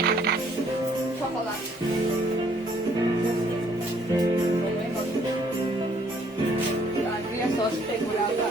Chocolate. Sangria, soste, bulaga.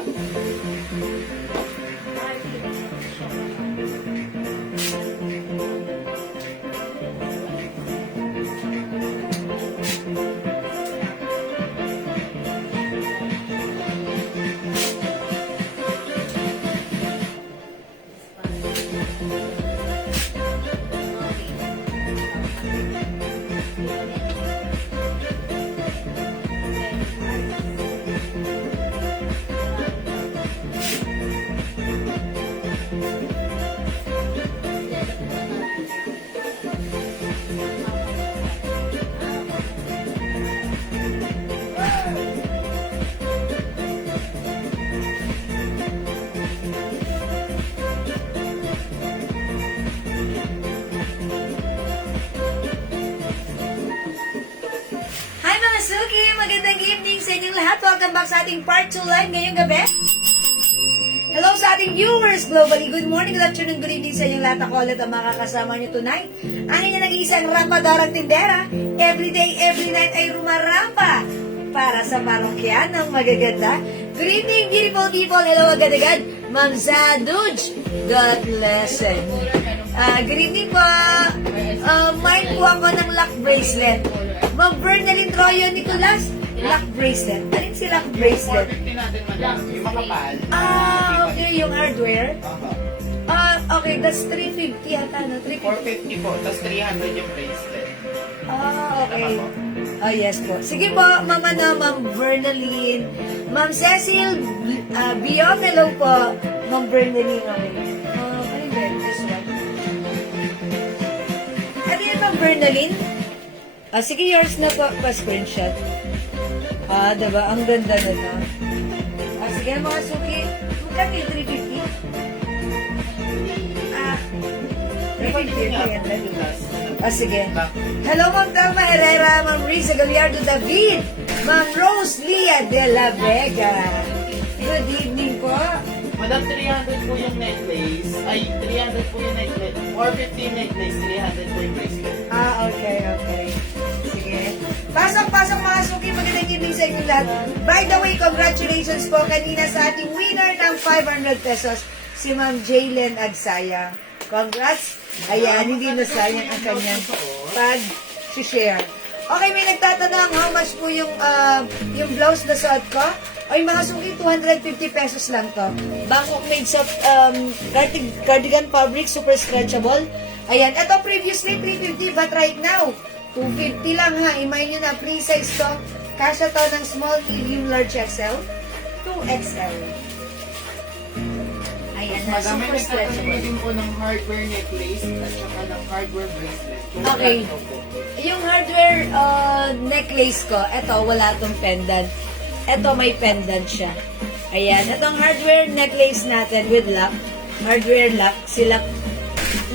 Hi mga Suki! Magandang evening sa inyong lahat. Welcome back sa ating part 2 live ngayong gabi. Hello sa ating viewers globally. Good morning, good afternoon, good evening sa inyong lahat. Ako ulit ang makakasama nyo tonight. Ang inyong nag-iisang rampadorang tindera. Every day, every night ay rumarampa para sa parokya ng magaganda. Good evening, beautiful people. Hello agad-agad. Ma'am Zaduj. God bless you. Good evening po. Mind po ako ng lock bracelet. Ma'am Bernalyn Royo Nicolas, lock bracelet. Alin si lock bracelet? 450 natin madam. Yung makapal. Okay, yung hardware. Okay, that's 350 yata, no? 350. 450 po, tapos 300 yung bracelet. Okay. Yes po. Sige po, mama na, Ma'am Bernalyn. Ma'am Cecil Biong, hello po. Ma'am Bernalyn, okay. Ano yun? This one. Ano yun, Ma'am Bernalyn? Sige, yours na po, pa-screenshot. Diba? Ang ganda na to. Sige, mga suki. Magkano yung 350? 350. Sige. Hello, Ma'am Thelma Herrera, Ma'am Risa Gallardo David, Ma'am Rose Lia de la Vega. Good evening po. Madam, 300 po yung necklace. Ay, 300 po yung necklace. 450 yung necklace, 300 po yung bracelet. Okay. Sige. Pasok mga suki, magandang evening sa inyo lahat. By the way, congratulations po kanina sa ating winner ng 500 pesos, si Ma'am Jaylen Agsaya. Congrats. Ayan, hindi nasayang ang kanyang pag-share. Okay, may nagtatanong how much po yung blouse na suot ko. Ay, mga suki, 250 pesos lang to. Bangkok made sa cardigan fabric, super stretchable. Ayan, ito previously 350 but right now, 250 lang ha. Imay nyo na, free size to. Kasha to ng small, medium, large XL, 2XL. Ayan na, Madam, may super nagtatanong stretchable. din po ng hardware necklace at saka ng hardware bracelet. Kung Okay. magkano po. Yung hardware necklace ko, eto, wala tong pendant. Eto, may pendant siya. Ayan, etong hardware necklace natin with lock, hardware lock,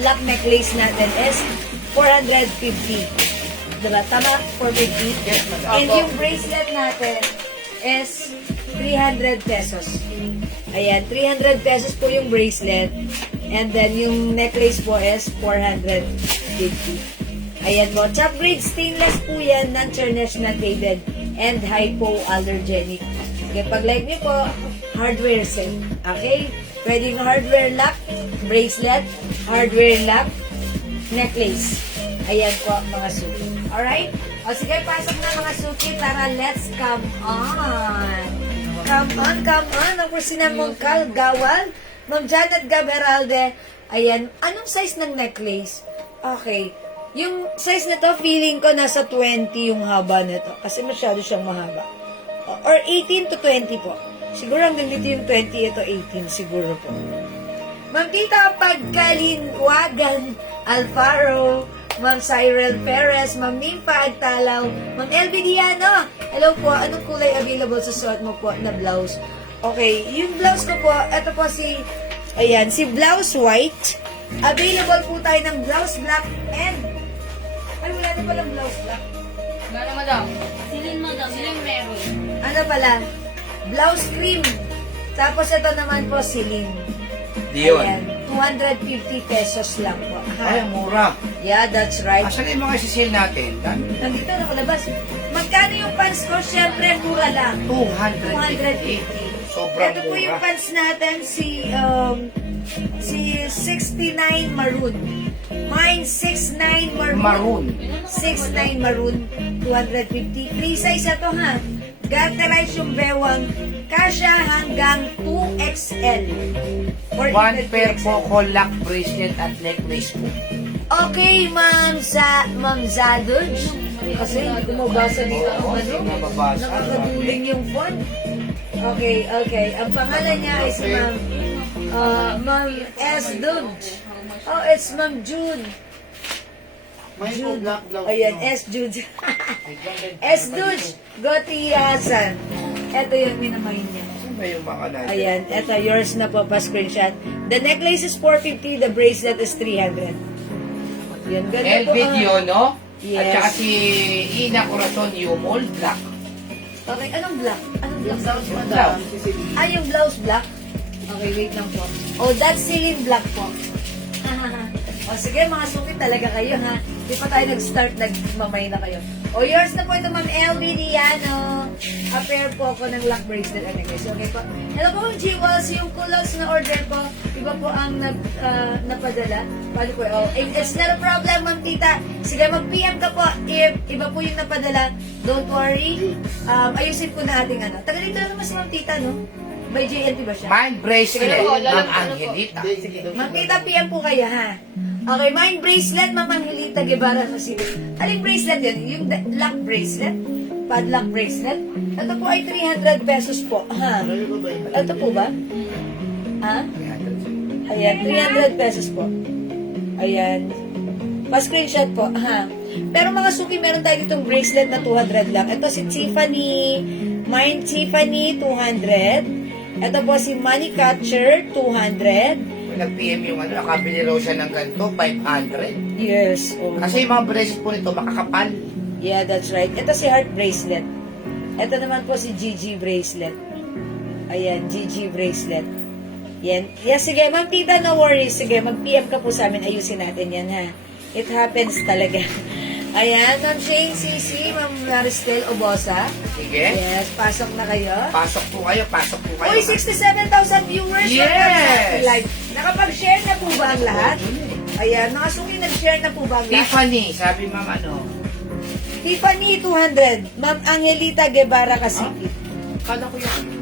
lock necklace natin is 450. Diba? Tama? 450? Yes, madam. And yung bracelet natin is 300 pesos. Ayan, 300 pesos po yung bracelet. And then, yung necklace po is 450. Ayan po. Chop grade stainless po yan, non-tarnished, non-faded, and hypoallergenic. Okay, pag like nyo po, hardware set. Okay? Pwedeng hardware lock, bracelet, hardware lock, necklace. Ayan po, mga suki. Alright? O sige, pasok na mga suki para let's come on. Come on. Ang kursinan mong Gawal, Ma'am Janet Gaberalde. Ayan, anong size ng necklace? Okay. Yung size na to, feeling ko nasa 20 yung haba nito. Kasi masyado siyang mahaba. Or 18 to 20 po. Siguro hanggang dito yung 20, ito 18 siguro po. Ma'am Tita Pagkalinwagan Alfaro, Ma'am Cyril Perez, Ma'am Nimpa Agtalaw, Ma'am LB Diano. Hello po, anong kulay available sa suot mo po na blouse? Okay, yung blouse ko po, ito po si blouse white. Available po tayo ng blouse black and wala na palang blouse black. Wala na, madam. Silin meron. Ano pala? Blouse cream. Tapos ito naman po, siling. Diyon. Ayan. 250 pesos lang po. Ay, ang mura. Yeah, that's right. Asan yung mga sisil natin? Nandito nakalabas. Magkano yung pants ko? Siyempre, mura lang. 250. Sobrang Ito po yung mura. pants natin, si 69 Maroon. Mine, 69 Maroon. Maroon. 69 Maroon, 250. Free size ito ha. Garterize yung bewang. Kasya hanggang 2XL. Or One even pair 2XL. po ko lock bracelet at necklace po. Okay, Ma'am Zadoj. Kasi hindi ko mabasa dito ang Oo, ano. hindi mababasa. Nakakaduling yung font. Okay, okay. Ang pangalan niya ay si Ma'am S. Dodge. Oh, it's Ma'am June. May po black blouse. Ayan, S. Jude. S. Dodge. Goti Hasan. Ito yung minamain niya. Ano ba yung mga natin? Ayan, ito yours na po pa-screenshot. The necklace is 450, the bracelet is 300. Yan, ganda po. El Video, no? Yes. At saka si Ina Corazon Yumol, black. Okay, anong black? Anong black? Blouse, madam. Ah, yung blouse black? Okay, wait lang po. Oh, that's ceiling black po. O sige, mga sukit talaga kayo ha. Di pa tayo nag-start, nagmamay na kayo. O yours na po ito, Ma'am LB Diano. A pair po ako ng lock bracelet and necklace. Okay po. Hello po, Ma'am G-Walls. Yung kulos na order po, iba po ang napadala. Paano po? Oh, it's not a problem, Ma'am Tita. Sige, mag-PM ka po. If iba po yung napadala, don't worry. Ayusin po natin ano. Taga dito na naman si Ma'am Tita, no? May JNT ba siya? Mind bracelet Sige po, ng lalagyan na po. Angelita. Ma'am Tita, PM po kayo, ha? Okay, mind bracelet, Ma'am Angelita Guevara kasi. Aling bracelet yun? Yung lock bracelet? Padlock bracelet? Ito po ay 300 pesos po, ha? Ito po ba? Ha? Ayan, 300 pesos po. Ayan. Pa-screenshot po, ha? Pero mga suki, meron tayo ditong bracelet na 200 lang. Ito si Tiffany, mine Tiffany, 200. Ito po si Money Catcher, 200. Nag-PM yung ano, nakabili raw siya ng ganito, 500. Yes. Oh. Kasi yung mga bracelet po nito, makakapal. Yeah, that's right. Ito si Heart Bracelet. Ito naman po si GG Bracelet. Ayan, GG Bracelet. Yan. Yeah, sige, Ma'am Tita, no worries. Sige, mag-PM ka po sa amin. Ayusin natin yan, ha? It happens talaga. Ayan, Ma'am Shane CC, Ma'am Maristel Obosa. Sige. Yes, pasok na kayo. Pasok po kayo, pasok po kayo. Uy, 67,000 viewers. Yes! Welcome sa ating live. Nakapag-share na po ba ang lahat? Ayan, mga suki, nag-share na po ba ang lahat? Tiffany, sabi ma'am ano, Tiffany, 200. Ma'am Angelita Guevara Casipi. Kala ko yung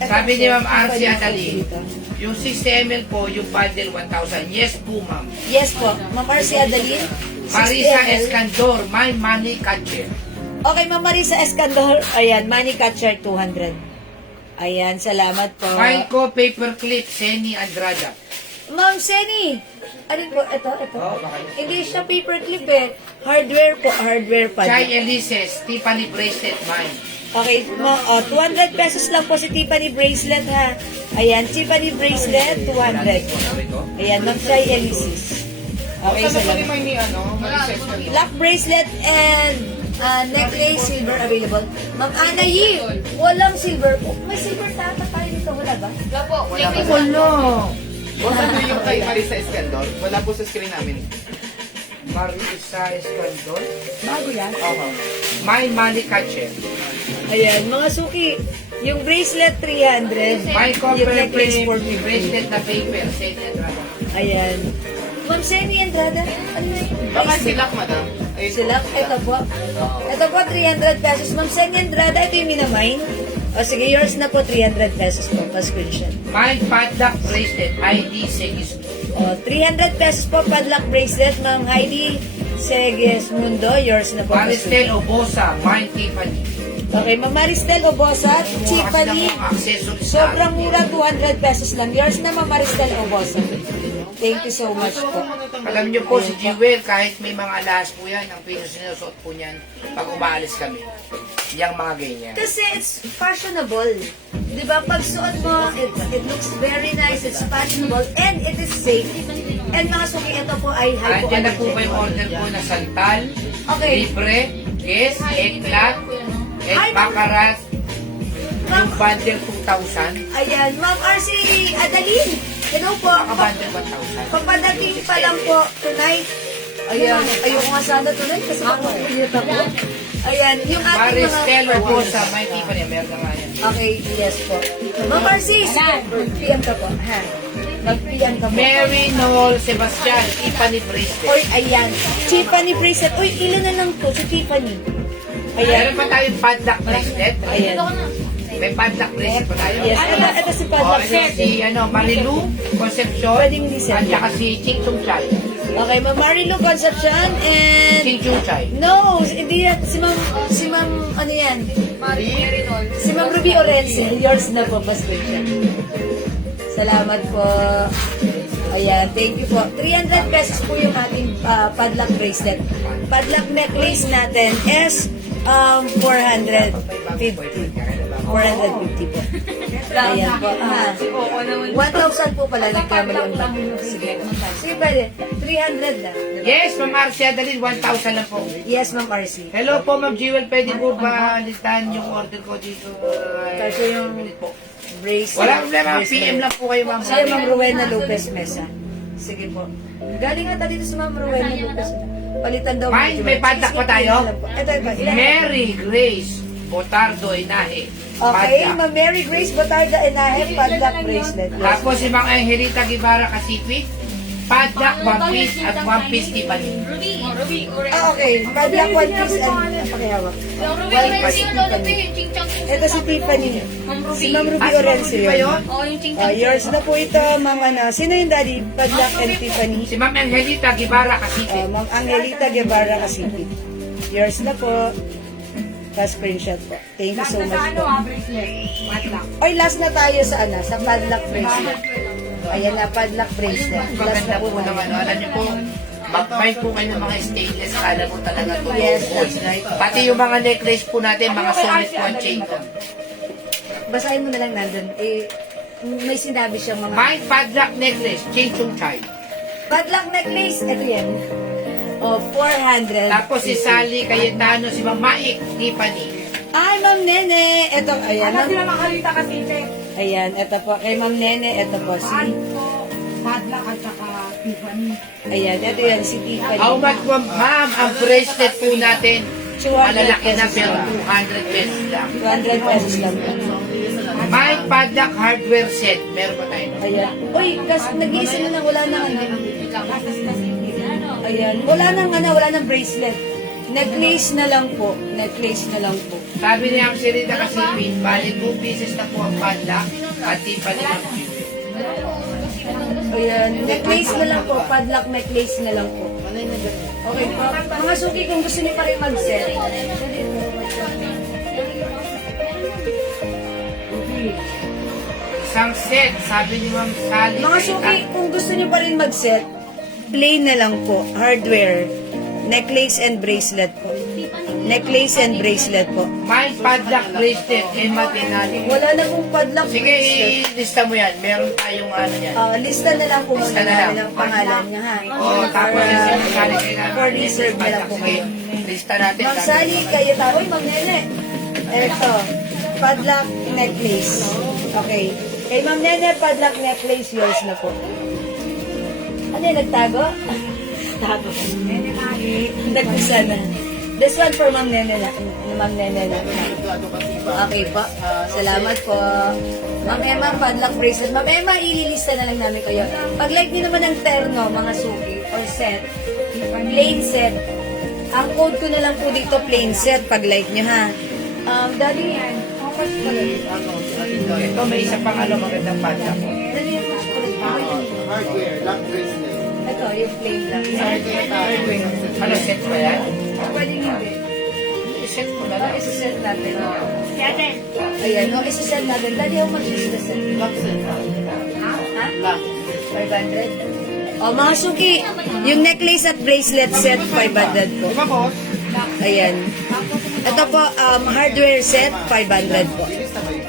sabi ni Ma'am Arcy Tiffany Adali, dito. yung 60 ml po, yung bundle 1,000. Yes po ma'am. Yes po. Ma'am Arcy Adalin. Marisa 60 ml. Escandor, my money catcher. Okay, Ma'am Marisa Escandor. Ayan, money catcher 200. Ayan, salamat po. Fine ko, paperclip, Seni Andrada. Ma'am Seni. Ano po? Ito. Oh, bakit? Hindi siya paperclip eh. Hardware po. Hardware pa. Chai Elises, Tiffany bracelet, mine. Okay, 200 pesos lang po si Tiffany bracelet ha. Ayan, Tiffany bracelet, 200. Ayan, Ma'am Chai Elisis. Okay, Saan na po ni salamat. may ni ano? Marises ka rin. Lock bracelet and necklace, silver available. Ma'am Anahi, walang silver po. May silver tata tayo dito, wala ba? Wala po. Wala Necklace po. lang. Boss, ano yung kay Marisa Escandor? Wala po sa screen namin. Marisa Escandor. Bago yan. My money catcher. Ayan, mga suki, yung bracelet 300, My yung copper necklace plate, 450. bracelet na paper, Seni Andrada. Ayan. Ma'am Seni Andrada, ano na yun? Baka silak, madam. Ayun po. Sila, ito po. Ito po, 300 pesos. Ma'am Seni Andrada, ito yung minamine. O sige, yours na po, 300 pesos po, pa-screenshot. My padlock bracelet, ID Segismundo. O, 300 pesos po, padlock bracelet, Ma'am Heidi Segismundo, yours na po. Maristel Obosa, mine Tiffany. Okay, Ma'am Maristel Obosa, Tiffany, Accessories. sobrang mura, 200 pesos lang. Yours na, Ma'am Maristel Obosa. Thank you so much po. Alam niyo po si Jewel, kahit may mga alas po yan, ang sinusuot po niyan pag umaalis kami. Yang mga ganyan. Kasi it's fashionable. Di ba? Pag suot mo, it looks very nice, it's fashionable, and it is safe. And mga suki, ito po ay Andiyan na po ba yung hypoallergenic. order po na santal, Okay. libre, yes, eklat, Ay, and bakarat, Ma'am, yung bundle 2,000. ayan, Ma'am RC Adalin. Hello po. Makabundle 1,000. Papadating pa lang po tonight. Ayan. Ayoko nga sana tonight kasi makapagpilit ako. Ayan. Yung ating Maris mga... Taylor po sa may Tiffany. Meron na nga yan. Okay, yes po. Ma'am Marcis, PM ka po. Ha? Mag-PM ka po. Mary Noel Sebastian, Tiffany bracelet. Oy, ayan. Tiffany bracelet. Uy, ilan na lang to si Tiffany. Meron pa tayong padlock bracelet. Ayan. May padlock bracelet pa tayo. Yes, ito si Oh, Padlock. ito si Marilu Concepcion. Pwedeng listen. At saka si Ching Chung Chai. Okay, Ma'am Marilu Concepcion and... Ching Chung Chai. No, hindi yan. Si Ma'am, ano yan? Si Ma'am Ruby Orense. Yours na po, Pastor siya. Salamat po. Ayan, thank you po. 300 pesos po yung ating padlock bracelet. Padlock necklace natin is 450. 450 po. Ayan po. 1,000 po pala nagkamali ang Sige. Sige, pwede. 300 na. Yes, Ma'am Arcia Dalin, 1,000 lang po. Yes, Ma'am RC. Hello po, Ma'am Jewel. Pwede po ba listahan yung order ko dito? Kasi yung bracelet. Wala problema. PM lang po kayo, Ma'am. Sa'yo, Ma'am Rowena Lopez Mesa. Sige po. Galing ata dito sa Ma'am Rowena Lopez. Palitan daw. Mine, may padlock pa tayo? Ito. Ilan? Mary Grace Botardo Inahe. Okay, Padlock. Ma'am Mary Grace Botarga Enahe, padlock bracelet. Yes. Tapos si Mang Angelita Guevara Kasipi, padlock, one piece at one piece Tiffany. Okay. Padlock, one piece and pakihawak. Ito si Tiffany. Si Ma'am Ruby Orense Ba yun. yun? Oh, yung ching Yours na po ito, Ma'am Ana. Sino yung daddy? Padlock and Tiffany. Si Ma'am Angelita Guevara Kasipi. Ma'am Angelita Guevara City. Yours na po. Pa-screenshot po. Thank you so much po. Oy, last na tayo sa sa padlock bracelet. Ayan na, padlock bracelet. Last Maganda na po po naman. tayo. Alam niyo po, mag-find po kayo ng mga stainless. Alam mo talaga to. Yes, that's right. Pati yung mga necklace po natin, mga solid po ang chain ko. Basahin mo na lang nandun. May sinabi siyang mga... My padlock necklace, Ching Chung Chai. Padlock necklace, ito yan. 400. Tapos si Sally Cayetano, si Ma'am Maik Tiffany. Ay, Ma'am Nene. Ito, ayan. Ano sila makalita kasi, Pe? Ayan, ito po. Kay Ma'am Nene, ito po. Si... Padlock at saka Tiffany. Ayan, ito yan, si Tiffany. How much po, ma'am, ang bracelet po natin? 200 Malalaki na pesos pero lang. 200 pesos lang. 200 pesos lang po. My padlock hardware set. Meron pa tayo. Ayan. Uy, kasi nag-iisa na lang, wala nang Ayan. Wala nang bracelet. Necklace na lang po. Necklace na lang po. Sabi niya ang Serena Kasipin, bali 2 pieces na po ang padlock at Tiffany ng Ayan. Necklace na lang po. Padlock necklace na lang po. Okay po. Mga suki, kung gusto niyo pa rin mag-set. isang set. Sabi ni Ma'am Sally Mga suki, kung gusto niyo pa rin mag-set, plain na lang po. Hardware. Necklace and bracelet po. Necklace and bracelet po. My padlock bracelet, Emma Tinali. Wala na pong padlock Sige, bracelet. ilista mo yan. Meron tayong ano yan. Lista na lang po muna Lista na lang. namin ang pangalan niya, ha? Oh, tapos si Ma'am Sally For reserve na lang po Sige, muna. lista natin. Ma'am Sally, kayo tayo. Uy, Ma'am Nene. Eto, padlock necklace. Okay. Kay Ma'am Nene, padlock necklace, yours na po. Ano yung nagtago? Tago. Nene Mari. Nagpusa na. This one for Ma'am Nene na. Ma'am Nene na. Okay po. Salamat po. Ma'am Emma, padlock bracelet. Ma'am Emma, ililista na lang namin kayo. Pag-like nyo naman ng terno, mga suki, or set, plain set. Ang code ko na lang po dito, plain set, pag-like nyo ha. Daddy, how much pa rin? Ito, may isa pang ano, magandang padlock. Daddy, how much pa rin? Hardware, lock bracelet. Ito, yung plain lang. Ano, set ba yan? Pwede hindi. Set mo na lang. Isa-set natin. Siyete. Ayan, isa-set natin. Daddy, how much is the set? Lock set. Ha? Lock. 500? O, mga suki, yung necklace at bracelet set, 500 po. Diba, boss? Ayan. Ito po, hardware set, 500 po.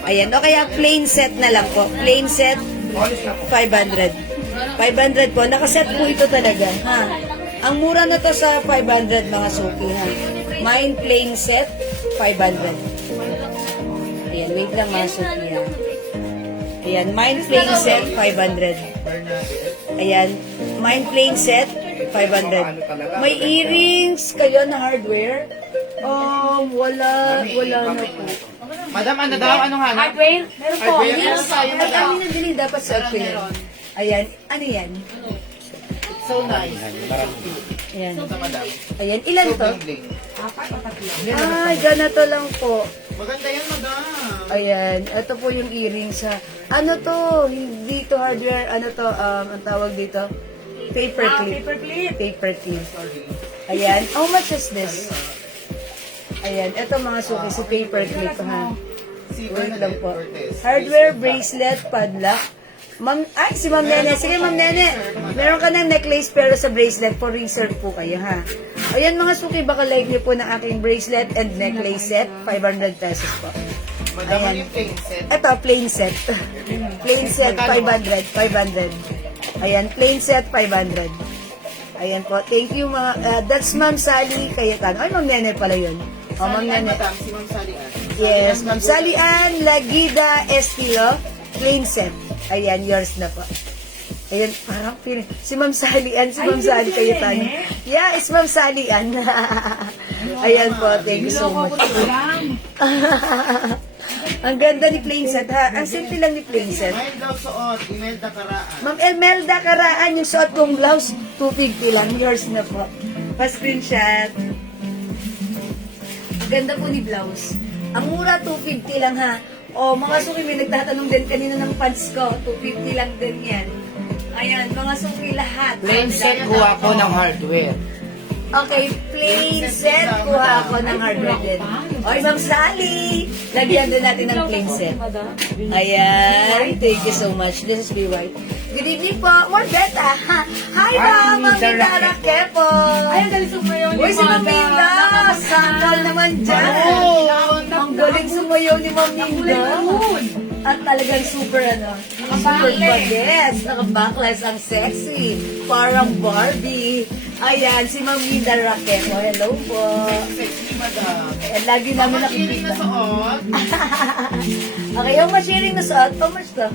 Ayan. O kaya plain set na lang po. Plain set, 500. 500 po. Nakaset po ito talaga. Ha? Ang mura na to sa 500 mga suki. Ha? Mine plain set, 500. Ayan. Wait lang mga suki. Ha? Ayan, Mind Playing Set, 500. Ayan, Mind Playing Set, 500. May earrings kayo na hardware? Wala na po. Madam, ano daw? Anong hanap? Hardware? Meron po. Hardware? Meron Meron tayo. Ang dami na din dapat sa ko yan. Meron. Ayan, ano yan? So nice. Ayan. Ito, madam. Ayan, ilan So to? bling-bling. Ay, ganito lang po. Maganda yan, madam. Ayan, ito po yung earrings ha. Ano to? Hindi to hardware, ano to, ang tawag dito? Paper clip. Paper clip. Ayan, how much is this? Ayan, ito mga suki, si paper clip ha. Wait lang po. Hardware, bracelet, padlock. Si Ma'am Nene. Sige, Ma'am Nene. Meron ka ng necklace pero sa bracelet for reserve po kayo, ha? Ayan, mga suki, baka like niyo po ng aking bracelet and necklace set. 500 pesos po. Madam, ano Ayan. yung plain set? Ito, plain set. Plain set, 500. 500. Ayan, plain set, 500. Ayan po. Thank you, mga... that's Ma'am Sally Cayetano. Ay, Ma'am Nene pala yun. O, Ma'am Sally Ann, Nene. madam, si Ma'am Sally Ann. Yes, Ma'am Sally Ann Lagida Estilo, plain set. Ayan, yours na po. Ayan, parang feeling. Si Ma'am Sally Ann, si Ma'am Sally Cayetano. Yeah, it's Ma'am Sally Ann. Ayan po, thank you so much. Ang ganda ni plain set, ha? Ang simple lang ni plain set. May daw suot, Imelda Karaan. Ma'am Elmelda Karaan, yung suot kong blouse, 250 lang. Yours na po. Pa-screenshot. Ang ganda po ni blouse. Ang mura, 250 lang ha. O, mga suki, may nagtatanong din kanina ng pants ko. 250 lang din yan. Ayan, mga suki lahat. Plain set kuha ko ng hardware. Okay, plain set. Kuha ako ng hardware din. Oy, Ma'am Sally! Lagyan din natin ng plain set. Ayan, thank you so much. This is BY. Good evening po. More beta. Hi, Ma'am! Ma'am Mindara Kepo. Ay, ang galing sumayaw ni Uy, si Ma'am Minda! Sakal naman dyan. Ang galing sumayaw ni Ma'am Minda. At talagang super, super bagets. Naka-backless, ang sexy. Parang Barbie. Ayan, si Ma'am Minda Raquel. Hello po. Sexy, madam. Eh, lagi namin Makiling na nakikita. suot. Okay, yung machiring na suot, how much to?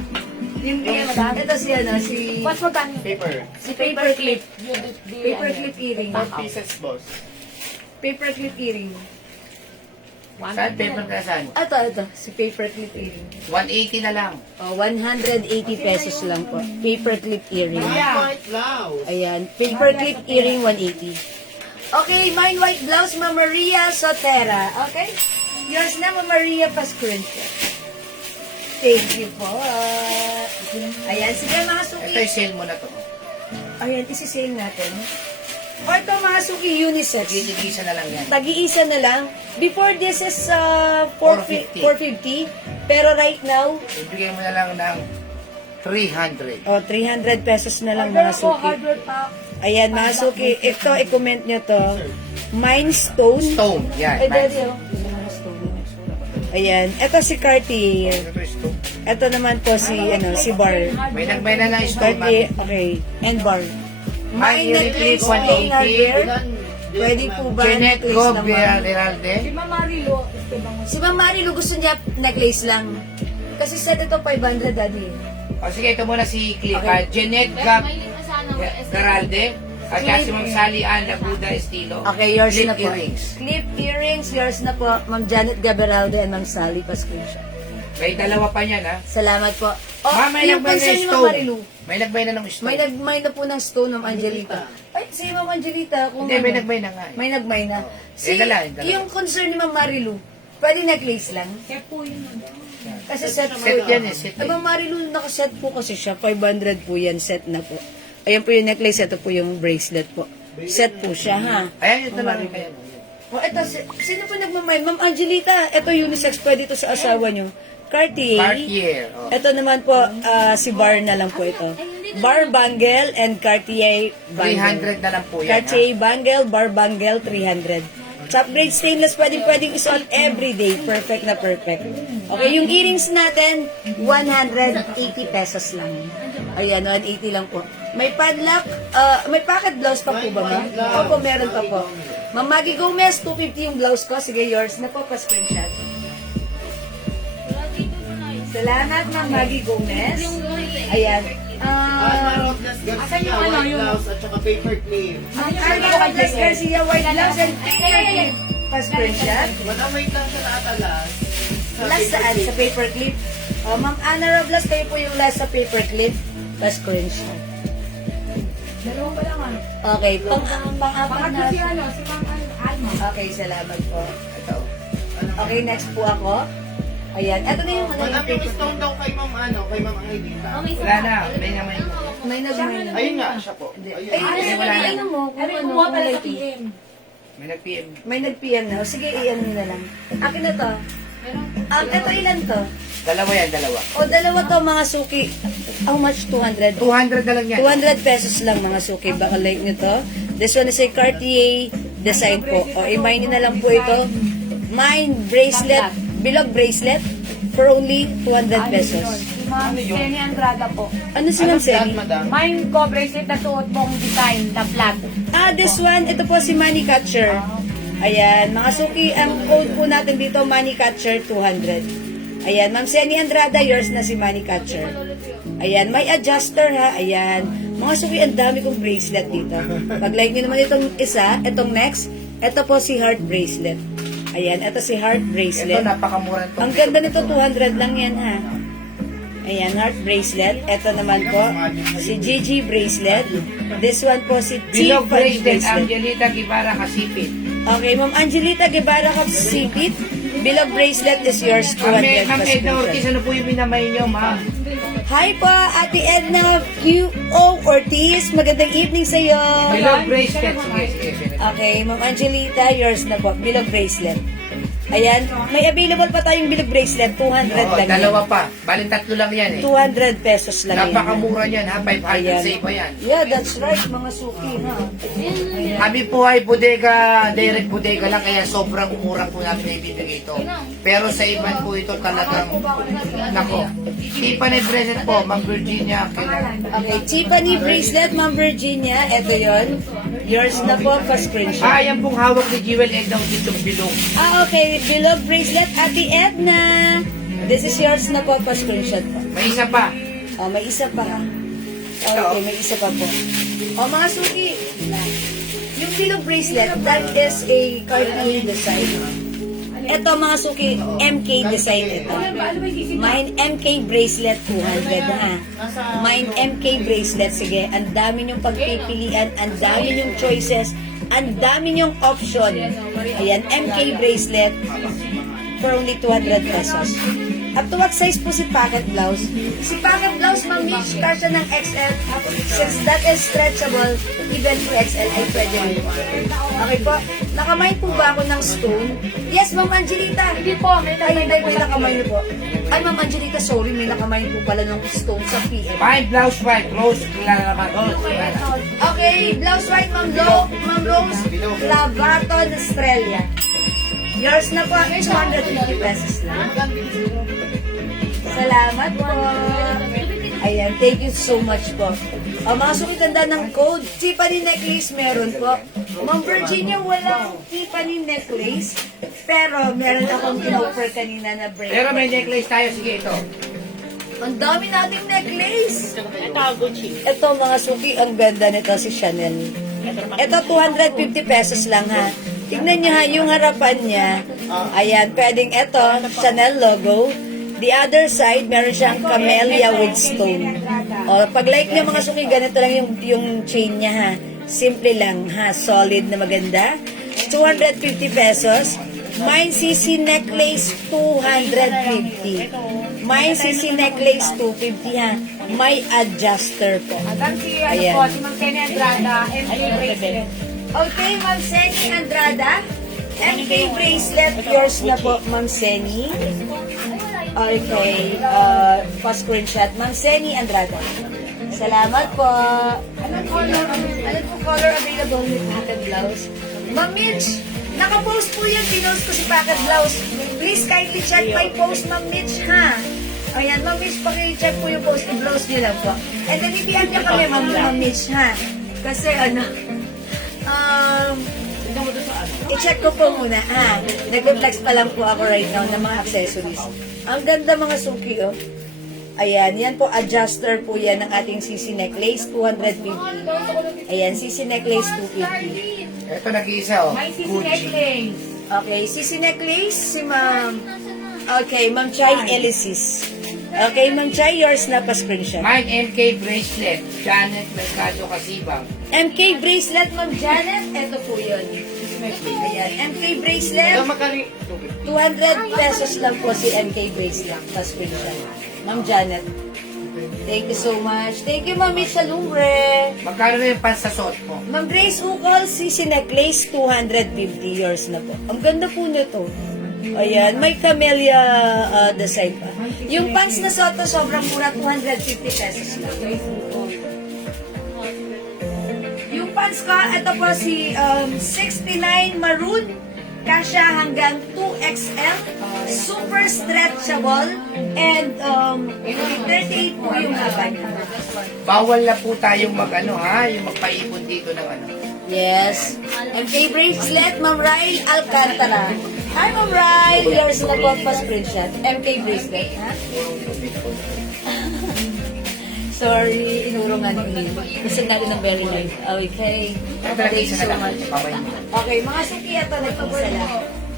Yung ito si si... What's magkano? Paper. Si paper clip. Paper clip earring. 4 pieces, boss. Paper clip earring. Saan paper ka saan? Ito. Si paper clip earring. 180 na lang. 180 pesos lang po. Paper clip earring. White blouse. Ayan. Paper clip earring, 180. Okay, mine white blouse, Ma'am Maria Sotera. Okay? Yours na, Ma'am Maria Pascuencio. Thank you po. Ayan, sige mga Ito suki. yung sale mo na to. Ayan, isi-sale natin. O ito mga suki, unisex. Gigigisa na lang yan. Tag-iisa na lang. Before this is 450. Pero right now, Ibigay mo na lang ng 300. 300 pesos na lang mga suki. Ayan mga suki, ito i-comment nyo to. Mine Stone. Stone. Yan. Ay, nice. daddy, oh. Ayan, ito si Cartier. Ito yung stone. Ito naman po si Bar. May nagbay na ng stone. Cartier, okay. And Bar. Ay, Mine necklace, Uniqlo, plain 180. hardware. Pwede po ba Jeanette necklace Go, naman? Beralde. Si Ma'am Marilu gusto niya necklace lang. Kasi set ito 500, daddy. O sige, ito muna si Cliff. Okay. Jeanette Pero may link na sana. Garalde. At si Ma'am Sally Ann Labuda Estilo. Okay, yours Clip na po. earrings. Clip earrings, yours na po. Ma'am Janet Gaberalde and Ma'am Sally pa-screenshot. May dalawa pa niyan, ha? Salamat po. Oh, Ma'am, may yung nagbay na concern ni Ma'am stone. Marilu. May nagbay na ng stone. May nagmay na po ng stone, Ma'am Angelita. Ay, si Ma'am Angelita. Kung Hindi, may ano. nagbay na nga. May nagmay na. Si, dala. yung concern ni Ma'am Marilu, pwede necklace lang? Kasi set po. Set yan eh, set Ay, eh. Ma'am Marilu, nakaset po kasi siya. 500 po yan, set na po. Ayan po yung necklace, ito po yung bracelet po. Set po siya, ha? Ayan, ito lang kayo. O, ito, sino po nagmamay? Ma'am Angelita, ito unisex, pwede ito sa asawa nyo. Cartier. Cartier. Oh. Ito naman po, si Bar na lang po ito. Bar Bangle and Cartier Bangle. 300 na lang po yan, Cartier Bangle, Bar Bangle, 300. Top grade stainless, pwedeng isuot everyday. Perfect na perfect. Okay, yung earrings natin, 180 pesos lang. Ayan, 180 lang po. May padlock, may pocket blouse pa po ba, ma'am? Opo, meron pa po. Ma'am Maggie Gomez, 250 yung blouse ko. Sige, yours na po, pa-screenshot. Salamat, Ma'am Maggie Gomez. Ayan. Robles Asan Garcia, yung ano, white yung- blouse at saka paper clip. Robles Garcia, white blouse and pa-screenshot. Madam, wait lang siya nakatalas. Last saan? Sa paperclip. Ma'am Ana Robles, kayo po yung last sa paperclip. Pa-screenshot. Dalawa pa lang ano. Okay, pang-apat Pangatlo na. si ano, si Ma'am Alma. Okay, salamat po. Ito. Okay, next po ako. Ayan, ito na yung Madam, yung paper. stone daw kay Ma'am kay Ma'am Angelita. Wala na, may naman. May nag-mail. Ayun nga, siya po. Ayun. Ay, wala na. ano mo? Ano yung Kung kumuha pala kulay sa pink. PM? May nag-PM. May nag-PM na. O, sige, iyan mo na lang. Akin na to. Ito ilan to? Dalawa yan, dalawa. O, dalawa to mga suki. How much? 200? 200 na lang yan. 200 pesos lang mga suki. Baka like nito. This one is a Cartier design po. O, i-mine na lang po ito. Mine bracelet, bilog bracelet for only 200 pesos. Si Ma'am Jenny Andrada po. Ano si Ma'am Anong flat, Sally? madam? Mine ko, bracelet na suot mong design na flat. This one, ito po si Money Catcher. Ayan, mga suki, ang code po natin dito, Money Catcher 200. Ayan, Ma'am Jenny Andrada, yours na si Money Catcher. Ayan, may adjuster ha. Ayan, mga suki, ang dami kong bracelet dito. Pag like nyo naman itong isa, itong next, ito po si heart bracelet. Ayan, ito si heart Ito, bracelet. napakamura ito. Ang ganda nito, 200 lang yan ha. Ayan, heart bracelet. Ito naman po, si Gigi bracelet. This one po si Bilog Tiffany bracelet, bracelet. Angelita Guevara Kasipit. Okay, Ma'am Angelita Guevara Kapsipit. Bilog bracelet is yours, 200 Ma'am Edna Ortiz, pesos. ano po yung minamay nyo, ma'am? Hi po, Ate Edna Q.O. Ortiz. Magandang evening sa iyo. Bilog bracelet. Sige, sige. Okay, Ma'am Angelita, yours na po. Bilog bracelet. Ayan, may available pa tayong bilog bracelet, 200 Oo, lang dalawa yan. pa. Balin tatlo lang yan eh. 200 pesos lang yan. Napakamura yan ha, 500 Ayan. save pa yan. Yeah, that's right, mga suki, ha? Kami po ay bodega, direct bodega lang, kaya sobrang mura po namin na ibibigay ito. Pero sa iban po ito talagang, nako. Tiffany bracelet po, Ma'am Virginia. Okay, Tiffany bracelet, Ma'am Virginia. Ito yon. Yours na po, pa-screenshot. Yan pong hawak ni Jewel Edna ditong bilog. Okay, bilog bracelet, Ate Edna. This is yours na po, pa-screenshot po. May isa pa. Oh, may isa pa. Okay, may isa pa po. Oh, mga suki. Yung bilog bracelet, that is a Cartier design. Ito mga suki, MK design ito. Mine MK bracelet 200 ha. Mine MK bracelet, sige. Ang dami niyong pagpipilian, ang dami niyong choices, ang dami niyong option. Ayan, MK bracelet for only 200 pesos. Up to what size po si pocket blouse? Si pocket blouse, Ma'am Mitch, kasya ng XL. Since that is stretchable, even to XL ay pwede rin po. Okay po? Nakamay po ba ako ng stone? Yes, Ma'am Angelita. Hindi po, may nakamay po. Ay, Ma'am Angelita, sorry, may nakamay po pala ng stone sa PM. Fine, blouse white, close, kilala naman. Okay, blouse white, Ma'am Rose, Lavaton, Australia. Yours na po, 250 pesos lang. Salamat po. Ayan, thank you so much po. Mga sumiganda ng code, Tiffany necklace meron po. Ma'am Virginia, walang Tiffany necklace. Pero meron akong in-offer kanina na bracelet. Pero may necklace tayo, sige ito. Ang dami nating necklace. Ito, Gucci. Ito mga suki, ang ganda nito si Chanel. Ito 250 pesos lang ha. Tignan niyo ha, yung harapan niya. Ayan, pwedeng ito, Chanel logo. The other side, meron siyang camellia with stone. O, pag like niya mga suki, ganito lang yung chain niya ha. Simple lang ha, solid na maganda. 250 pesos. Mine CC necklace, 250. Mine CC necklace, 250 ha. May adjuster po. Hanggang si, ano Ayan. po, si Ma'am Jenny Andrada, MK bracelet. Okay, Ma'am Seni Andrada. MK bracelet, yours na po, Ma'am Seni. Okay, pa-screenshot. Ma'am Seni Andrada. Salamat po. Anong color available with pocket blouse? Ma'am Mitch, naka-post po yun. Pinost ko si pocket blouse. Please kindly check my post, Ma'am Mitch, ha? Ayan, Ma'am Mitch, paki-check po yung post. I-browse niyo lang po. And then, ibihan niyo kami, Ma'am Mitch, ha? Kasi, Tignan mo doon sa ano. I-check ko po muna. Nag-flex pa lang po ako right now ng mga accessories. Ang ganda mga suki, oh. Ayan, yan po, adjuster po yan ng ating CC necklace, 250. Ayan, CC necklace, 250. Ito nag-iisa, oh. May sisi Gucci. necklace. Okay, CC necklace, si Ma'am. Okay, Ma'am Chai Elysis. Okay, Ma'am Chai, yours na pa-screenshot. Mine MK bracelet, Janet Mercado Kasibang. MK bracelet, Ma'am Janet, ito po yun. Ayan, MK bracelet, Ito makari. 200 pesos lang po si MK bracelet, pa-screenshot. Ma'am Janet. Thank you so much. Thank you, Ma'am Mitch Lumbre. Magkano na yung pansasot mo? Ma'am Grace Ukol, CC necklace, 250 yours na po. Ang ganda po nito. Ayan, may camellia design pa. Yung pants na soto, sobrang mura, 250 pesos lang. Yung pants ko, ito po si 69 maroon, kasya hanggang 2XL, super stretchable, and 38 po yung haba niya. Bawal na po tayong yung magpaipon dito ng ano. Yes. MK bracelet, Ma'am Ryle Alcantara. Hi, Ma'am Ryle. Yours na po pa screenshot. MK bracelet, ha? Sorry, inurungan ni Gusto natin ng very light. Okay. Ito Thank you nag-iisa so na lang. much. Babay mo. Okay, mga suki, ito nag-isa lang.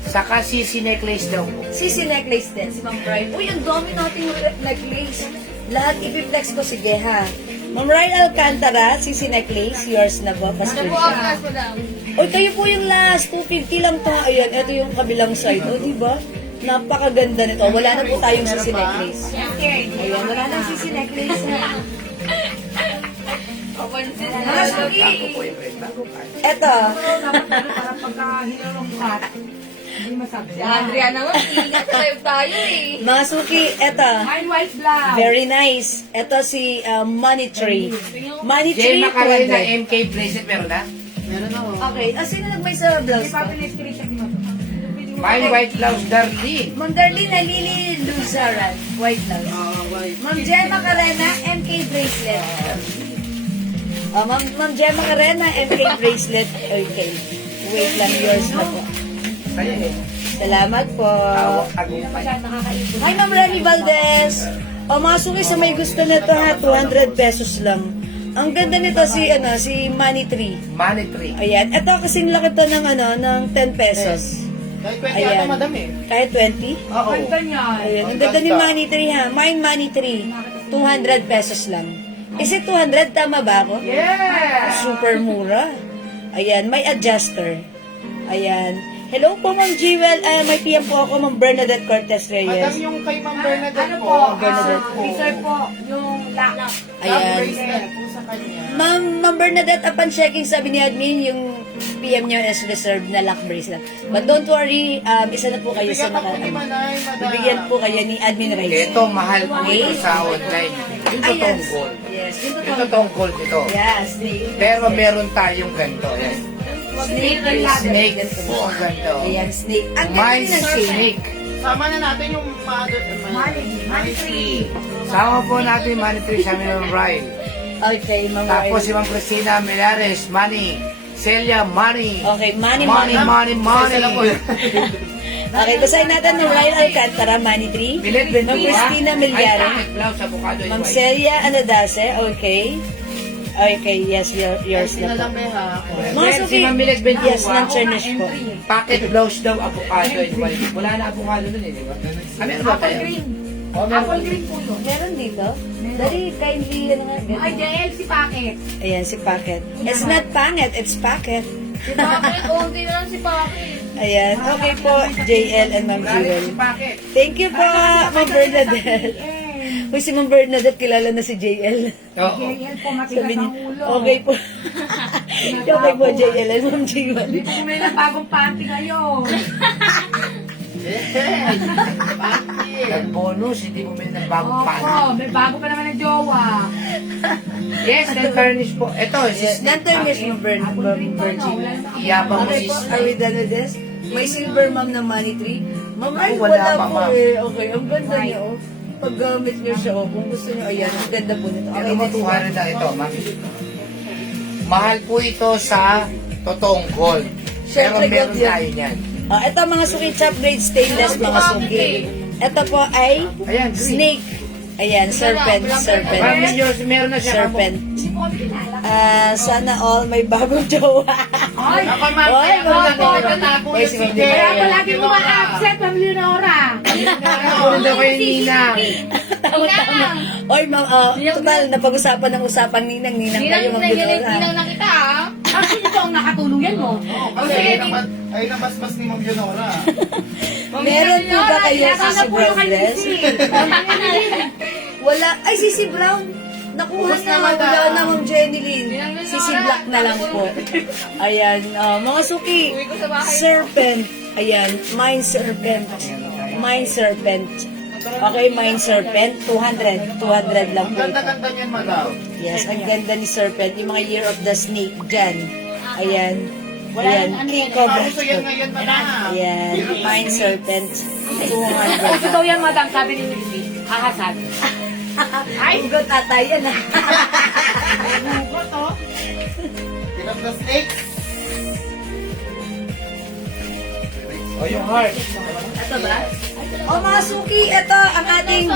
Saka CC necklace daw po. CC necklace din, si Ma'am Ryle. Uy, ang dami nating necklace. Lahat ipiplex ko, sige ha. Ma'am Ryle Alcantara, CC necklace, yours na po, pa Ano po ang screenshot. last mo daw? Uy, kayo po yung last. 250 lang to. Ayan, ito yung kabilang side. O, diba? Napakaganda nito. Wala na po tayong sisi necklace. Ayan, wala na sisi necklace. Mga suki. Bago po yung red. Bago pa. Ito. Para pagka hinulong kat, hindi masabi. Andrea naman, ingat tayo eh. Mga suki, ito. Mine white blouse. Very nice. Ito si Money Tree. Money Jay Tree, Macarena 200. MK bracelet, meron na? Meron ako. Okay, sino nagmay sa blouse ko? Ipapili-screenshot mo. Mine white blouse, Darlene. Ma'am Darlene Lili Luzaran, white blouse. Ma'am Gemma Carena, MK bracelet. Ma'am Gemma Carena, MK bracelet. Okay. Wait lang, yours na po. Kaya eh. Salamat po. Agupay. Hi, Ma'am Remy Valdez. Mga suki sa may gusto nito ha, 200 pesos lang. Ang ganda nito si Money Tree. Money tree. Ayan. Ito kasing laki to ng 10 pesos. Kahit pwede Ayan. ata madam eh. Kahit 20? Oo. Ganda niyan. Ayan. Ang ganda ni Money Tree ha. Mine Money Tree. 200 pesos lang. Is it 200? Tama ba ako? Yeah! Super mura. Ayan. May adjuster. Ayan. Hello po, Ma'am Jewel. May PM po ako, Ma'am Bernadette Cortez Madam, Reyes. yung kay Ma'am Bernadette Ano po. po? Bernadette po. Reserve po yung lock. Ayan. Bracelet po sa kanya. Ma'am Bernadette, upon checking, sabi ni admin, yung PM nyo is reserved na lock bracelet. But don't worry, isa na po kayo sa Bigyan ako ni Manay, madam. Bibigyan po kayo ni admin Rice. Ito, mahal po ito sa online. Yung totoong gold. Yes, yung Yung totoo. totoong gold ito. Yes, Pero meron tayong ganito. Yan. snake. Snake po ang ganito. Ayan, snake. Ang ganda Mine din ng snake. snake. Sama na natin yung mother. Money tree. Sama po natin yung money tree sa amin ng Ryan. Okay, Ma'am Tapos Ryan. si Ma'am Cristina Milares, money. Celia, money. Okay, money. Isa lang po yun. Okay, basahin natin ng Ryan Alcantara, Money Tree. Bilet, Ma'am Cristina Milyare. Ay, blouse, avocado, and Ma'am white. Celia Anadase, okay. Okay, yes, yours na po. Sinalambe ha. Mga Then, suki, si Ma'am Milet Benjua, yes, non-Chinese po. Pocket blouse daw, avocado and white. Wala na avocado dun eh, di ba? Meron ba Apple tayo? green. Oh, meron. Apple green po yun. Meron dito? Dali, kindly, ano nga. Ay, JL si Packet. Ayan, si Packet. It's not pangit, it's Packet. Si Bakit? O, hindi na lang si Bakit. Ayan, okay po, JL and Ma'am Galing Jewel. si Pocket. Thank you po, Ma'am Bernadette. Uy, si Ma'am Bernadette, kilala na si JL. Oo. JL po, matigas Sabi niya, ang ulo. okay po. Okay po, JL and Ma'am Jewel. Hindi po kumili ng bagong panty ngayon. Nag-bonus, hindi mo may ng bagong Opo, pan. may bago pa naman ng jowa. Yes, and furnish po. Ito, Yes, non-termish Ma'am Virgin. Iyabang mo Okay si po, are we done with this? May silver ma'am na money tree. Ma'am, ay, Wala wala pa, po ma'am. eh. Okay, ang ganda niya, oh. Pag-gamit niyo siya, oh. Kung gusto niyo, ayan, ang ganda po nito. Ito Okay, mo, next 200 one. na ito, ma'am. Mahal po ito sa totoong gold. Siyempre, meron gold yun. tayo niyan. Ito mga suki, top grade stainless mga suki. Ito po ay Ayan, green. snake. Ayan, serpent. Ma'am, meron na siya. Serpent. Sana all may bagong jowa. Ay, Ako, ma'am, Oy, kaya mga ako nagtatago Oy, yung si si Ma'am Jay. kaya palagi mo ma-upset, Ma'am Leonora. Meron daw kayo ninang. Tama. Oy, total, napag-usapan ng usapang ninang kayo, Ma'am Leonora. Ninang na kita, ah. Actually, ito ang nakatuluyan mo. Kasi ay nabasbas ni Ma'am Leonora. Meron po ba kayo Nasaan si na po yung kay Brownless? Lizzie? Wala. Ay, Sisi Brown. Nakuha Ubus na. na, madam. Wala na, Ma'am Jenilyn. Ninang Leonora. Sisi Black na lang po. Ayan. Mga suki. Uwi ko sa bahay. Serpent. Ayan. Mind Serpent. Mind Serpent. Okay, Mind Serpent. 200. 200 lang Ang po ito. ganda-ganda niyan, madam. Yes, ang ganda ni Serpent. Yung mga Year of the Snake dyan. Ayan. Ayan. King Cobra. Gusto yan ngayon, madam. Ayan. Mind Serpent. 200. Kung totoo yan, madam, sabi ni Lizzie, hahasan. Ay, hugot ata yan ah. Hugot, oh. King of the Snakes. O yung heart. Ito ba? O mga suki, ito ang ating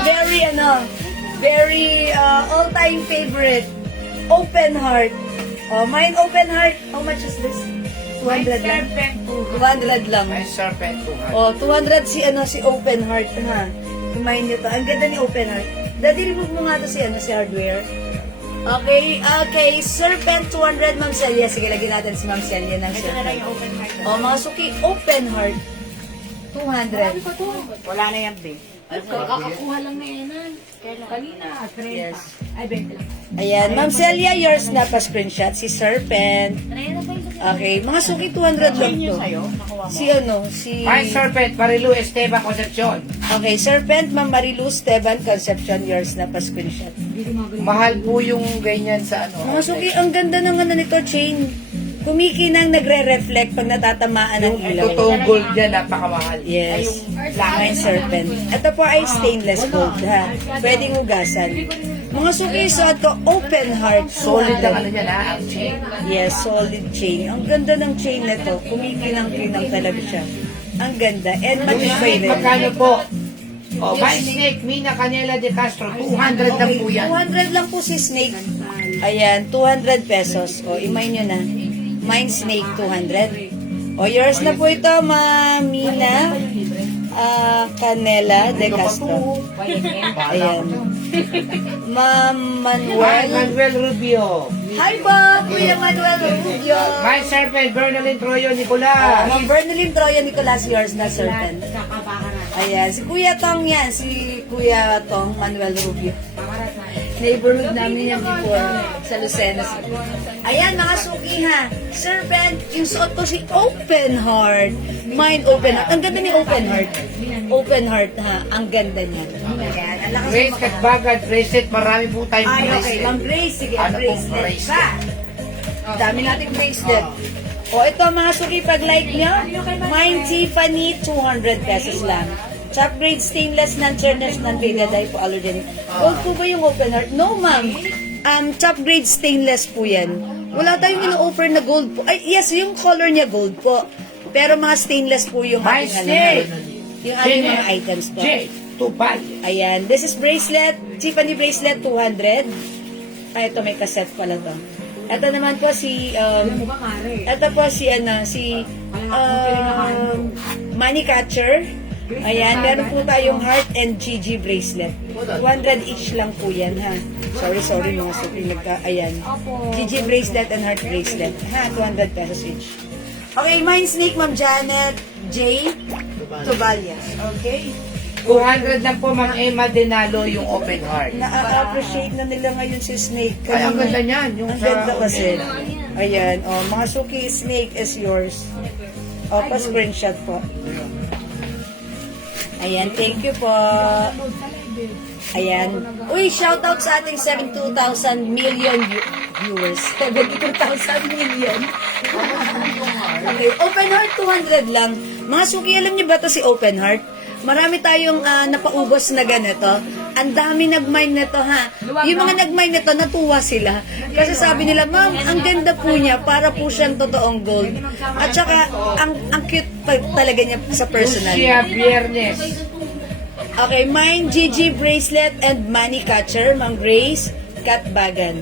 very all-time favorite. Open Heart. Oh, mine Open Heart. How much is this? 200 lang. 200 lang. May serpent 200. Oh, 200 si Open Heart ha. Kumain nyo to. Ang ganda ni Open Heart. Daddy, remove mo nga to si hardware. Okay, Serpent 200, Ma'am Celia. Sige, lagyan natin si Ma'am Celia ng Serpent. Oh, mga suki, Open Heart. 200. Wala na yan, babe. Kakakuha lang na yan, ah. Kanina, 30. Yes. Ay, 20 lang. Ayan, Ma'am Celia, yours na pa-screenshot. Si Serpent. Okay, mga suki 200 lang to. Si May serpent, Marilu Esteban Concepcion. Okay, Serpent, Ma'am Marilu Esteban Concepcion, yours na pa-screenshot. Mahal po yung ganyan sa ano. Mga suki, ang ganda ng nito, chain. Kumikinang nagre-reflect pag natatamaan ng Yung ilaw. totoong gold niya, napakamahal. Yes. Line Serpent. Ito po ay stainless gold, ha? Pwedeng hugasan. Mga suki, so ito, Open Heart. Solid ang ano niya na, ang chain. Yes, solid chain. Ang ganda ng chain na to. Kumikinang-kinang talaga siya. Ang ganda. And Yung matibay snake, rin. magkano po? O, by snake, Mina Canela de Castro, 200 lang po yan. 200 lang po si Snake. Ayan, 200 pesos. O, imay nyo na. Mine Snake, 200. O, yours na po ito, Mamina Canela de Castro. Ayan. Ma'am By Manuel. Manuel Rubio. Hi po, Kuya Manuel Rubio. By serpent, Bernalyn Troyo Nicolas. Ma'am Bernalyn Troya Nicolas, yours na Serpent. Ayan, si Kuya Tong yan, si Kuya Tong Manuel Rubio. Neighborhood namin yan before sa Lucena City. Ayan, mga suki ha. Serpent, yung suot ko si Open Heart. Mine Open Heart. Ang ganda ni Open Heart. Open Heart ha. Ang ganda niya. Ayan, ang lakas Grace Katbagat, bracelet, marami po tayong Ay, okay. bracelet. Ma'am Grace, sige. Ano pong Bracelet bracelet? pa. Dami nating bracelet. O, ito mga suki, pag-like nyo, Mine Tiffany, 200 pesos lang. Top grade stainless, non-churners, non-faded hypoallergenic. Gold po ba yung Open Heart? No, ma'am. Top grade stainless po yan. Wala tayong ino-offer na gold po. Ay, yes, yung color niya gold po. Pero mga stainless po yung My ating snake. yung ating mga items po. J. Tupal. Ayan, this is bracelet, Tiffany bracelet, 200. Ay, ito may cassette pala to. Ito naman po si, ito po si, money catcher. Ayan, meron po tayong heart and GG bracelet. 200 each lang po yan, ha. Sorry, mga suki, ayan. GG bracelet and heart bracelet. Ha, 200 pesos each. Okay, mine snake, Ma'am Janet J. Tubalias. Okay. 200 lang po, Ma'am Emma Denalo, yung open heart. Na-appreciate na nila ngayon si Snake. Ay, ang ganda niyan. Yung Ang sa ganda kasi. Ayan, mga suki, Snake is yours. Pa-screenshot po. Ayan, thank you po. Ayan. Uy, shoutout sa ating 72,000 million viewers. 72,000 million. Okay, Open Heart 200 lang. Mga suki, alam niyo ba to si Open Heart? marami tayong napaubos na ganito. Ang dami nag-mine nito, ha? Yung mga nag-mine nito, natuwa sila. Kasi sabi nila, ma'am, ang ganda po niya, para po siyang totoong gold. At saka, ang cute talaga niya sa personal. Lucia Biernes. Okay, mine, GG bracelet and money catcher, Ma'am Grace, Kat Bagan.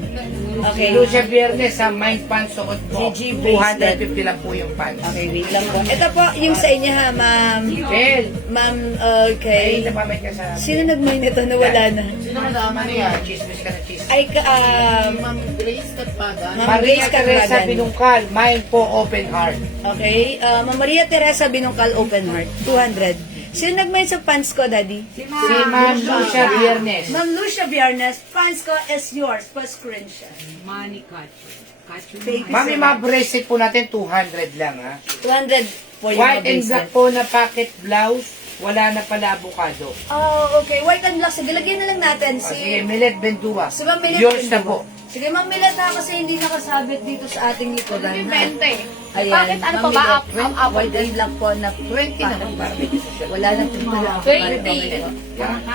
Okay. Lucia Biernes sa Mind Pants suot po. GG bracelet. 250 lang po yung pants. Okay, wait lang po. Ito po, yung sa inyo ha, ma'am. Bel, Ma'am, ay, okay. napamit ka sa... Sino nag-mine ito na wala na? Sino kasama niya? Chismis ka na chismis. Ay, Ma'am Grace Katpagan. Ma'am Maria Grace Teresa Carbagan. Binungkal, Mind po Open Heart. Okay, Ma'am Maria Teresa Binungkal Open Heart, 200. Sino nag-mine sa pants ko, Daddy? Si Ma'am Lucia Biernes. Ma'am Lucia Biernes, pants ko is yours. Pa-screenshot. Money catcher. Catcher. Thank you, Mami, sir. mga bracelet po natin, 200 lang ha. 200 po yung White and black bracelet. po na pocket blouse, wala na pala avocado. Oh, okay. White and black. Sige, lagyan na lang natin O, si... sige, Milet Bendua. Si Ma'am Milet Yours na Bendua. po. Sige, Ma'am Milet ha, kasi hindi nakasabit dito sa ating likodan. ha? Ayan. Bakit? Ano Ma'am pa ba? Milet, white and black po na 20 naman para may social. wala na po pala. 20.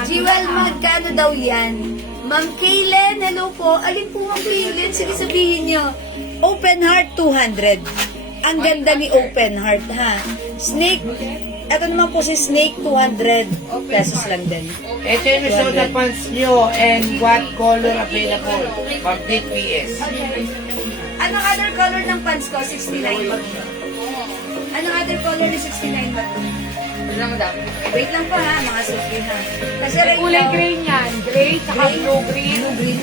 Jewel, magkano daw yan? Ma'am Kaylen, hello po. Alin po Ma'am Kaylen? Sige, sabihin nyo. Open Heart, 200. Ang ganda ni Open Heart, ha? Snake, ito naman po si Snake, 200 pesos lang din. Ito yung suot na pants nyo and what color available from DPS. Anong other color ng pants ko? 69 ba? Anong other color ni 69 ba? Wait lang pa ha, mga suki ha. Kasi right Kulay now, green yan. Gray, tsaka Gray. blue green. blue green,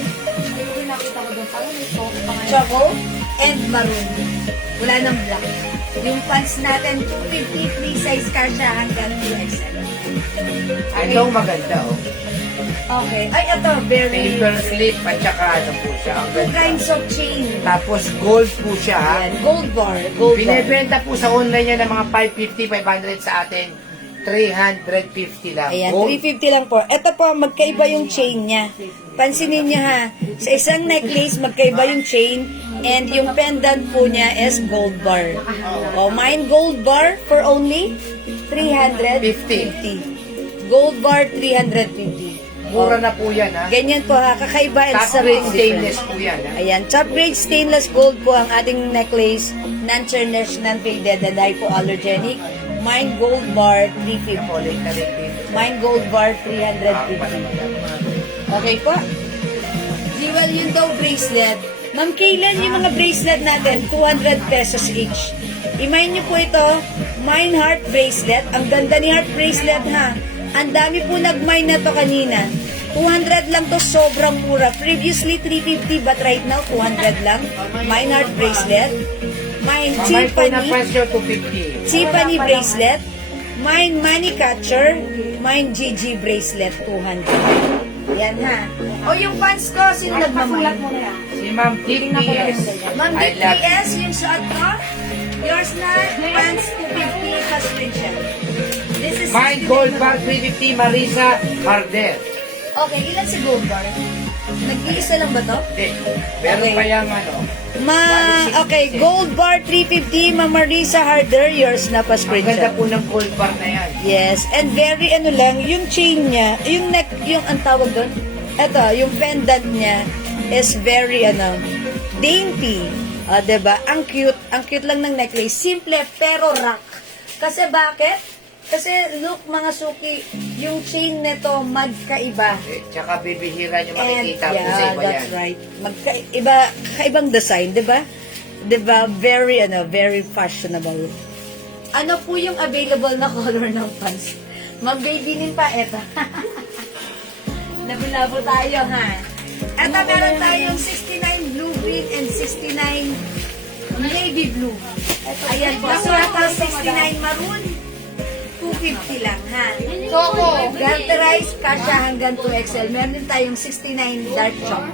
Yung nakita ko doon. Parang may soap pa nga. choco, and maroon. Wala nang black. Yung pants natin, 250 free size kasha hanggang 2XL. Ito ang maganda oh. Okay. Ay, ito, very Paper slip at saka ano po siya. Ang two ganda. kinds of chain. Tapos gold po siya ha. Ayan, gold bar. Gold bar. Binebenta po sa online niya ng mga 550, 500 sa atin. 350 lang. Ayan, Gold. 350 lang po. Ito po, magkaiba yung chain niya. Pansinin niyo ha, sa isang necklace, magkaiba yung chain, and yung pendant po niya is gold bar. O, mine gold bar for only 350. Gold bar, 350. Mura na po yan ha. Ganyan po ha, kakaiba and Top grade something stainless different. po yan ha. Ayan, top grade stainless gold po ang ating necklace, non-tarnished, non-faded, and hypoallergenic. Mine gold bar, 350. Ulit na rin dito. Mine gold bar, 350. Okay po. Jewel, yung daw bracelet. Ma'am Kaylan, yung mga bracelet natin, 200 pesos each. I-mine nyo po ito, Mine Heart Bracelet. Ang ganda ni Heart Bracelet ha. Ang dami po nag-mine na to kanina. 200 lang to, sobrang mura. Previously 350 but right now 200 lang. Mine Heart Bracelet. Mine Mamay po na Tiffany. presyo 250. Tiffany bracelet, mine money catcher, mine GG bracelet 200. Yan ha. O yung pants ko, sino nagmamay? Si Ma'am TPS. Ma'am I love you. DPS, yung suot ko. Yours na, pants 250 plus rinchen. This is Mine 69 Gold naman. Bar 350 Marisa Harder. Okay, ilan si Gold Bar? Nag-iisa lang ba to? Hindi. Meron Okay. pa yung ano. Okay, Gold Bar 350, Ma'am Marisa Harder, yours na pa Ang ganda screenshot. po ng gold bar na yan. Yes, and very ano lang, yung chain niya, yung neck, yung ang tawag doon, eto, yung pendant niya is very ano, dainty. Diba? Ang cute lang ng necklace. Simple pero rock. Kasi bakit? Kasi look mga suki, yung chain nito magkaiba. Eh, tsaka bibihira nyo And makikita po sa yeah, iba that's yan. right. Magkaiba, kakaibang design, 'di ba? 'Di ba? Very fashionable. Ano po yung available na color ng pants? Mag-babynin pa eto. Labo-labo tayo, ha? Eto, meron tayong 69 blue green and 69 navy blue. Ayan po. So, ito 69 maroon. 250 lang, ha? Choco. Garterized, kasha hanggang 2XL. Meron din tayong 69 dark choco.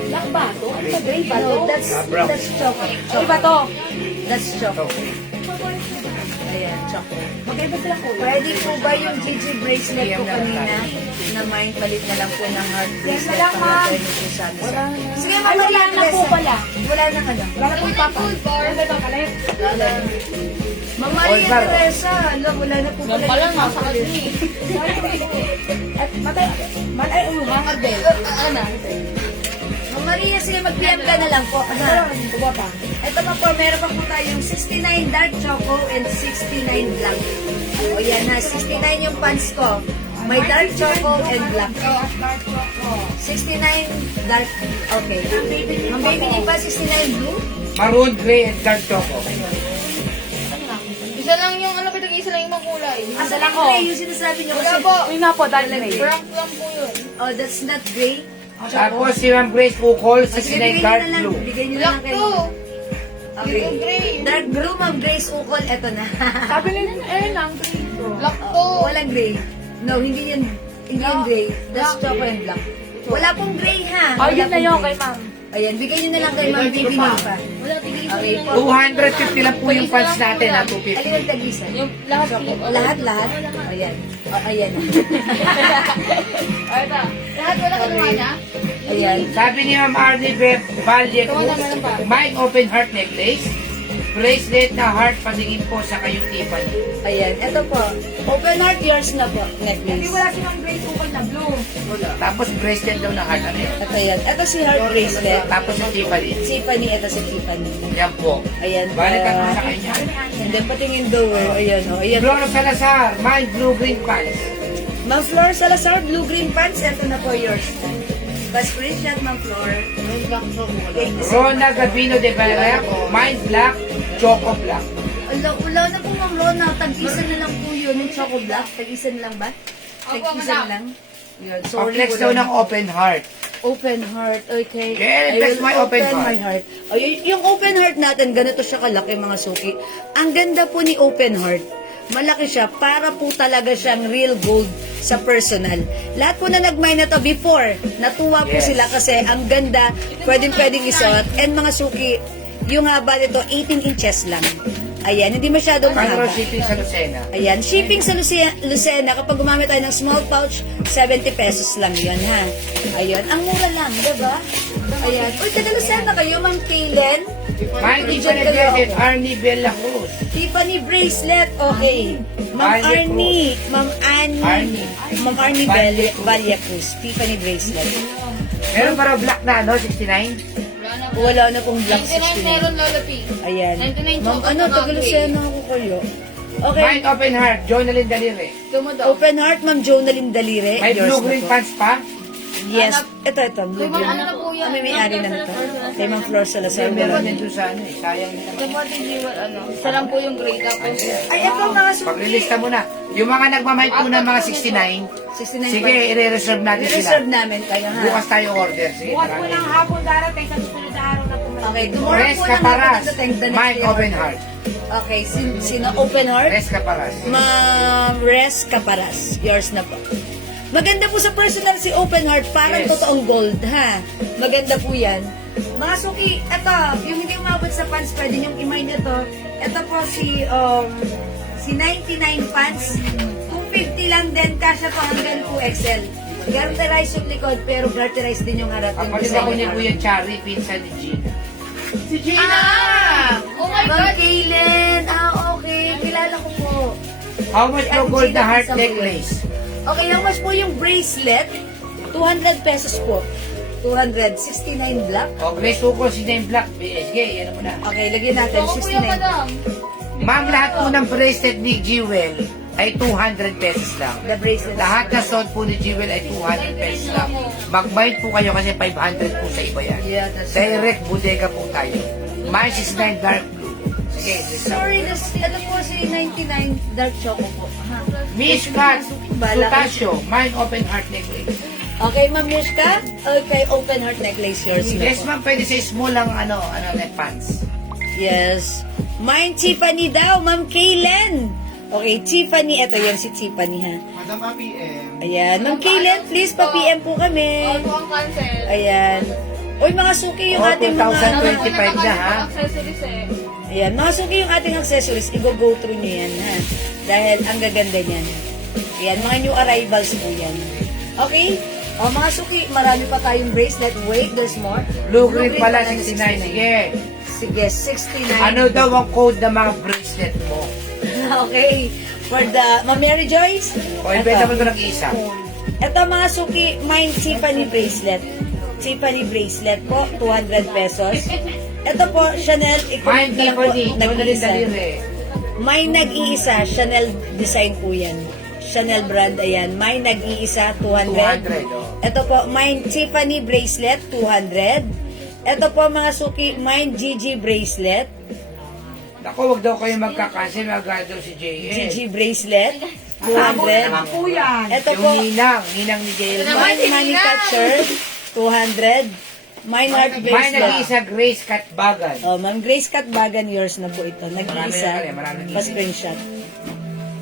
Black ba ito? Ano ba? Gray ba ito? No, that's choco. Iba to. That's choco. Ayan, choco. Magkaiba sila ko. Pwede po ba yung GG bracelet ko kanina na mine palit na lang po ng heart bracelet Wala, para ma'am. pwede po sabi sa sige, Ay, ma'am, wala na po pala. Wala na ka na. Wala na po yung papa. Wala na palit. Ma'am Maria Olgar. Teresa, alam, wala na po Yan pala, nasa kanya eh. At matay hangad din. Ano? Ma'am Maria, sige, mag-PM ka na lang po. Ha? Kuba pa. Ito pa po, meron pa po tayong 69 dark choco and 69 black. O yan ha, 69 yung pants ko. May dark choco and black. 69 dark, okay. Ang baby niyo ba 69 blue? Maroon, gray, and dark choco. Isa lang yung, ano, isa lang yung makulay. Asa lang gray yung sinasabi niyo kasi. Uy nga po, dahil na Brown lang po yun. Oh, that's not gray. Tapos si Ma'am Grace Ukol, Sige, 69 dark blue. Bigay niyo na Black lang kayo. to. Okay. Yung gray. Dark blue, Ma'am Grace Ukol, eto na. Sabi nila, lang, dito. Black to. Walang gray. No, hindi yan gray. That's choco and black. Wala pong gray ha. Oh, Wala yun na pong yun gray. kay ma'am. Ayan, bigay nyo na lang kay Ma'am Bibi pa. Wala, tigil Okay po. 250 lang po yung pants natin, ha? 250. Alin ang tag-isa? Yung lahat po. Lahat? Ayan. Ayan. Ay, ito. Lahat wala kinuha niya? Ayan. Sabi ni Ma'am Arnie Valle Cruz, may open heart necklace, bracelet na heart patingin po sa kayong Tiffany. Ayan. Ito po. Open heart, yours na po. Hindi Necklace. wala silang grade ukol na blue. Tapos bracelet daw na heart. Ano yun? Ito yan. Ito si heart bracelet. Tapos sa Tiffany. Tiffany, ito si Tiffany. Yan po. Ayan. Balik ka sa kanya. And then patingin daw. Ayan o. Ayan. Flor Salazar, my blue-green pants. Ma'am Flor Salazar, blue-green pants. Ito na po yours. Pa-screenshot, Ma'am Flor. Okay. Rona Gabino de Vera, mine black, choco black. Wala na po, Ma'am Rona. Tag-isa na lang po yun. Yung choco black. Tag-isa na lang ba? Tag-isa na lang. Yun. Sorry. Pag-flex daw ng open heart. Open heart. Okay. Yeah, I that's will my open heart. my heart. Oh, yung open heart natin, ganito siya kalaki mga suki. Ang ganda po ni open heart. Malaki siya para po talaga siyang real gold sa personal. Lahat po na nag-mine na to before, natuwa po Yes. sila kasi ang ganda, pwedeng isuot. And mga suki, yung haba nito, 18 inches lang. Ayan, hindi masyadong Pangro mahaba. shipping sa Lucena. Ayan, shipping sa Lucena, kapag gumamit tayo ng small pouch, 70 pesos lang yun, ha? Ayun, ang mura lang, diba? Ayan. Uy, taga Lucena kayo, Ma'am Kaylen. Mine Tiffany bracelet, Arnie Bella Cruz. Tiffany bracelet, okay. Ma'am Arnie Arnie, Ma'am Annie, Ma'am Arnie Valle Cruz, Tiffany bracelet. Meron para black na, no? 69? Wala na po. Wala na pong black 99 meron lalapi. Ayan. 99 Ma'am, chocolate ano, na taga gray. Lucena ako kayo. Okay. Mine open heart, Jonalyn Dalire. Tumo daw. Open heart, Ma'am Jonalyn Dalire. May Yours na blue-green po. pants pa. Yes. Ito. Blue Ma'am, green. ano na po yan? May may-ari na nito. Kay Ma'am Flor Salazar. Meron din doon sa ano eh. Sayang nila. Kapatid Jewel, ano? Isa lang po yung gray tapos. Ay, ito mga suki. Pag-release mo na. Yung mga nagmamahit po ng mga 69, 69 sige, i-reserve natin sila. I-reserve namin kayo, ha? Bukas tayo order. Sige, Bukas po marami. ng hapon darating sa susunod na araw na pumunta. Okay, tomorrow Res po lang Caparas, natin the next Mine day. open heart. Okay, sino open heart? Res Caparas. Ma'am Res Caparas. Yours na po. Maganda po sa personal si open heart. Parang Yes. totoong gold, ha? Maganda po yan. Mga suki, eto, yung hindi umabot sa pants, pwede niyong i-mine ito. Ito po si 99 pants. 250 lang din, kasya pa hanggang 2XL. Garterize yung likod, pero garterize din yung harap. Yung Kapatid design ako ni niya. Kuya Charlie, pinsan ni Gina. Si Gina! Oh my Ma'am God! Kaylen, okay, kilala ko po. How much po gold na heart necklace? Okay, how much po yung bracelet? 200 pesos po. 269 black. O, Grace Uko, si Name Black, BSG, yan mo na. Okay, lagyan natin Ako po yung 69. madam. Ma'am, lahat po ng bracelet ni Jewel ay 200 pesos lang. The bracelet. Lahat na suot po ni Jewel ay 200 pesos lang. Mag-bite po kayo kasi 500 po sa iba yan. Yeah, that's Direct bodega po tayo. Mine is 9 dark blue. Sige, Sorry, ito po si 99 dark choco po. Ha? Miss Kat, Bala kayo. Sutasio, mine open heart necklace. Okay, Ma'am Mishka. Okay, open heart necklace yours na Yes, po. ma'am, pwede sa small lang, neck pants. Yes. Mine Tiffany daw, Ma'am Kaylen. Okay, Tiffany. Ito yan si Tiffany, ha? Madam APM. Ayan. Ma'am Kaylen, please, pa-PM po kami. Ako ang cancel. Ayan. Uy, mga suki yung Oh, ating mga... 2025 na, ha? Accessories eh. Ayan, mga suki yung ating accessories. I-go through nyo yan, ha? Dahil ang gaganda niyan. Ayan, mga new arrivals po yan. Okay? O, mga suki, marami pa tayong bracelet. Wait, there's more. Blue green Blue pala, green 69. Sige. Sige, 69. Ano daw ang code ng mga bracelet mo? Okay. For the, Ma'am Mary Joyce? O, ibenta mo ito ng isa. Ito mga suki, mine Tiffany bracelet. Tiffany bracelet po, 200 pesos. Ito po, Chanel, Mine na lang po, Tiffany, nag-iisa. daliri. Mine nag-iisa, Chanel design po yan. Chanel brand, ayan. Mine nag-iisa, 200. 200, oh. Ito po, mine Tiffany bracelet, 200. Ito po mga suki, mine Gigi bracelet. Naku, wag daw kayo magkakasin, magkakasin daw si JL. Gigi bracelet, Sabon 200. naman po yan. Ito Yung po, ninang ni JL. mine money catcher, 200. Mine heart Mine bracelet. nag-iisa Grace Katbagan. Oh, Ma'am Grace Katbagan, yours na po ito. Nag-iisa, Maraming pa-screenshot.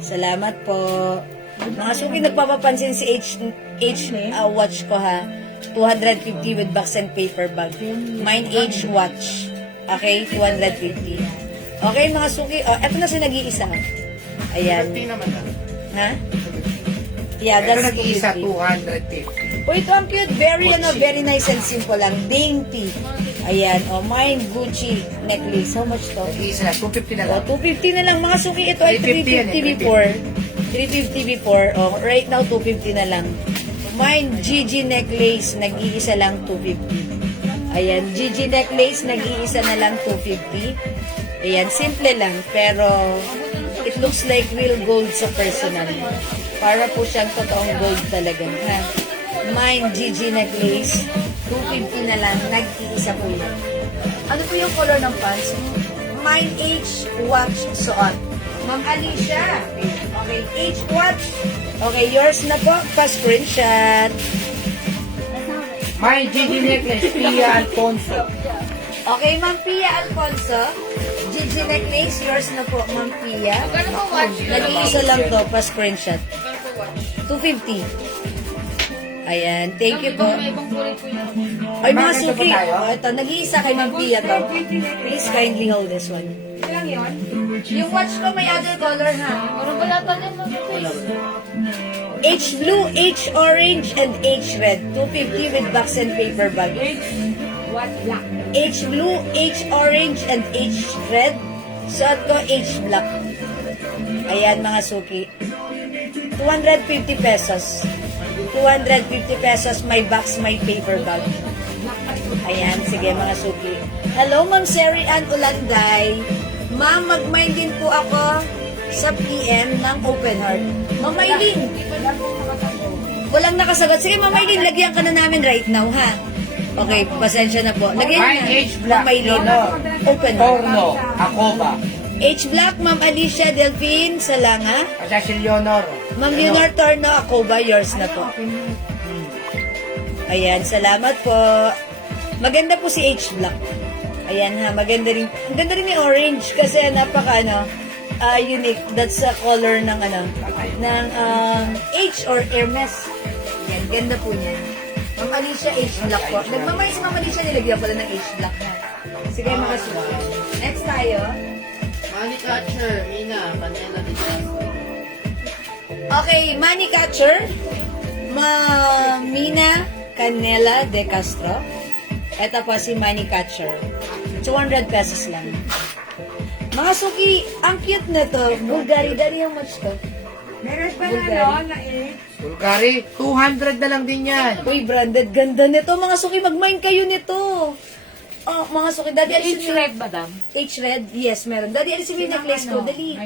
Salamat po. Mga suki, nagpapapansin si H watch ko ha. 250 with box and paper bag. Mine H watch. Okay, 250. Okay, mga suki. Oh, eto na si nag-iisa. Ayan. naman na. Ha? Yeah, Ito that's nag-iisa 250. 250. Oh, ito ang cute. Very, very nice and simple lang. Dainty. Ayan. Oh, mine Gucci necklace. How much to? Nag-iisa, 250 na Oh, lang. 250 na lang. Mga suki, ito ay 350 350 before. 350 before. Oh, right now, 250 na lang. Mine, Gigi necklace, nag-iisa lang 250. Ayan, Gigi necklace, nag-iisa na lang 250. Ayan, simple lang. Pero, it looks like real gold sa personal. Para po siyang totoong gold talaga. Ha? Mine, Gigi necklace, 250 na lang, nag-iisa po yun. Ano po yung color ng pants? Mine H watch suot. Ma'am Alicia. Okay, H watch. Okay, yours na po. Pa-screenshot. My Gigi necklace, Pia Alfonso. Okay, Ma'am Pia Alfonso. Gigi necklace, yours na po, Ma'am Pia. Gano'n po watch? Nag-iisa lang to, pa-screenshot. Gano'n po watch? 250. Ayan, thank you po. May ibang kulay po yun. Ay, mga Bakit suki. ba tayo? Oh, ito, nag-iisa kay Ma'am Pia to. Please kindly hold this one. Ilang yun? Yung watch ko may other color ha. Parang wala pa din mga face. H blue, H orange, and H red. 250 with box and paper bag. What black? H blue, H orange, and H red. Suot ko H black. Ayan mga suki. 250 pesos. 250 pesos, may box, may paper bag. Ayan, sige mga suki. Hello, Ma'am Seri Ann Ulanday. Ma'am, mag-mind din po ako sa PM ng Open Heart. Ma'am Maylin, walang nakasagot. Sige, Ma'am Maylin, lagyan ka na namin right now, ha? Okay, pasensya na po. Lagyan Mine na. H Black, Ma'am Maylin, Leonor. Open Heart. Porno, Acoba. H Black, Ma'am Alicia Delphine Salanga. At si Leonor. Ma'am Leonor Torno, Acoba, yours na po. Ayan, salamat po. Maganda po si H Black. Ayan ha, maganda rin. Ang ganda rin ni orange kasi napaka unique. That's the color ng ng H or Hermes. Ayan, ganda po niya. Ma'am Alicia, H Black po. Nagmamay si Ma'am Alicia, nilagyan pala ng H Black na. Sige, mga suki. Next tayo. Money catcher, Mina, Manila Disaster. Okay, money catcher. Mina Canela de Castro. Ito po si money catcher. 200 pesos lang. Mga suki, ang cute na to. Bulgari, dari how much to? Meron pa na no, na Bulgari, 200 na lang din yan. Uy, branded. Ganda nito. Mga suki, mag-mine kayo nito. Oh, mga suki, Daddy Alice. H-red, madam. H-red? Yes, meron. Daddy Alice, may necklace ko. Dali.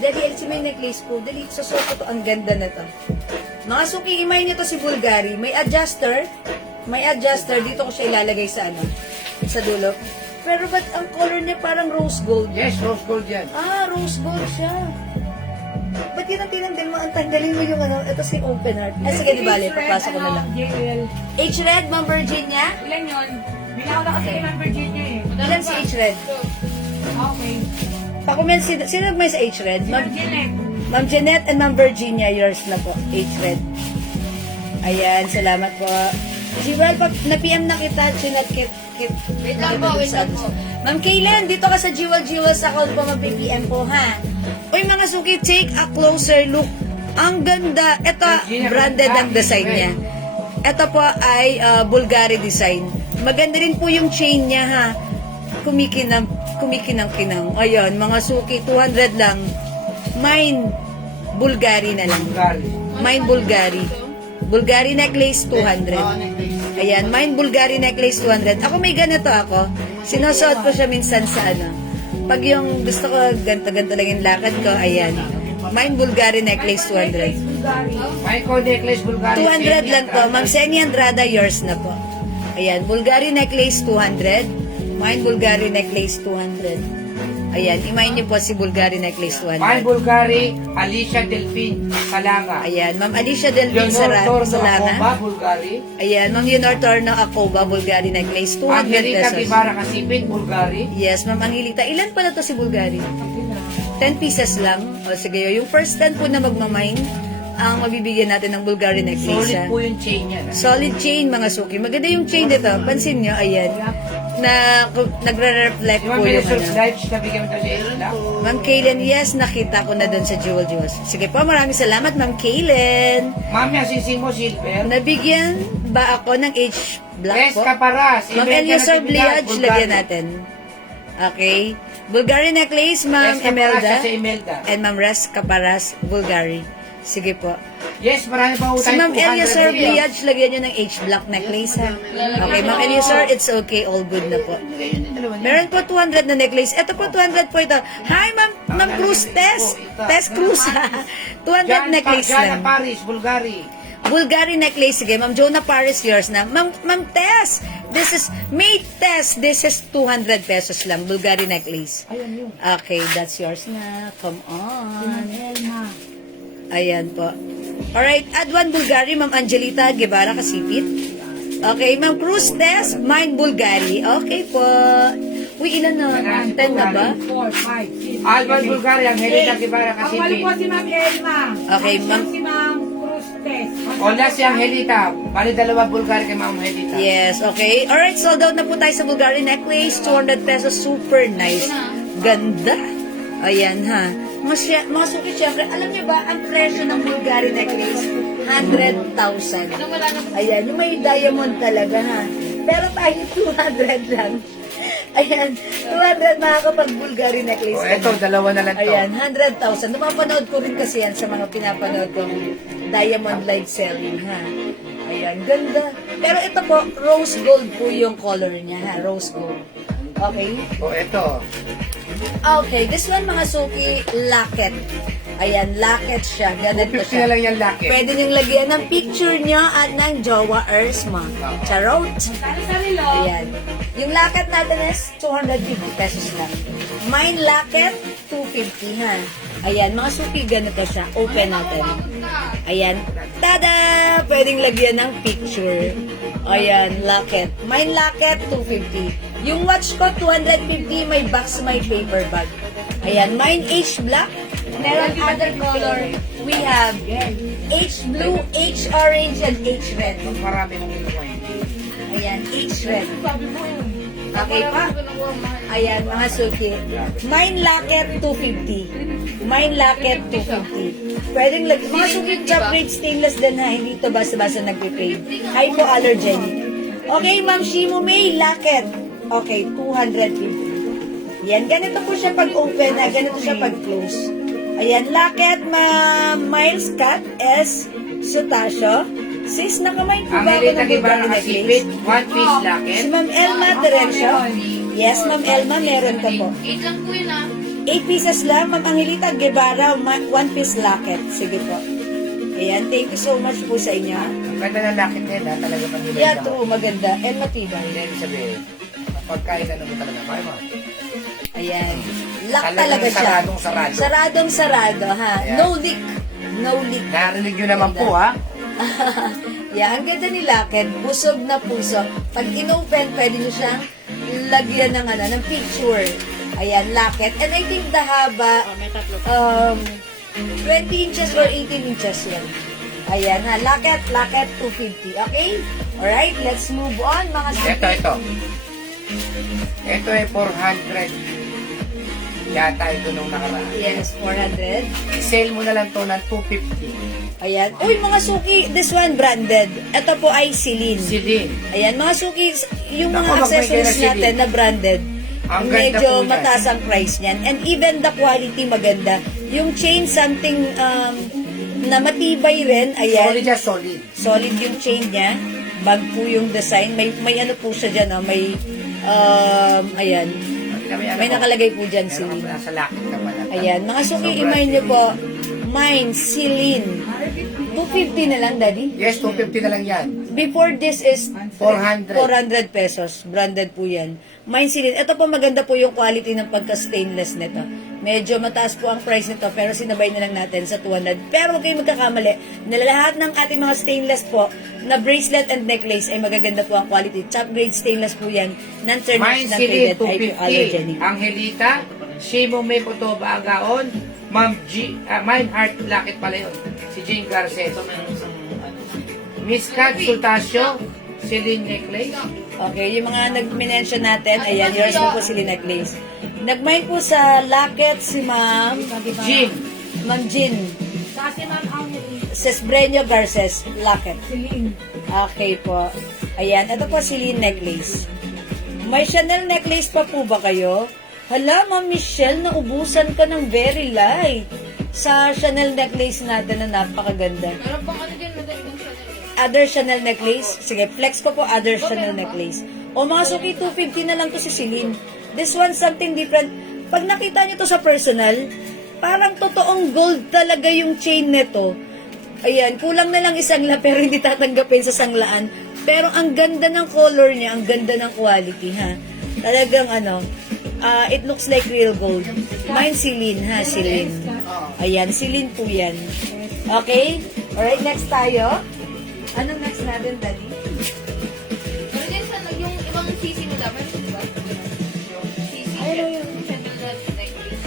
Daddy Alice, may necklace ko. Dali, susuot ko to. Ang ganda na to. Mga suki, imay nito si Bulgari. May adjuster. May adjuster. Dito ko siya ilalagay sa sa dulo. Pero ba't ang color niya parang rose gold? Yes, rose gold yan. Ah, rose gold siya. Ba't yun ang tinandil mo? Ang tanggalin mo yung ito si Open Heart. Ah, sige, di bale, papasok ko na lang. JL. H-Red, Ma'am Virginia. Ilan yun? Binaw na kasi kay Ma'am Virginia eh. Ilan si H-Red? Okay. Pakumen, sino nagmay sa H-Red? Ma'am Jeanette. Ma'am Jeanette and Ma'am Virginia, yours na po. H-Red. Ayan, salamat po. Jewel, na-PM na kita, Jeanette, Wait lang po, wait lang po. Ma'am Kaylan, dito ka sa Jewel sa account po, mag-PM po, ha? Uy, mga suki, take a closer look. Ang ganda. Ito, branded ang design niya. Ito po ay Bulgari design. Maganda rin po yung chain niya, ha? Kumikinang. kumikinang-kinang. Ayun, mga suki, 200 lang. Mine, Bulgari na lang. Bulgari. Mine, Bulgari. Bulgari necklace, 200. Ayan, mine Bulgari necklace 200. Ako may ganito ako. Sinusuot ko siya minsan sa ano. Pag yung gusto ko, ganto-ganto lang yung lakad ko, ayan. Mine Bulgari necklace 200. Michael necklace Bulgari. 200 lang po. Ma'am Seni Andrada, yours na po. Ayan, Bulgari necklace 200. Mine Bulgari necklace 200. Ayan, imayin niyo po si Bulgari necklace Mine 200. Bulgari, Alicia Delfin, Salanga. Ayan, Ma'am Alicia Delvin Salanga. Akoba, Bulgari. Ayan, Ma'am Leonor Torno Acoba, Bulgari necklace, 200 Angelita pesos. Guevara Kasipit, Bulgari. Yes, Ma'am Angelita. Ilan pala to si Bulgari? 10 pieces lang. O sige, yung first 10 po na magmamine, ang mabibigyan natin ng Bulgari necklace. Solid po yung chain niya. Solid chain, mga suki. Maganda yung chain dito. Pansin nyo, ayan. Na nagre-reflect Yung po mga yung Research ano. Lives, nabigyan mo ito sa Isla. Ma'am Kaylen, yes, nakita ko na doon sa Jewel Jewels. Sige po, maraming salamat, Ma'am Kaylen. Ma'am, yung sising mo, silver. Nabigyan ba ako ng H black Yes, po? Kaparas. Ma'am Eliasor Bliage, lagyan natin. Okay. Bulgari necklace, Ma'am Yes, Kaparas Imelda. sa Imelda. And Ma'am Res Caparas, Bulgari. Sige po. Yes, marami pa Si utang. Ma'am Eliasor Bliage, lagyan niyo ng H-block necklace, ha? Okay, Ma'am Eliasor, it's okay. All good na po. Meron po 200 na necklace. Ito po, 200 po ito. Hi, Ma'am Cruz Tess. Tess Cruz, ha? 200 necklace Jana lang. Paris, Bulgari. Bulgari necklace, sige. Ma'am Jonah Paris, yours na. Ma'am Tess, this is, May Tess, this is 200 pesos lang. Bulgari necklace. Ayan yun. Okay, that's yours na. Come on. Elma. Ayan po. Alright, add one Bulgari, Ma'am Angelita Guevara Kasipit. Okay, Ma'am Cruz Tess, mine Bulgari. Okay po. Uy, ilan na? 10 na ba? 4, 5, 6. Alban Bulgari, Angelita Guevara Ang mali Kasipit. po si Ma'am Elma. Okay, Ma'am. Si Ma'am Cruz-Tess. Ola si Angelita. Bali dalawa Bulgari kay Ma'am Angelita. Yes, okay. Alright, sold out na po tayo sa Bulgari necklace. 200 pesos. Super nice. Ganda. Ayan, ha. Mga suki, syempre, alam niyo ba, ang presyo ng Bulgari necklace, 100,000. Ayan, yung may diamond talaga, ha. Pero tayo, 200 lang. Ayan, 200 makakapag Bulgari necklace. O, eto, dalawa na lang to. Ayan, 100,000. Napapanood ko rin kasi yan sa mga pinapanood kong diamond live selling, ha. Ayan, ganda. Pero ito po, rose gold po yung color niya, ha. Rose gold. Okay? O, eto. Okay, this one mga suki, locket. Ayan, locket siya. Ganito 50 na siya. lang yung laki. Pwede niyong lagyan ng picture niya at ng jowa Ersma. Charot. Sari-sari lo. Ayan. Yung locket natin is 250 pesos lang. Mine locket, 250 ha. Ayan, mga suki, ganito siya. Open natin. Ayan. Tada! Pwedeng lagyan ng picture. Ayan, locket. Mine locket, 250. Yung watch ko, 250. May box, may paper bag. Ayan, mine H black. Meron other color. We have H blue, H orange, and H red. Marami mong kinuha yun. Ayan, H red. Okay pa? Ayan, mga suki. Mine locket, 250. Mine locket, 250. Pwedeng lagyan. Mga suki, chop grade stainless din ha. Hindi ito basta-basta nagpipade. Hypoallergenic. Okay, Ma'am Shimo May, locket. Okay, 250. Yan, ganito po siya pag open na, ganito siya pag close. Ayan, locket, Miles Cut, S. Sutasio. Sis, nakamain po ba ako Angelita ng Guevara Bulgari Kasipit, necklace? one piece Si locket. Ma'am Elma Terencio. Yes, Ma'am Elma, meron ka po. 8 lang po yun 8 pieces lang. Ma'am Angelita Guevara, one piece locket. Sige po. Ayan, thank you so much po sa inyo. Ang ganda ng locket na yun, ha? Talaga pang nilay Yeah, lang. true, maganda. And matibay. Hindi ibig sabihin. Pagkain na naman talaga. Kaya mo. Ayan. Lock Talagang talaga siya. saradong sarado. Saradong sarado, ha. Ayan. No leak. No leak. Narinig nyo naman po, ha? Yeah, ang ganda ni locket. Busog na puso. Pag inopen, pwede nyo siyang lagyan ng, ng picture. Ayan, locket. And I think the haba, 20 inches or 18 inches yan. Ayan ha, locket, 250. Okay? Alright, let's move on mga suki. Ito. Ito ay 400. Yata ito nung nakaraan. Yes, 400. I-sale mo na lang to ng 250. Ayan. Uy, mga suki, this one branded. Ito po ay Celine. Celine. Ayan, mga suki, yung mga Ako, accessories magbigay na natin na branded, Ang ganda medyo po yan. mataas ang price niyan. And even the quality maganda. Yung chain something na matibay rin. Ayan. Solid siya, solid. Solid yung chain niya. Bag po yung design. May ano po siya dyan. Oh. May, ayan. May nakalagay po dyan, Meron Celine. ka nasa lakit ka pala. Ayan. Mga suki, i-mind nyo po. Mine, Celine. 250 na lang, Daddy. Yes, 250 na lang yan. Before this is 400. 400 pesos. Branded po yan. Mine Celine. Ito po maganda po yung quality ng pagka-stainless nito. Medyo mataas po ang price nito pero sinabay na lang natin sa 200. Pero huwag kayong magkakamali na lahat ng ating mga stainless po na bracelet and necklace ay magaganda po ang quality. Top grade stainless po yan. Non-tarnished Mine na Celine, faded hypoallergenic. 250. Angelita, Shimo May Putoba Agaon, Ma'am G, Mine Heart Lakit pala yun. Si Jane Garces. So, meron isang, Miss Kat Sultasio, Celine Necklace. Okay, yung mga nag-mention natin, ayan, yours na po sila necklace. Nag-mind po sa locket si Ma'am Jean. Ma'am Jean. Kasi ma'am, ang Cesbreño Garces, locket. Celine. Okay po. Ayan, ito po Celine necklace. May Chanel necklace pa po ba kayo? Hala, Ma'am Michelle, naubusan ka ng very light sa Chanel necklace natin na napakaganda. Meron pang ano din, madami yung Chanel. Other Chanel necklace. Sige, flex ko po other Chanel necklace. O mga suki, 250 na lang to si Celine. This one, something different. Pag nakita nyo to sa personal, parang totoong gold talaga yung chain nito. Ayan, kulang na lang isang la pero hindi tatanggapin sa sanglaan. Pero ang ganda ng color niya, ang ganda ng quality, ha. Talagang ano, it looks like real gold. Mine Celine, ha, Celine. Ayan, Celine po yan. Okay? Alright, next tayo. Anong next natin, Daddy? Pero din sa yung ibang sisi mo dapat, di ba? Sisi. Yung Chanel na necklace.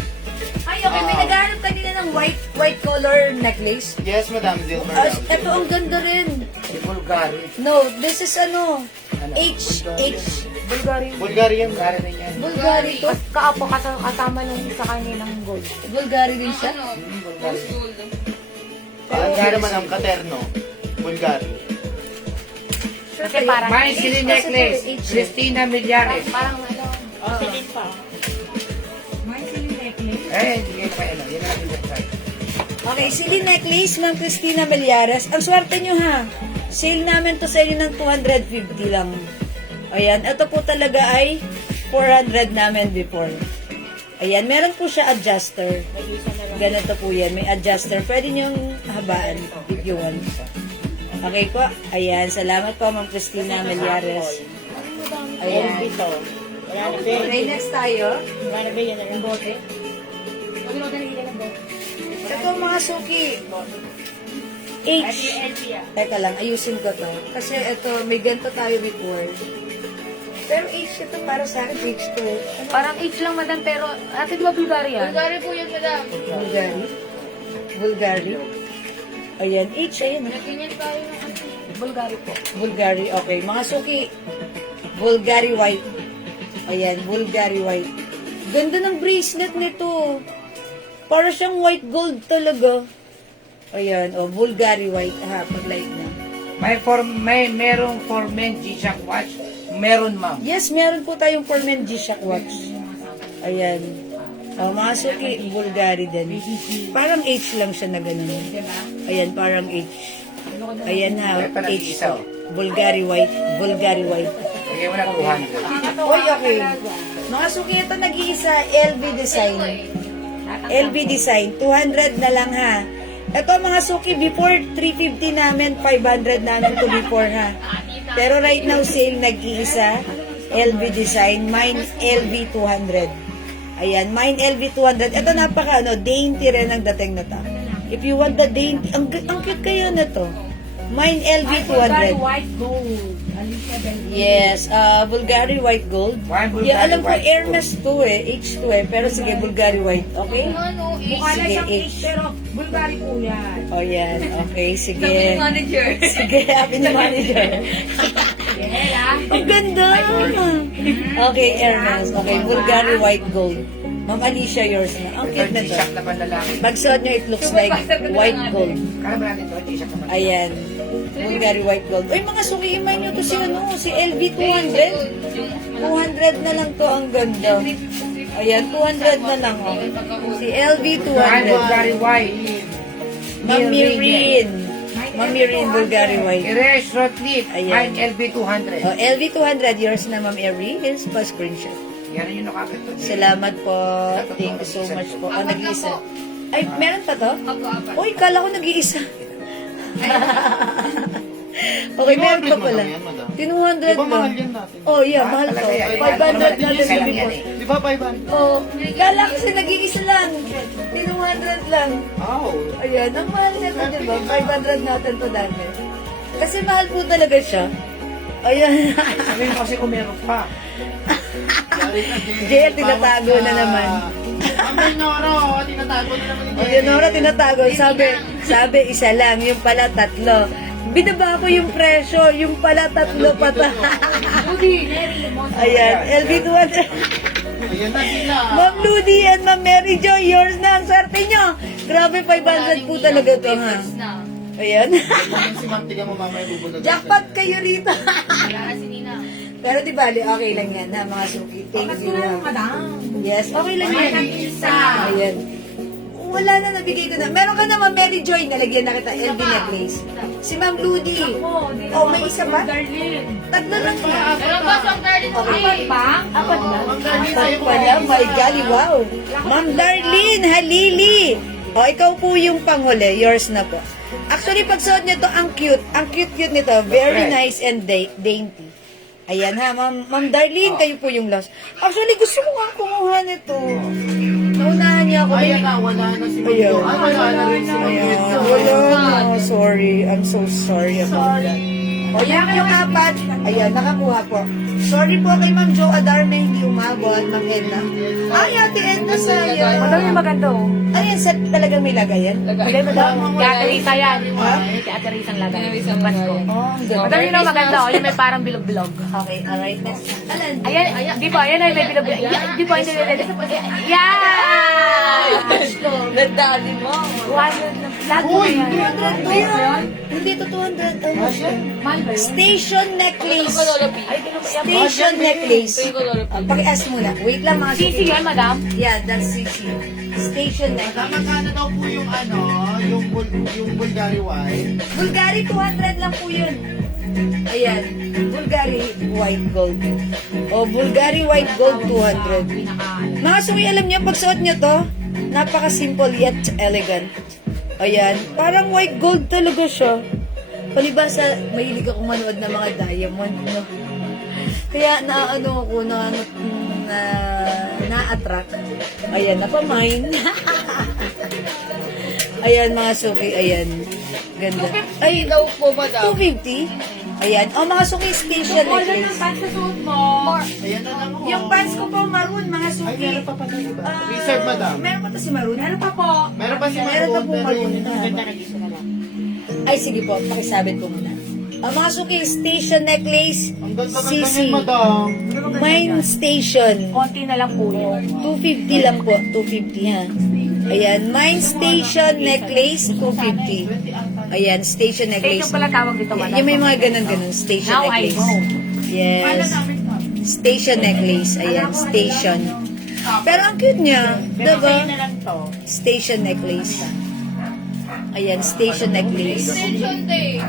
Ay, okay, may naghahanap kanina ng white color necklace. Yes, Madam Dilmer. Ito, ang ganda rin. Si Bulgari. No, this is ano, H. Bulgari. Bulgarian. Bulgari na yan. Bulgari to. Kaapo kasama nung sa kanilang gold. Bulgari din siya. Ano? Rose gold. Hindi naman ang katerno. Bulgari. Kasi parang Mine Celine Necklace, Christina Millares. parang ano. Celine pa. Mine Celine necklace. Hindi kayo pa ano. Yan ang website. Okay, Celine necklace, Ma'am Christina Millares. Ang swerte nyo ha. Sale namin to sa inyo ng 250 lang. Ayan, ito po talaga ay 400 namin before. Ayan, meron po siya adjuster. Ganito po yan, may adjuster. Pwede nyong habaan if you want. Okay po. Ayan, salamat po Ma'am Christina Millares. Ayan. Okay, next tayo. Ito mga suki. H. Teka lang, ayusin ko to. Kasi ito, may ganito tayo before. Pero H ito para sa akin, H to. Parang H lang madam pero ate di ba Bulgari yan? Bulgari po yan, madam. Bulgari. Bulgari. Ayan, H, ayan. Nagganyan tayo ng ano. Bulgari po. Bulgari, okay. Mga suki, Bulgari white. Ayan, Bulgari white. Ganda ng bracelet nito. Para siyang white gold talaga. Ayan, oh, Bulgari white. Ha, pag-light na. Merong for men G-Shock watch. Meron, ma'am. Yes, meron po tayong for men G-Shock watch. Ayan. Oh, mga suki, Bulgari din. Parang H lang siya na ganun. Ayan, parang H. Ayan ha, Meron pa H nag-iisa, to. Bulgari white. Bulgari white. Bigay mo na 200. Uy, okay. Mga suki, ito nag-iisa, LV design. LV design, 200 na lang ha. Ito mga suki, before 350 namin, 500 namin to before ha. Pero right now, sale nag-iisa, LV design, mine LV 200. Ayan, mine LV 200. Ito napaka, dainty rin ang dating na to. If you want the dainty, ang cute kaya na to. Mine LV 200. White gold. Alicia Del Rey. Yes, Bulgari white gold. One Bulgari Yeah, alam ko white Hermes to H2 pero sige, Bulgari white. Okay? Ano, Mukha na Sige, siyang H. H pero Bulgari po yan. Oh, yan. Okay, sige. manager. Sige, happy ni manager. Ang ganda! Okay, Hermes. Okay, Bulgari white gold. Ma'am Alicia, yours na. Ang Ito, cute na to. G-Shock naman lalaki. Pag suot nyo, it looks like white gold. Kala ba natin ito? G-Shock naman. Ayan. Bulgari white gold. Uy, mga suki, imay nyo to si LV200. Yung 200 na lang to, ang ganda. Ayan, 200 na lang. Oh. Si LV, 200. Bulgari White. Mami Rin. Mami Rin, Bulgari White. Ires, short lip. Ayan. Mine, LB 200. Oh, LV 200, yours na, Ma'am Aries. Pa-screenshot. Yan yung nakakit. Salamat po. Thank you so much po. Oh, nag-iisa. Ay, meron pa to? Uy, kala ko nag-iisa. Okay, meron pa pala. Tinuhundred Di ba mahal lang. yan natin? Oh, yeah, mahal to. 500 na lang sabi ko. Di ba 500? Oh, kala kasi nag-iisa lang. Tinuhundred lang. Wow. Ayan, ang mahal nito, di ba? 500 natin to dami. Kasi mahal po talaga siya. Ayan. Sabi mo kasi kung meron pa. JL, tinatago na naman. Ang Noro, tinatago na naman O, yun, Nora, tinatago. Sabi, isa lang. Yung pala, tatlo. Binaba ko yung presyo. Yung pala, tatlo pata. Ayan, LB 200. Ayan na sila. Ma'am Ludi and Ma'am Mary Joy, yours na ang swerte nyo. Grabe, 500 po talaga to, ha? Ayan. Ayan si Ma'am, tiga mo mamaya bubulog. Jackpot kayo rito. Wala si Nina. Pero di bali, okay lang yan, ha, mga suki. Thank you, ha. Madam. Yes, okay lang Ay, yan. nag-isa. Ayan. Wala na, nabigay ko na. Meron ka naman, Mary Joy, nalagyan na kita, LB necklace. Si Ma'am Ludi. Oh, may isa pa? Tatlo lang yan. Pero ba, Song Darlene, Okay. Apat na? Ma'am Darlene, Apat sa'yo po. pala, my golly, wow. Ma'am Darlene, halili. O, ikaw po yung panghuli. Yours na po. Actually, pag suot nyo to, ang cute. Ang cute-cute nito. Very nice and dainty. Ayan ha, Ma'am Darlene, kayo po yung last. Actually, gusto ko nga kumuha nito. Naunahan niya ako. Ayan na, wala na si Ma'am. Ayan. Ay, wala na rin si Ma'am. Ayan, wala na. Sorry. I'm so sorry about that. O, yan yung apat. Ayan, nakakuha po. Sorry po kay Ma'am Jo Adar na hindi umabot, Ma'am Edna. Ay, Ate Edna, sayang. Madam yung maganda oh. Ayan, set talagang may lagayan. Hindi, madam. Kaya Teresa yan. Kaya Teresa ang lagay. Yung Pasko. Oh, ang ganda. Madam yun ang maganda oh. Yung may parang bilog-bilog. Okay, alright. Next. Alan. Ayan, di po, ayan ay may bilog-bilog. Di po, hindi. Yeah! Ganda din mo. Lahat po yan. Hindi to 200. Mahal ba yun? Station necklace. Ay, ganun ba yan? Station necklace. Paki-ask muna. Wait lang mga Sisi yan, madam. Yeah, that's CC. Station necklace. Magkano daw po yung ano, yung Bulgari White? Bulgari, 200 lang po yun. Ayan. Bulgari white gold. O, Bulgari white gold, 200. Mga suki, alam niyo, pag suot niyo to, napaka-simple yet elegant. Ayan. Parang white gold talaga siya. Palibasa, mahilig ako manood ng mga diamond, no? Kaya naano ako, na-attract. Ayan, napamine. Ayan, mga suki, ayan. Ganda. Ay, daw po ba daw? 250? Ayan. O, mga suki, station necklace. Ayan na lang po. Yung pants ko po, maroon, mga Ay, suki. meron pa pala iba. Ah, Reserve, madam. Meron pa to si maroon? Meron pa po. Meron pa si Meron pa Maroon, po pero maroon yun na. ganda na gusto na lang. Ay, sige po, pakisabit ko muna. Ang mga suki, station necklace, Ang ganda-ganda CC. niyan, madam. Mine station. Konti na lang po yan. 250 lang po, 250 ha. Ayan, mine station necklace, 250. Ayan, station necklace. Station pala tawag dito, madam. Yung may mga ganun-ganun, station Now I necklace. know. Yes. Station necklace. Ayan, station. Pero ang cute niya, diba? lang to. Station necklace. Ayan, station necklace. Extension day.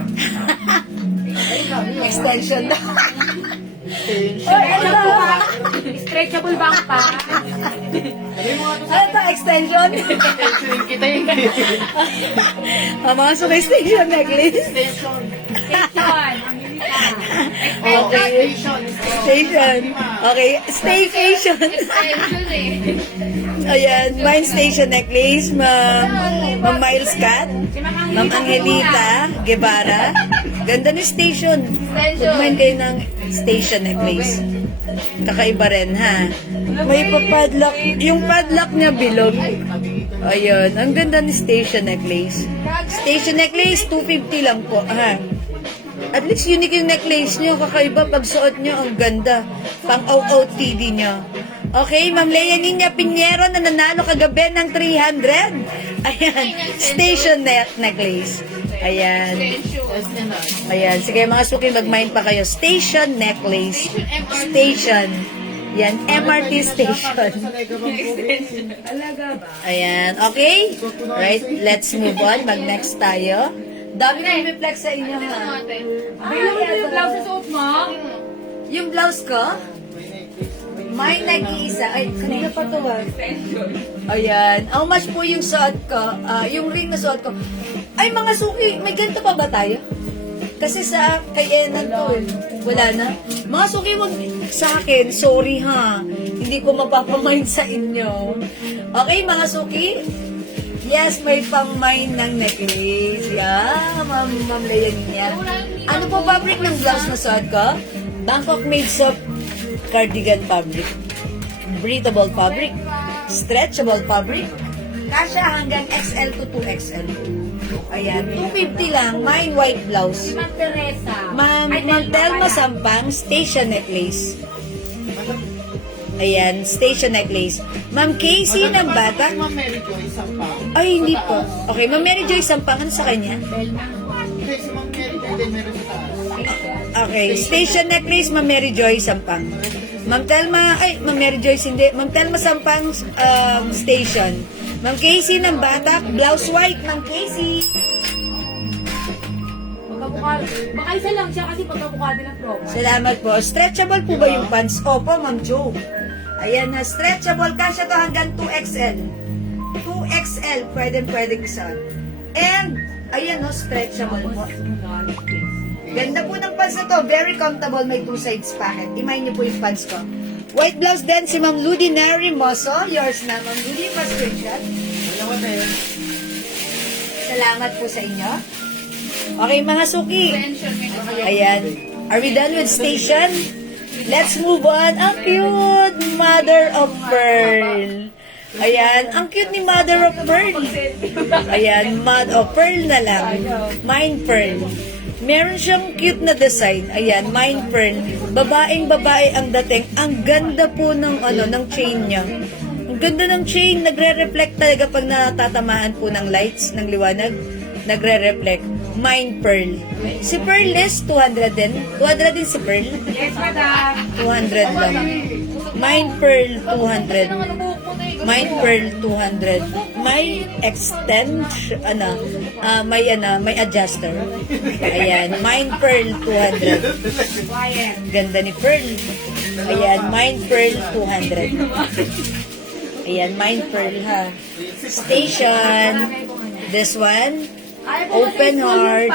Extension na. Stretchable bang pa? Ano to, extension? Kita yung Ang mga suki, station necklace. station. Station. Okay. Station. Station. Okay, staycation. Extension eh. Ayan, mine station necklace, Ma'am Miles Cat, Ma'am Angelita Guevara. Ganda ni station. Pag-mine kayo ng station necklace. Kakaiba rin, ha? May pa-padlock. Yung padlock niya bilog. Ayun, ang ganda ni station necklace. Station necklace, 250 lang po, ha? At least unique yung necklace nyo. Kakaiba, pag suot nyo, ang ganda. Pang OOTD nyo. Okay, Ma'am Lea Nina Pinheiro na nanalo kagabi ng 300. Ayan, station necklace. Ayan. Yes, na. Ayan. Sige, mga suki, mag-mind pa kayo. Station necklace. Station. Yan, MRT station. Ayan, okay? Right, let's move on. Mag-next tayo. Dami na i-reflex sa inyo, ha? Bilang mo yung blouse sa suot mo? Yung blouse ko, may nag-iisa. Ay, kanina pa to, ha? Ayan. How much po yung suot ko? Yung ring na suot ko. Ay, mga suki, may ganito pa ba tayo? Kasi sa kayenan to, eh. Wala na. Mga suki, wag sa akin. Sorry, ha? Hindi ko mapapamind sa inyo. Okay, mga suki? Yes, may pang-mine ng necklace. Yeah, Ma'am Leonin yan. Ano po fabric ng blouse na suot ko? Bangkok made soft cardigan fabric. Breathable fabric. Stretchable fabric. Kasya hanggang XL to 2XL. Ayan, 250 lang. Mine white blouse. Ma'am Teresa. Ma'am Telma Sampang, station necklace. Ayan, station necklace. Ma'am Casey ng bata. Ma'am Mary Joy, Sampang. Ay, hindi po. Okay, Ma'am Mary Joy Sampang, ano sa kanya? Hindi, si Ma'am Mary Joy din meron sa taas. Okay, station necklace, Ma'am Mary Joy Sampang. Ma'am Telma, Ma'am Mary Joyce hindi. Ma'am Telma Sampang, station. Ma'am Casey ng bata, blouse white, Ma'am Casey. Baka isa lang siya kasi pagkabukado ng promo. Salamat po. Stretchable po ba yung pants? Opo, Ma'am Jo. Ayan na, stretchable. Kasya to hanggang 2XL. 2XL, pwedeng isuot. And, ayan no, stretchable po. Ganda po ng pants na to. Very comfortable. May two sides pocket. Imayin niyo po yung pants ko. White blouse din si Ma'am Ludi Narimoso. Yours na, Ma'am Ludi. Pa-screenshot. Dalawa tayo. Salamat po sa inyo. Okay, mga suki. Ayan. Are we done with station? Let's move on. Ang cute! Mother of Pearl. Ayan. Ang cute ni Mother of Pearl. Ayan. Mother of Pearl na lang. Mine Pearl. Meron siyang cute na design. Ayan. Mine Pearl. Babaeng babae ang dating. Ang ganda po ng, ng chain niya. Ang ganda ng chain. Nagre-reflect talaga pag natatamaan po ng lights, ng liwanag. Nagre-reflect. Mine Pearl. Si Pearl is 200 din. 200 din si Pearl. Yes, madam. 200 lang. Mine Pearl 200. Mine Pearl 200. May may adjuster. Ayan, Mine Pearl 200. Ganda ni Pearl. Ayan, Mine Pearl 200. Ayan, Mine Pearl ha. Station. This one. Open heart.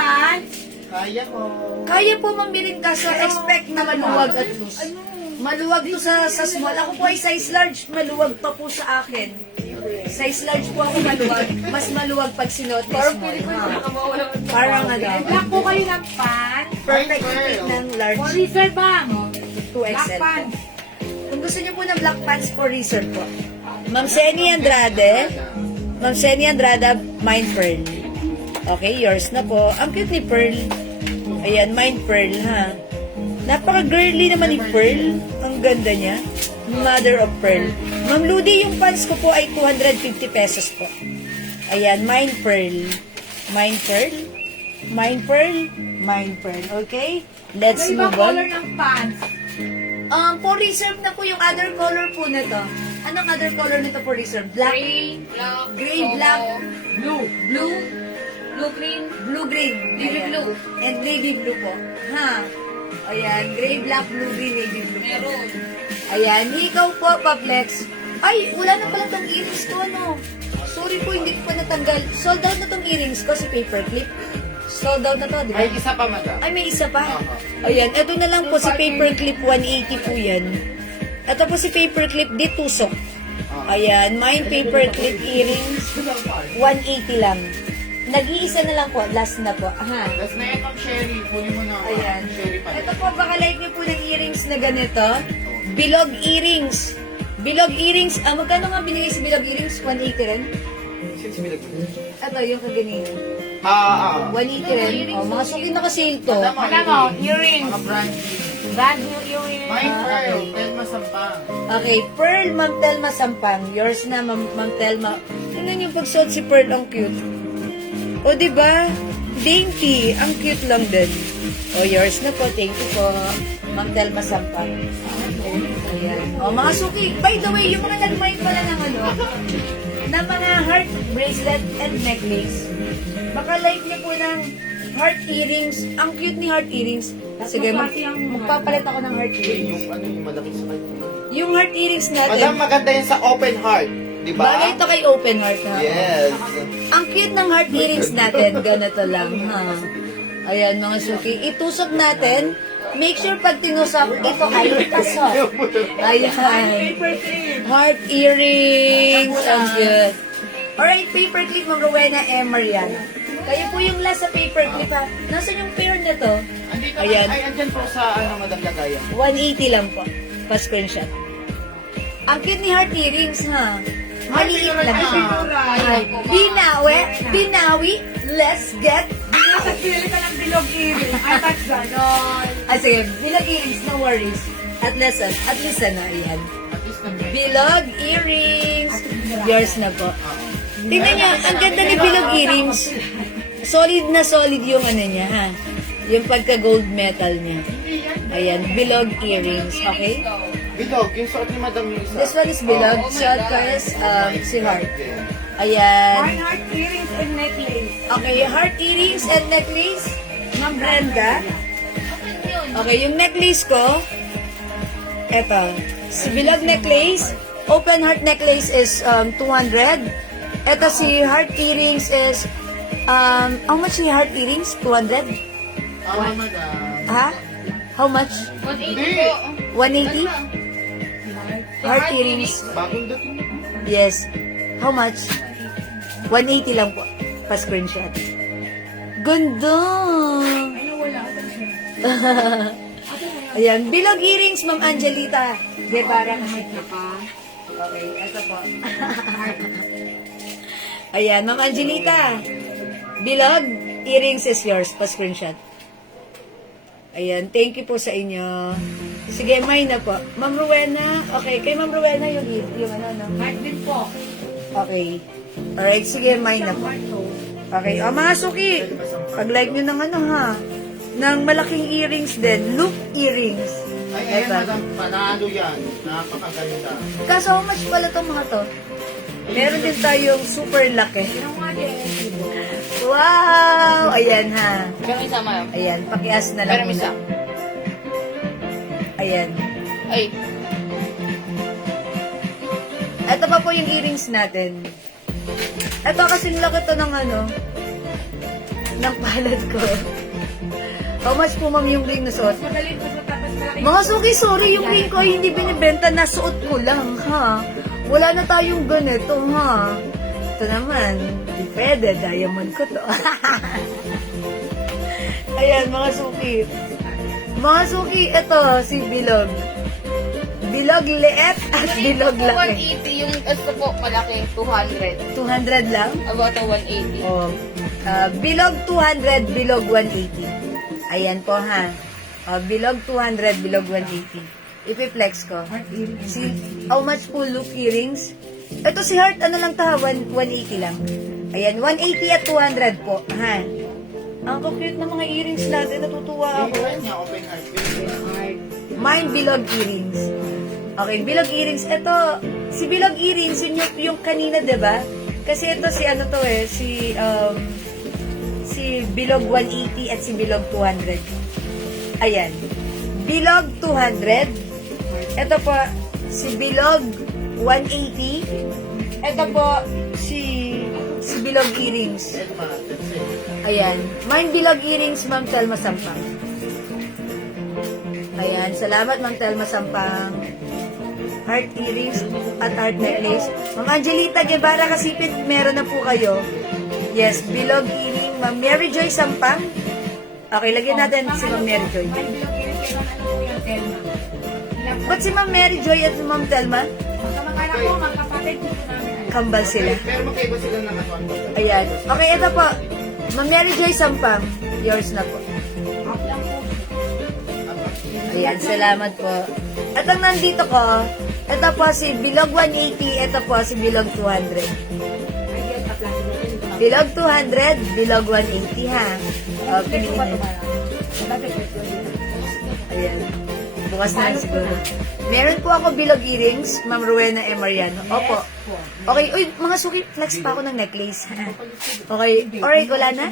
Kaya ko. Kaya po mambilin ka sa expect na maluwag at loose. Maluwag to sa small. Ako po ay size large. Maluwag pa po sa akin. Size large po ako maluwag. Mas maluwag pag sinuot ni small. Parang Black po kayo ng pants. perfect fit ng large For reserve bang? 2XL. Black pants. Kung gusto niyo po ng black pants for research po. Ma'am Seni Andrade. Ma'am Seni Andrade, Mine Pearl. Okay, yours na po. Ang cute ni Pearl. Ayan, Mine Pearl, ha? Napaka-girly naman ni Pearl. Ang ganda niya. Mother of Pearl. Ma'am Ludi, yung pants ko po ay 250 pesos po. Ayan, Mine Pearl. Mine Pearl. Mine Pearl. Mine Pearl. Okay? Let's May ibang move color on. ng pants. For reserve na po yung other color po na to. Anong other color nito for reserve? Black, gray, black, blue, Blue green. blue-green. Navy Ayan. blue. And navy blue po. Ha? Ayan, gray, black, blue-green, navy blue. Meron. Ayan, ikaw po, Paplex. Ay, wala na pala tong earrings ko, ano? Sorry po, hindi ko pa natanggal. Sold out na tong earrings ko sa paperclip. Sold out na to, di ba? Ay, isa pa, madam. Ay, may isa pa. Ayan, ito na lang po si paperclip, 180 po yan. Ito po si paperclip, di tusok. Ayan, mine paperclip earrings, 180 lang. Nag-iisa na lang po, last na po. Aha. Tapos na yan, Ma'am Sherry. Kunin mo na. Ayan. Sherry pa. Ito po, baka like niyo po ng earrings na ganito. Bilog earrings. Bilog earrings. Magkano nga binigay si bilog earrings? 180 rin? Ito, yung kaganito. 180 rin. Mga suki na ka-sale to. Ano, earrings. Mga brand. Brand new earrings. Mine Pearl. Telma Sampang. Okay, Pearl, Ma'am Telma Sampang. Yours na, Ma'am Telma. Tingnan yung pagsuot si Pearl, ang cute. O, diba? dainty. Ang cute lang din. O, yours na po. Thank you po. Ma'am Telma Sampang. Ayan. O, mga suki. By the way, yung mga nagmay pala ng ano, ng mga heart bracelet and necklace, baka like niyo po ng heart earrings. Ang cute ni heart earrings. Sige, magpapalit ako ng heart earrings. Yung ano yung malaki sa kanya. Yung heart earrings Madam, natin, maganda yan sa open heart. Diba? bagay ito kay open heart ha. Yes. Ang cute ng heart earrings natin, ganito lang ha. Ayan mga suki, itusok natin. Make sure pag tinusok, ito ay itasok. Ayan. Heart earrings. Ang good. Alright, paperclip, Ma'am Rowena M. Mariana. Kayo po yung last sa paperclip ha. Nasaan yung pair na to? Andito Ayan. Ay, andyan po sa ano, Madam Lagayan. 180 lang po. Pa-screenshot. Ang cute ni heart earrings ha. Maliit lang siya. Ay, binawi, let's get. Pili ka ng bilog earring. Ay, ba't ganon? Ay, sige, bilog earrings, no worries. At least na, ayan. At least na Bilog earrings. Yours na po. Tingnan niya, ang ganda ni bilog earrings. Solid na solid yung ano niya, ha? Yung pagka-gold metal niya. Ayan, bilog earrings, okay? Bilog, yung suot ni Madam yung isa. This one is bilog. Short cars, si Heart. Ayan. Fine heart earrings and necklace. Okay, heart earrings and necklace ng Brenda. Okay, yung necklace ko, eto, si bilog necklace, open heart necklace is 200. Eto si heart earrings is, how much si heart earrings? 200? Madam. Ha? How much? 180 po. 180? Heart earrings. Bagong dating. Yes. How much? 180 lang po. Pa-screenshot. Ganda! Ayan. Bilog earrings, Ma'am Angelita. Guevara. Okay, ito po. Ayan, Ma'am Angelita. Bilog earrings is yours. Pa-screenshot. Ayan, thank you po sa inyo. Sige, may na po. Ma'am Rowena, okay, kay Ma'am Rowena yung ano, no? Heart din po. Okay. Alright, sige, may na po. Okay, o mga suki, pag-like nyo ng ano ha, ng malaking earrings din, loop earrings. Ay, Ito. Madam, panalo yan. Napakaganda. Kaso, how much pala itong mga to? Meron din tayong super laki. Wow! Ayan ha. Pero isa, ma'am. Ayan, pakias na lang. Pero isa. Ayan. Ay, Ito pa po yung earrings natin. Ito kasing laki to ng ano, ng palad ko. How much po ma'am yung ring na suot? Magaling po sa tapos malaki. Mga suki, sorry, yung ring ko ay hindi binibenta, nasuot ko lang, ha? Wala na tayong ganito, ha? Ito naman, di pwede, diamond ko to. Ayan, mga suki. Mga suki, ito, si Bilog. Bilog liit at bilog po laki. 180. Yung gusto po, malaki, 200. 200 lang? About a 180. Oh, bilog 200, bilog 180. Ayan po ha. Bilog 200, bilog 180. Ipi-flex ko. See, how much po loop earrings? Ito si Heart, ano lang ta, 180 lang. Ayan, 180 at 200 po. Ha? Ang cute na mga earrings natin, natutuwa ako. Ayun niya, open heart. Mine bilog earrings. Okay, bilog earrings. Ito, si bilog earrings, yun yung kanina, diba? Kasi ito si ano to eh, si bilog 180 at si bilog 200. Ayan. Bilog 200. Ito po, si bilog 180. Ito po, si bilog earrings. Ayan. Mine bilog earrings, Ma'am Telma Sampang. Ayan. Salamat, Ma'am Telma Sampang. Heart earrings at heart necklace. Ma'am Angelita Guevara Kasipit, meron na po kayo. Yes, bilog earring. Ma'am Mary Joy Sampang. Okay, lagyan natin si Ma'am Mary Joy. May bilog earring kayo ano po yung Telma. Ba't si Ma'am Mary Joy at Ma'am Telma? Magkamag-anak ko, magkapatid dito namin. Kambal sila. Pero magkaiba sila ng ano. Ayan. Okay, ito po. Ma'am Mary Joy Sampang. Yours na po. Up lang po. Ayan, salamat po. At ang nandito ko, ito po si Bilog 180, ito po si Bilog 200. Ayan, up lang. Bilog 200, bilog 180 ha. O, piliin na. Ayan. Bukas na lang siguro. Meron po ako bilog earrings, Ma'am Rowena M. Mariano. Opo. Okay, uy, mga suki, flex pa ako ng necklace. Ha? Okay, alright, wala na?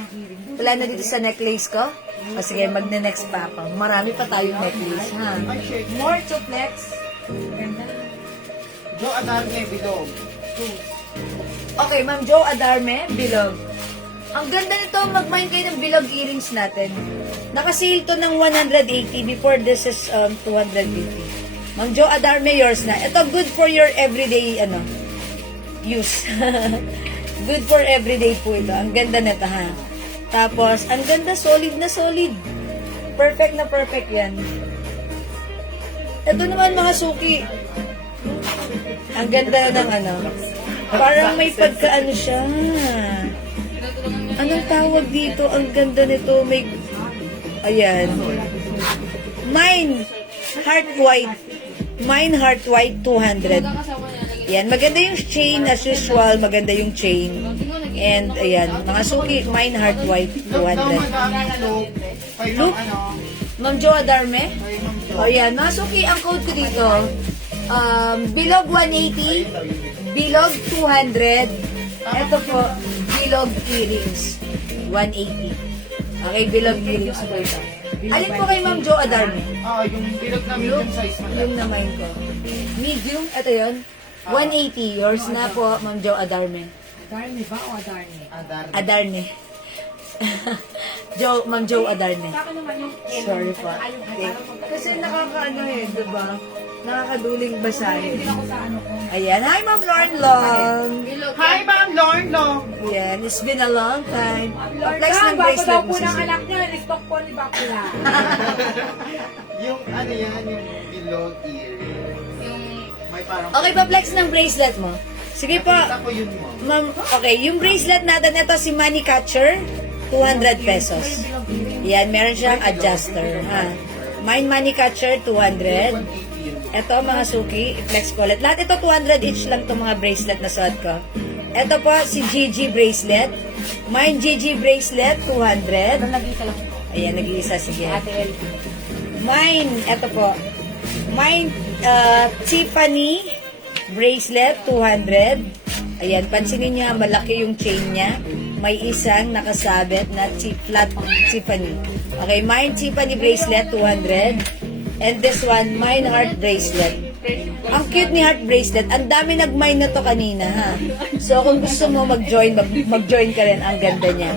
Wala na dito sa necklace ko? O sige, magne-next pa ako. Marami pa tayong necklace, ha? More to flex. Joe Adarne, bilog. Okay, Ma'am Jo Adarme, bilog. Ang ganda nito, mag-mine kayo ng bilog earrings natin. Naka-sale to ng 180. Before this is 250. Ma'am Jo Adarme, yours na. Ito, good for your everyday, use. Good for everyday po ito. Ang ganda nito, ha? Tapos, ang ganda, solid na solid. Perfect na perfect yan. Ito naman, mga suki. Ang ganda ng parang may pagkaano siya. Anong tawag dito? Ang ganda nito. May, ayan. Mine Heart White. Mine Heart White 200. Yan. Maganda yung chain as usual. Maganda yung chain. And, ayan. Mga suki, Mine Heart White 200. Look. Ma'am Jo Adarme? Kay Ma'am Jo. O yan. Mga suki, ang code ko dito, bilog 180, bilog 200, ito po, bilog earrings, 180. Okay, bilog earrings po ito. Alin po kay Ma'am Jo Adarme? Yung bilog na medium size mo. Yung naman ko. Medium, ito yun. 180, yours na po, Ma'am Jo Adarme. Adarne. Adarne. Ma'am Jo Adarne. Sorry po. Okay. Kasi nakakaano diba? Nakakaduling basahin. Ayan. Hi, Ma'am Lauren Long. Hi, Ma'am Lorne Long. Ayan. It's been a long time. Flex ng bracelet mo sa Yung yung bilog earring. May parang... Okay, pa-flex ng bracelet mo. Sige po. Nakita ko yun mo. Ma'am, okay. Yung bracelet natin, ito si Money Catcher. 200 pesos. Yan, meron siyang adjuster. Ha? Mine Money Catcher, 200. Ito, mga suki, i-flex ko ulit. Lahat ito, 200 each lang itong mga bracelet na suot ko. Ito po, si Gigi bracelet. Mine Gigi bracelet, 200. Ayan, nag-iisa. Sige. Mine, ito po. Mine Tiffany bracelet, 200. Ayan, pansinin niyo, malaki yung chain niya. May isang nakasabit na flat Tiffany. Okay, mine Tiffany bracelet, 200. And this one, mine heart bracelet. Ang cute ni heart bracelet. Ang dami nag-mine na to kanina, ha? So, kung gusto mo mag-join, mag-join ka rin. Ang ganda niya.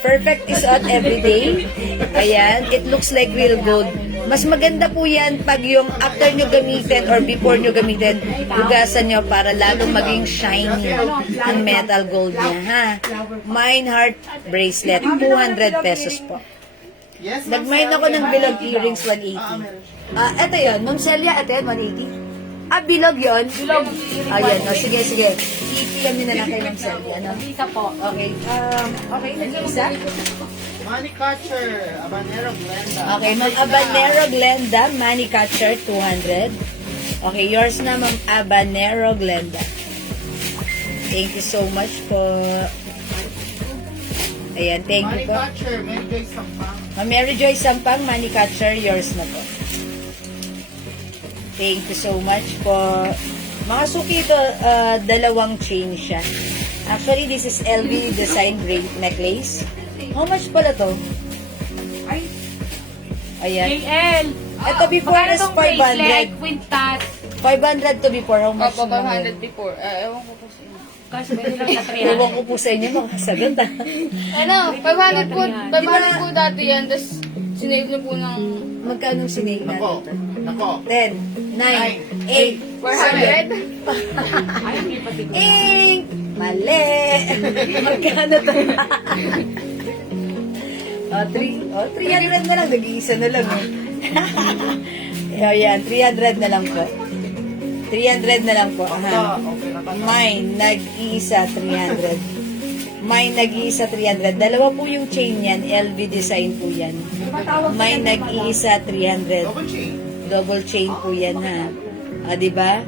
Perfect is out every day. Ayan, it looks like real gold. Mas maganda po yan pag yung after nyo gamitin or before nyo gamitin, hugasan nyo para lalong maging shiny ang metal gold niya, ha? Mine heart bracelet, 200 pesos po. Yes, Ma'am Nag-mine ako ng Celia. bilog earrings, 180. Eto yun, Ma'am Celia, ito yun, 180. Bilog yun? Bilog. Ayan, sige. I-PM nyo na lang kay Ma'am Celia, no? Isa po. Okay, okay, nag-iisa? Money Catcher, Habanero Glenda. Okay, Ma'am Habanero Glenda, Money Catcher, 200. Okay, yours na, Ma'am Habanero Glenda. Thank you so much po. Ayan, thank you Money po. Catcher, Medjay Sampang. Ma'am Mary Joy Sampang, Money Catcher, yours na po. Thank you so much po. Mga suki ito, dalawang chain siya. Actually, this is LV design necklace. How much pala to? Ayan. JL. Ito before is 500. Quintat. 500 to before. How much? Papa, naman? 500 before. Ewan ko po sa inyo. Kasi pwede lang sa 300. Ewan ko po sa inyo, makasagot ah. 500 po dati yan. Tapos, sinave na po ng Magkano sinake Nako, natin? nako. 10, 9, 8, 400. Ay, hindi pa siguro. Ink! Mali! Magkano to? 300 na lang. Nag-iisa na lang. Yan, 300 na lang po. 300 na lang po. Aha. Mine, nag-iisa 300. Mine, nag-iisa 300. Dalawa po yung chain yan. LV design po yan. Mine, nag-iisa 300. Double chain. Double chain po yan, ha? Diba?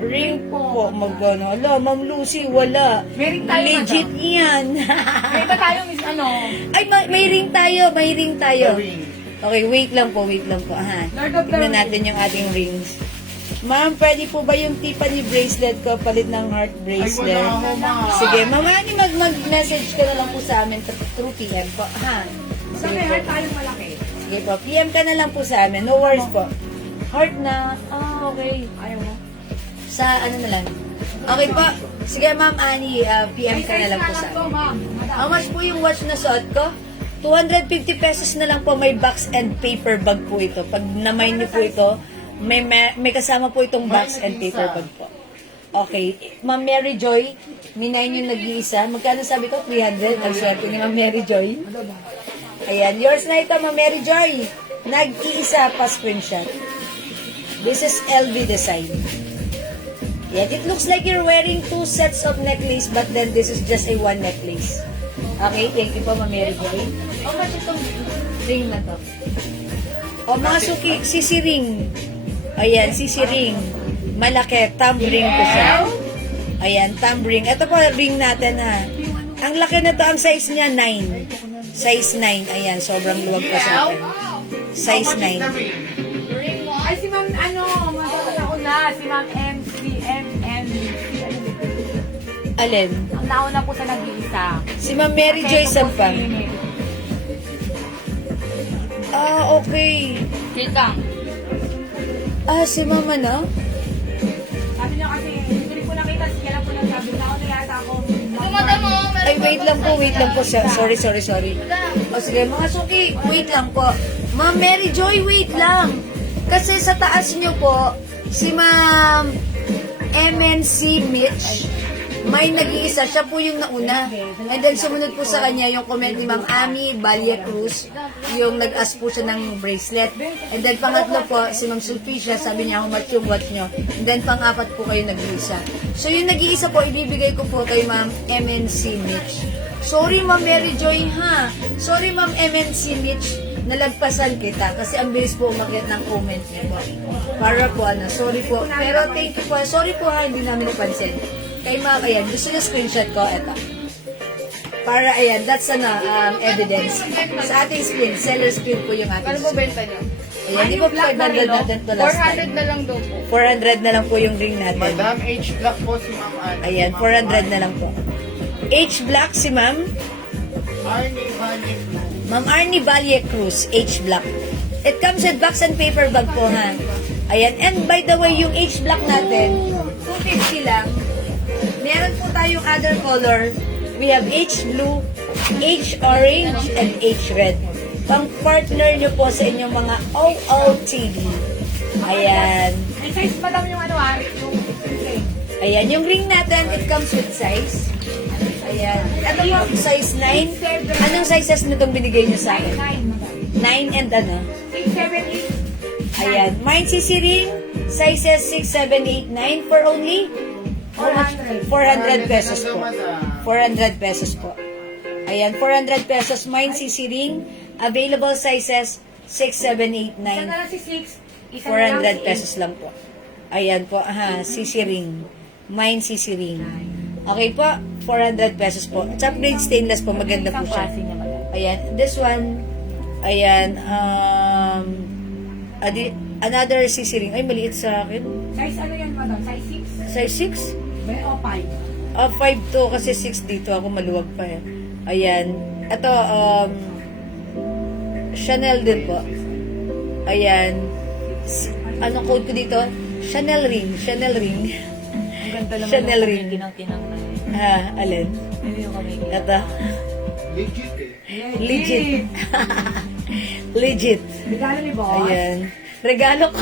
Ring po, magano. Ala, Ma'am Lucy, wala. May ring tayo, Legit yan. May iba tayo, miss, ano? Ay, may ring tayo, may ring tayo. The ring. Okay, wait lang po. Aha. Lord of the Tignan Rings. natin yung ating rings. Ma'am, pwede po ba yung Tiffany bracelet ko palit ng heart Ay, bracelet? wala ako, ma'am. Sige, Ma'am Annie, mag-message ka na lang po sa amin through PM po. Ha? Sa may heart tayong malaki. Sige po, PM ka na lang po sa amin. No worries po. Heart na. Okay. Ayaw mo? Sa ano na lang. Okay po. Sige, Ma'am Annie, PM ka na lang po sa amin. ma'am. How much po yung watch na suot ko? 250 pesos na lang po, may box and paper bag po ito. Pag na-mine niyo po ito, may kasama po itong box and paper bag po. Okay. Ma'am Mary Joy, minay yung nag-iisa. Magkano sabi ko? 300. Ang swerte ni Ma'am Mary Joy. Ayan. Yours na ito, Ma'am Mary Joy. Nag-iisa pa screenshot. This is LV design. Yan. It looks like you're wearing 2 sets of necklace, but then this is just a 1 necklace. Okay, thank you po, Ma'am Mary Joy. How much itong ring na to? O, mga suki, sisi ring. Ayan, sisi ring. Malaki, thumb ring ko siya. Ayan, thumb ring. Ito po, ring natin ha. Ang laki na to, ang size niya, 9. Size 9. Ayan, sobrang luwag pa sa akin. Size 9. Ring mo. Ay, si ma'am, ano, matatagal ako na. Si ma'am Alin? Ang nauna po sa nag-iisa. Si Ma'am Mary Joy Sampang. Ah, okay. Kita. Ah, si Mama na? Sabi niya kasi, hindi ko nakita, siya lang po nagsabi. Nauna yata ako. Kumata mo. Ay, wait lang po. Sorry. O sige, mga suki, wait lang po. Ma'am Mary Joy, wait lang. Kasi sa taas niyo po, si Ma'am MNC Mitch, may nag-iisa. Siya po yung nauna. And then sumunod po sa kanya yung comment ni Ma'am Ami Balia Cruz, yung nag-ask po siya ng bracelet. And then pangatlo po, si Ma'am Sulpicia, sabi niya, how much yung watch nyo. And then pang-apat po kayo nag-iisa. So yung nag-iisa po, ibibigay ko po kay Ma'am MNC Mitch. Sorry Ma'am Mary Joy ha. Sorry Ma'am MNC Mitch. Nalagpasan kita kasi ang bilis po umakyat ng comment niya po. Para po sorry po. Pero thank you po. Sorry po ha, hindi namin napansin. Kay Ma'am, ayan, gusto niyo screenshot ko, eto. Para, ayan, that's evidence. Sa ating screen, seller screen po yung ating Ano po screen. benta niyo? Ayan, di ba 500 natin to last 400 time? na lang daw po. 400 na lang po yung ring natin. Madam H. Black po si Ma'am Annie. Ayan, 400 na lang po. H Black si Ma'am. Arnie Valle. Ma'am Arnie Valle Cruz, H Black. It comes with box and paper bag po, ha? Ayan, and by the way, yung H Black natin, 250 lang. Meron po tayong other color. We have H Blue, H Orange, and H Red. Pang-partner nyo po sa inyong mga OOTD. Ayan. May size madam yung ano yung Ayan, yung ring natin, it comes with size. Ayan. Ito po, size 9. Anong sizes na itong binigay nyo sa akin? 9 and ano? 6, 7, 8. Ayan. Mine CC ring, sizes 6, 7, 8, 9 for only 400 pesos po. 400 pesos po. Ayan, 400 pesos. Mine CC ring, available sizes 6, 7, 8, 9. Isa na lang si 6. Isa na lang 400 si pesos lang po. Ayan po, CC ring. Mine CC ring. Okay po, 400 pesos po. It's upgrade stainless po, maganda po siya. klase niya madam. Ayan, this one, ayan, another CC ring. Ay, maliit sa akin. Size ano yan madam? Size 6? Size 6? O 5? 5 to kasi 6 dito. Ako maluwag pa eh. Ayan. Ito, Chanel din po. Ayan. Anong code ko dito? Chanel ring. Chanel ring. Ang ganda naman Chanel ng ring. tinang-tinang na yun. Ha, alin? Ano yung kami? Ito. Legit eh. Legit. Legit. Regalo ni boss? Ayan. Regalo ko.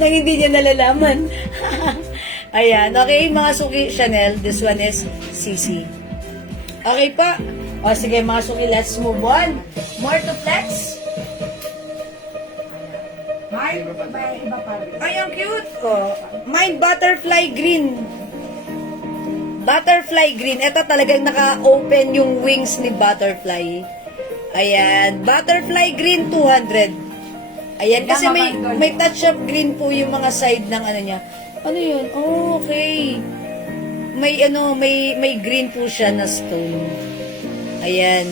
Nang hindi niya nalalaman. Ayan. Okay, mga suki Chanel. This one is CC. Okay pa. O sige, mga suki, let's move on. More to flex. May iba pa rin. Ay, ang cute. Oh, mine butterfly green. Butterfly green. Ito talagang naka-open yung wings ni butterfly. Ayan. Butterfly green 200. Ayan. Kasi may touch of green po yung mga side ng ano niya. Ano yun? Oh, okay. May green po siya na stone. Ayan.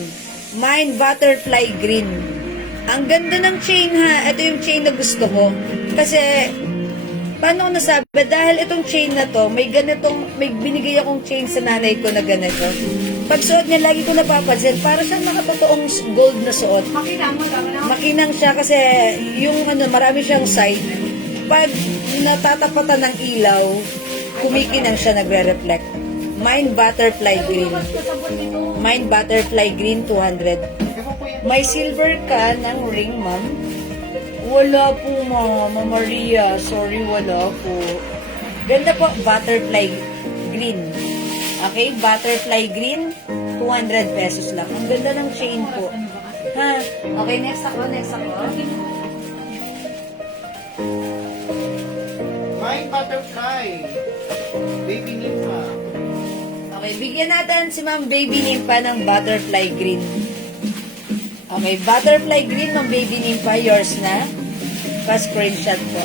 Mine butterfly green. Ang ganda ng chain ha. Ito yung chain na gusto ko. Kasi, paano ko nasabi? Dahil itong chain na to, may binigay akong chain sa nanay ko na ganito. Pag suot niya, lagi ko napapansin, para siyang nakatotoong gold na suot. Makinang siya kasi yung marami siyang side. Pag natatapatan ng ilaw, kumikinang siya, nagre-reflect. Mine butterfly green. Mine butterfly green, 200. May silver ka ng ring, ma'am? Wala po, Mama Maria. Sorry, wala po. Ganda po, butterfly green. Okay, butterfly green, 200 pesos lang. Ang ganda ng chain po. Ha? Okay, next ako. Mine butterfly. Baby Nympha. Okay, bigyan natin si Ma'am Baby Nympha ng butterfly green. Okay, butterfly green, Ma'am Baby Nympha, yours na. Pa-screenshot po.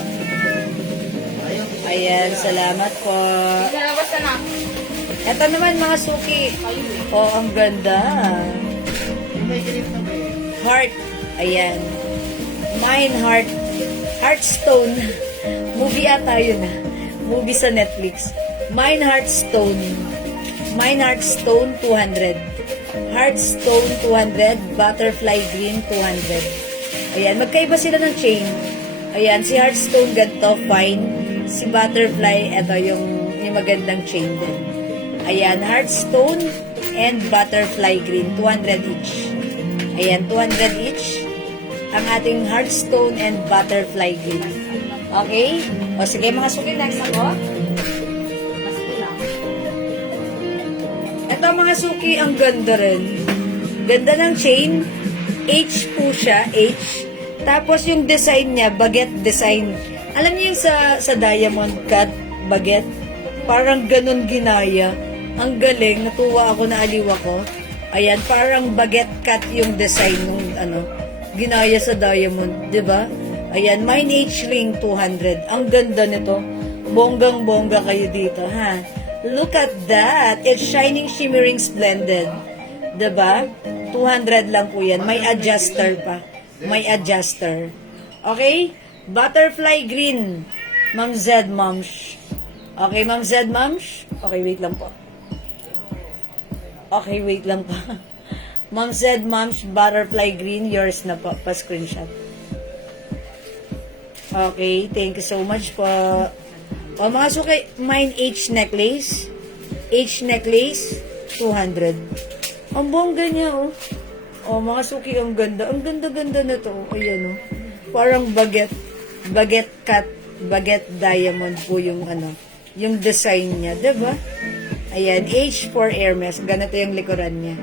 Ayan, salamat po. Lalabas ka na. Ito naman mga suki. Oh, ang ganda. Yung may green na ba eh? Heart. Ayan. Mine heart. Heartstone. Movie ata yun ah. Movie sa Netflix. Mine Heartstone. Mine Heartstone, 200. Heartstone, 200. Butterfly green, 200. Ayan. Magkaiba sila ng chain. Ayan. Si Heartstone ganito, fine. Si Butterfly, ito yung magandang chain din. Ayan. Heartstone and Butterfly green, 200 each. Ayan. 200 each. Ang ating Heartstone and Butterfly green. Okay? O sige mga suki, next ako. Ito mga suki, ang ganda rin. Ganda ng chain. H po siya, H. Tapos yung design niya, baguette design. Alam niyo yung sa diamond cut, baguette? Parang ganun ginaya. Ang galing, natuwa ako, naaliw ako. Ayan, parang baguette cut yung design nung ginaya sa diamond, 'di ba? Ayan, mine H ring 200. Ang ganda nito. Bonggang-bongga kayo dito, ha? Look at that. It's shining, shimmering, splendid. 'Di ba? 200 lang po 'yan. May adjuster pa. May adjuster. Okay? Butterfly green. Ma'am Z Moms. Okay, Ma'am Z Moms? Okay, wait lang po. Okay, wait lang po. Ma'am Z Moms, butterfly green, yours na po, pa-screenshot. Okay, thank you so much po. O mga suki, mine H necklace. H necklace, 200. Ang bongga niya, oh. O mga suki, ang ganda. Ang ganda-ganda na to. Ayan, oh. Parang baguette cut, baguette diamond po yung yung design niya, diba? Ayan, H for Hermes. Ganito yung likuran niya.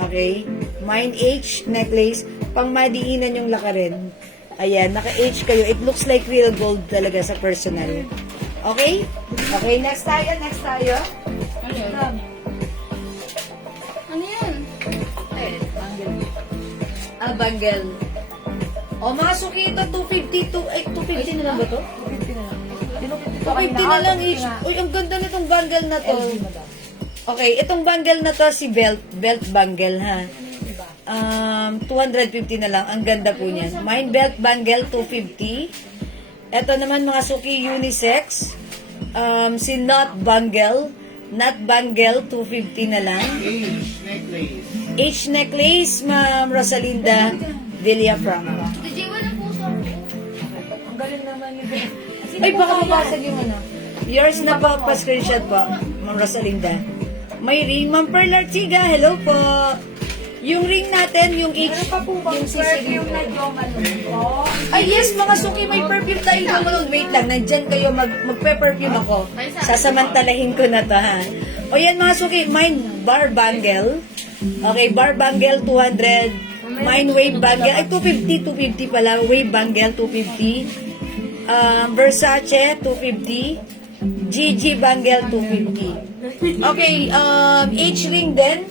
Okay? Mine H necklace, pang madiinan yung lakarin. Ayan, naka-H kayo. It looks like real gold talaga sa personal. Okay? Okay, next tayo. Ano yun? Ano yun? Bangle. O, mga suki ito, 250 na lang ba to? 250 na lang each. Uy, ang ganda nitong bangle na to. Okay, itong bangle na to, si belt bangle, ha? 250 na lang. Ang ganda po niyan. Mine belt bangle, 250. Ito naman, mga suki, unisex. Si knot bangle, 250 na lang. H necklace. H necklace, Ma'am Rosalinda Villafranca. DJ, walang puso. Ang galing naman nito. Ay, baka mabasag yung Yours na po, pa-screenshot po, Ma'am Rosalinda. May ring, Ma'am Pearl Artiga, hello po. Yung ring natin, yung H, yung perfume na Ay, yes, mga suki, may perfume tayo naman. Wait lang, nandyan kayo, magpe-perfume ako. Sasamantalahin ko na to, ha. O yan, mga suki, mine bar bangle. Okay, bar bangle, 200. Mine wave bangle, ay, 250 pala. Wave bangle, 250. Versace, 250. GG bangle, 250. Okay, H-ring din.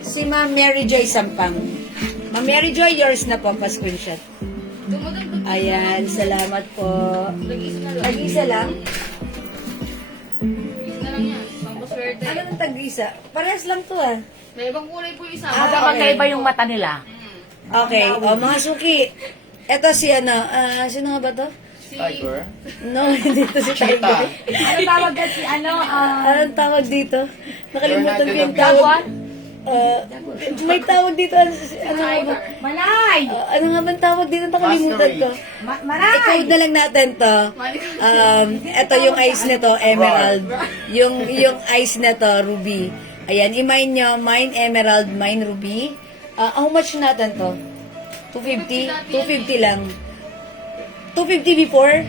Si Ma'am Mary Joy Sampang. Ma'am Mary Joy, yours na po, pa-screenshot. Ayan, salamat po. Nag-isa lang. Verde. Ano ng tag-isa? Parehas lang to ah. May ibang kulay po yung isa. Madam, magkaiba yung mata nila. Okay, mga suki. Ito si ano, sino nga ba to? Tiger. No, hindi to si Tiger. Ano tawag ka si ano? Anong tawag dito? Nakalimutan ko yung Jaguar? tawag. May tawag dito. Ano nga ba? Malay! Ano nga bang tawag dito? Nakalimutan ko. I-code na lang natin to. Ito yung eyes nito, emerald. Yung eyes nito, ruby. Ayan, i-mine nyo. Mine emerald, mine ruby. How much natin to? 250? 250 lang. 250 before?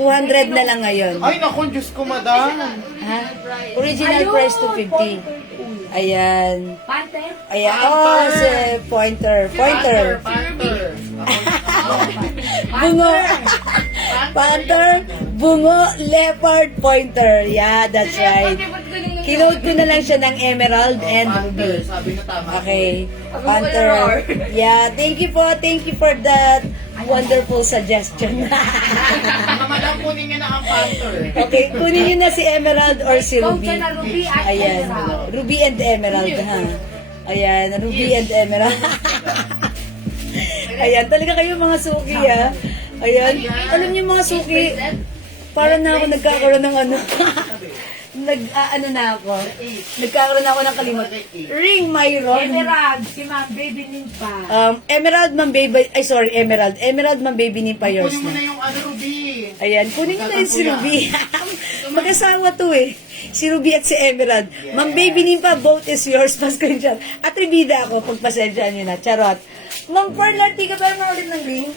200 na lang ngayon. Ay, naku, Diyos ko, madam. Ha? Original price 250. Ayan. Panther? Ayan. Oh, si pointer. Pointer. Panther. Bungo. Panther. Bungo. Leopard. Pointer. Yeah, that's right. Kinode ko na lang siya ng emerald and ruby. Sabi na tama. Okay. Panther. Yeah, thank you for that wonderful suggestion. Madam, kunin niya na ang Panther. Okay, kunin niyo na si emerald or si ruby. Ruby na Ruby at Ayan. Emerald. Ruby and emerald, ha? Ayan, ruby and emerald. Ayan, talaga kayo mga suki, ha? Ayan. Alam niyo mga suki, para na ako nagkakaroon ng ano. Nagkakaroon ako ng kalimot. Ring Myron. Emerald, si Ma'am Baby Ninfa. Emerald, Ma'am Baby, ay sorry, Emerald. Emerald, Ma'am Baby ni pa yours Kunin mo na. na yung ano, Ruby. Ayan, kunin niyo na yun si Ruby. Mag-asawa to eh. Si Ruby at si Emerald. Ma'am Baby Nimpa, both is yours. Pasensya. Atribida ako, pagpasensyaan niyo na. Charot. Ma'am Pearl, larti ka pa na ulit ng ring.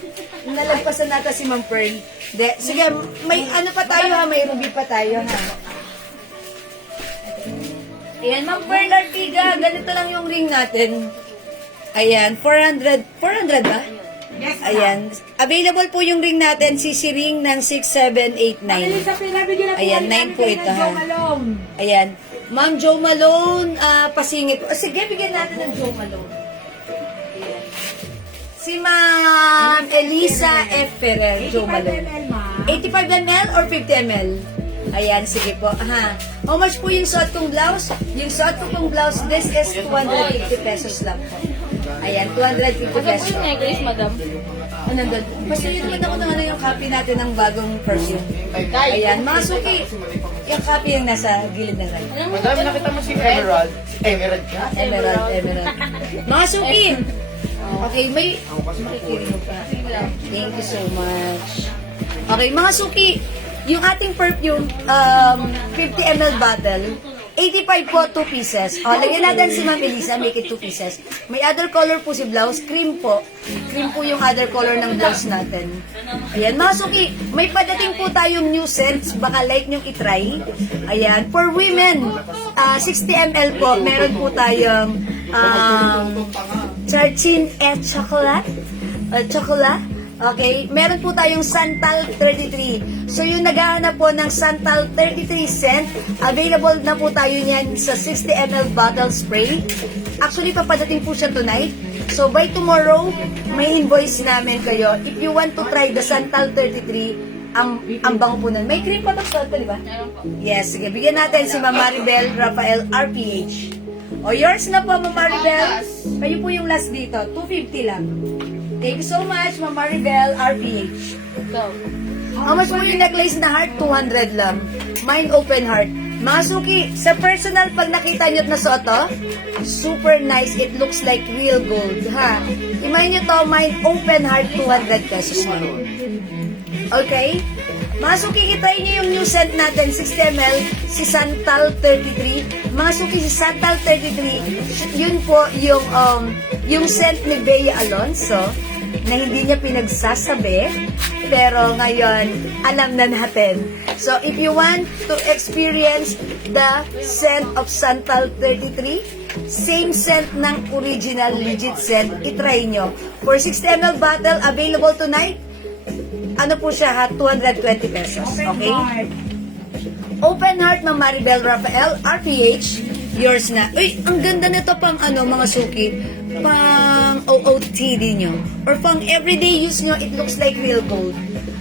Nalagpasan natin si Ma'am Pearl. Sige, may ano pa tayo ha, may Ruby pa tayo ha. Ayan, Ma'am Pearl Artiga, ganito lang yung ring natin. Ayan, 400 ba? Yes, Ayan. Available po yung ring natin, CC ring ng 6789. Sa pinabigyan na Ayan, 9 po ito, ha? Ayan. Ma'am Jo Malone, pasingit po. Sige, bigyan natin ng Jo Malone. Ayan. Si Ma'am Elisa F. Ferrer, Jo Malone. 85 ml or 50 ml? Ayan, sige po. Ha. How much po yung suot kong blouse? Yung suot ko kong blouse, this is 250 pesos lang po. Ayan, 250 pesos. Yung necklace, madam. Ano doon? Basta yun naman ako ng ano yung copy natin ng bagong perfume. Ayan, mga suki. Yung copy yung nasa gilid ng right. Madam, nakita mo si Emerald. Emerald ka? Emerald. Mga suki! Okay, may makikinig mo pa. Thank you so much. Okay, mga suki, yung ating perfume, 50 ml bottle, 85 po, 2 pieces. O, lagyan natin si Ma'am Elisa, make it 2 pieces. May other color po si blouse, cream po. Cream po yung other color ng blouse natin. Ayan, mga suki, may padating po tayong new scents, baka like nyong itry. Ayan, for women, 60 ml po, meron po tayong Charchin et chocolate. Okay, meron po tayong Santal 33. So yung naghahanap po ng Santal 33 scent, available na po tayo niyan sa 60 ml bottle spray. Actually, papadating po siya tonight. So by tomorrow, may invoice namin kayo. If you want to try the Santal 33, ang bango po nun. May cream pa ito, di ba? Yes, sige. Bigyan natin si Ma'am Maribel Rafael RPH. O, yours na po, Ma'am Maribel. Kayo po yung last dito. 250 lang. Thank you so much, Ma'am Maribel, RPH. How much po yung necklace na heart? 200 lang. Mine open heart. Mga suki, sa personal, pag nakita nyo na suot to, super nice. It looks like real gold, ha? Imayin nyo to, mine open heart, 200 pesos na. Okay? Mga suki, itry nyo yung new scent natin, 60 ml, si Santal 33. Mga suki, si Santal 33, yun po yung scent ni Bea Alonso, na hindi niya pinagsasabi, pero ngayon, alam na natin. So, if you want to experience the scent of Santal 33, same scent ng original legit scent, itry nyo. For 60 ml bottle, available tonight, ano po siya ha? 220 pesos. Okay? Open Heart ng Maribel Rafael, RPH, yours na. Uy, ang ganda nito pang mga suki. Pang OOTD nyo. Or pang everyday use nyo, it looks like real gold.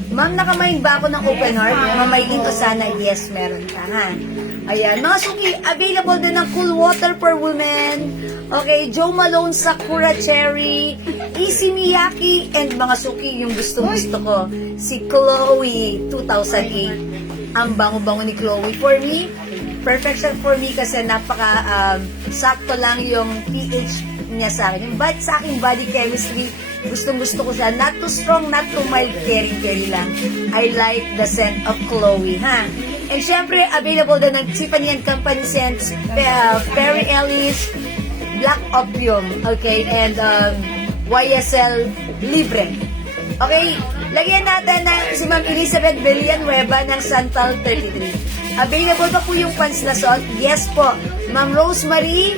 Ma'am, nakamain ba ako ng Open Heart? Mamailin ko sana, yes, meron ka ha. Ayan, mga suki, available din ng Cool Water for Women. Okay, Joe Malone Sakura Cherry, Easy Miyaki, and mga suki, yung gusto ko, si Chloe 2008. Ang bango-bango ni Chloe. For me, perfection for me kasi sakto lang yung pH niya sa akin. Yung sa aking body chemistry, gustong-gusto ko siya. Not too strong, not too mild, carry lang. I like the scent of Chloe, ha? And syempre, available din ng Tiffany & Company scents, Perry Ellis, Black Opium, okay, and YSL Libre. Okay, lagyan natin na si Ma'am Elizabeth Villanueva ng Santal 33. Available pa po yung pants na suot? Yes po. Ma'am Rosemary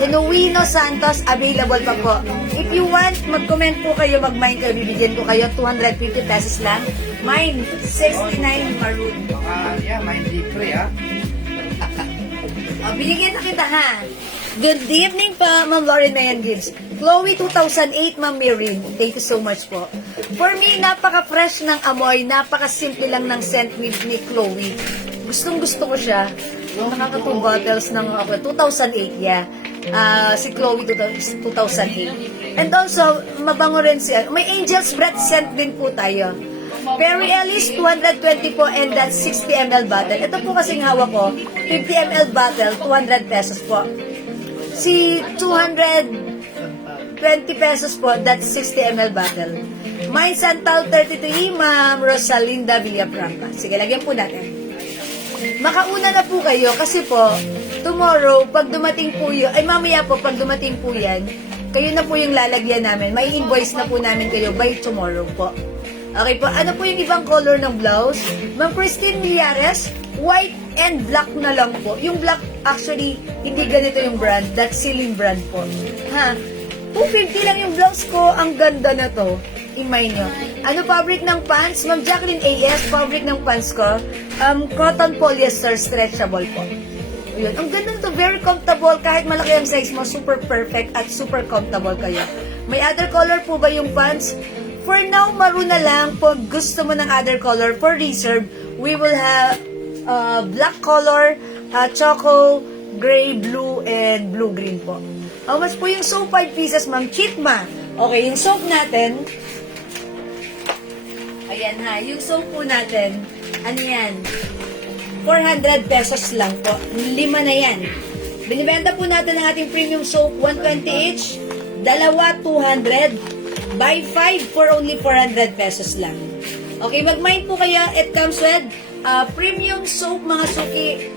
Genuino Santos, available pa po. If you want, mag-comment po kayo, mag-mine kayo, bibigyan ko kayo 250 pesos lang. Mine, 69 maroon. Yeah, mine libre, ha? Binigyan na kita, ha? Good evening pa, Ma'am Lauren Mayan Gibbs. Chloe 2008, Ma'am Mirin. Thank you so much po. For me, napaka-fresh ng amoy, napaka-simple lang ng scent ni Chloe. Gustong-gusto ko siya. Nakaka-2 bottles ng 2008, yeah. Si Chloe 2008. And also, mabango rin siya. May Angel's Breath scent din po tayo. Perry Ellis, 220 po, and that's 60 ml bottle. Ito po kasing hawak ko, 50 ml bottle, 200 pesos po. Si 220 pesos po, that's 60 ml bottle. Mine Santal 33, Ma'am Rosalinda Villafranca. Sige, lagyan po natin. Makauna na po kayo kasi po, tomorrow, pag dumating po yun, ay mamaya po, pag dumating po yan, kayo na po yung lalagyan namin. May invoice na po namin kayo by tomorrow po. Okay po, ano po yung ibang color ng blouse? Ma'am Christine Millares, white and black na lang po. Yung black, actually, hindi ganito yung brand. That's Celine brand po. Ha? 250 lang yung blouse ko. Ang ganda na to. Imay nyo. Ano fabric ng pants? Ma'am Jacqueline A.S., fabric ng pants ko. Cotton polyester stretchable po. Yun. Ang ganda nito. Very comfortable. Kahit malaki ang size mo, super perfect at super comfortable kayo. May other color po ba yung pants? For now, maroon na lang. Pag gusto mo ng other color, for reserve, we will have black color, choco, gray, blue, and blue-green po. How much po yung soap? 5 pieces, Ma'am Chitma. Okay, yung soap natin, ayan ha, yung soap po natin, ano yan? 400 pesos lang po. 5 na yan. Binibenta po natin ang ating premium soap, 120 each, dalawa 200, buy 5 for only 400 pesos lang. Okay, mag-mind po kayo, it comes with premium soap, mga suki.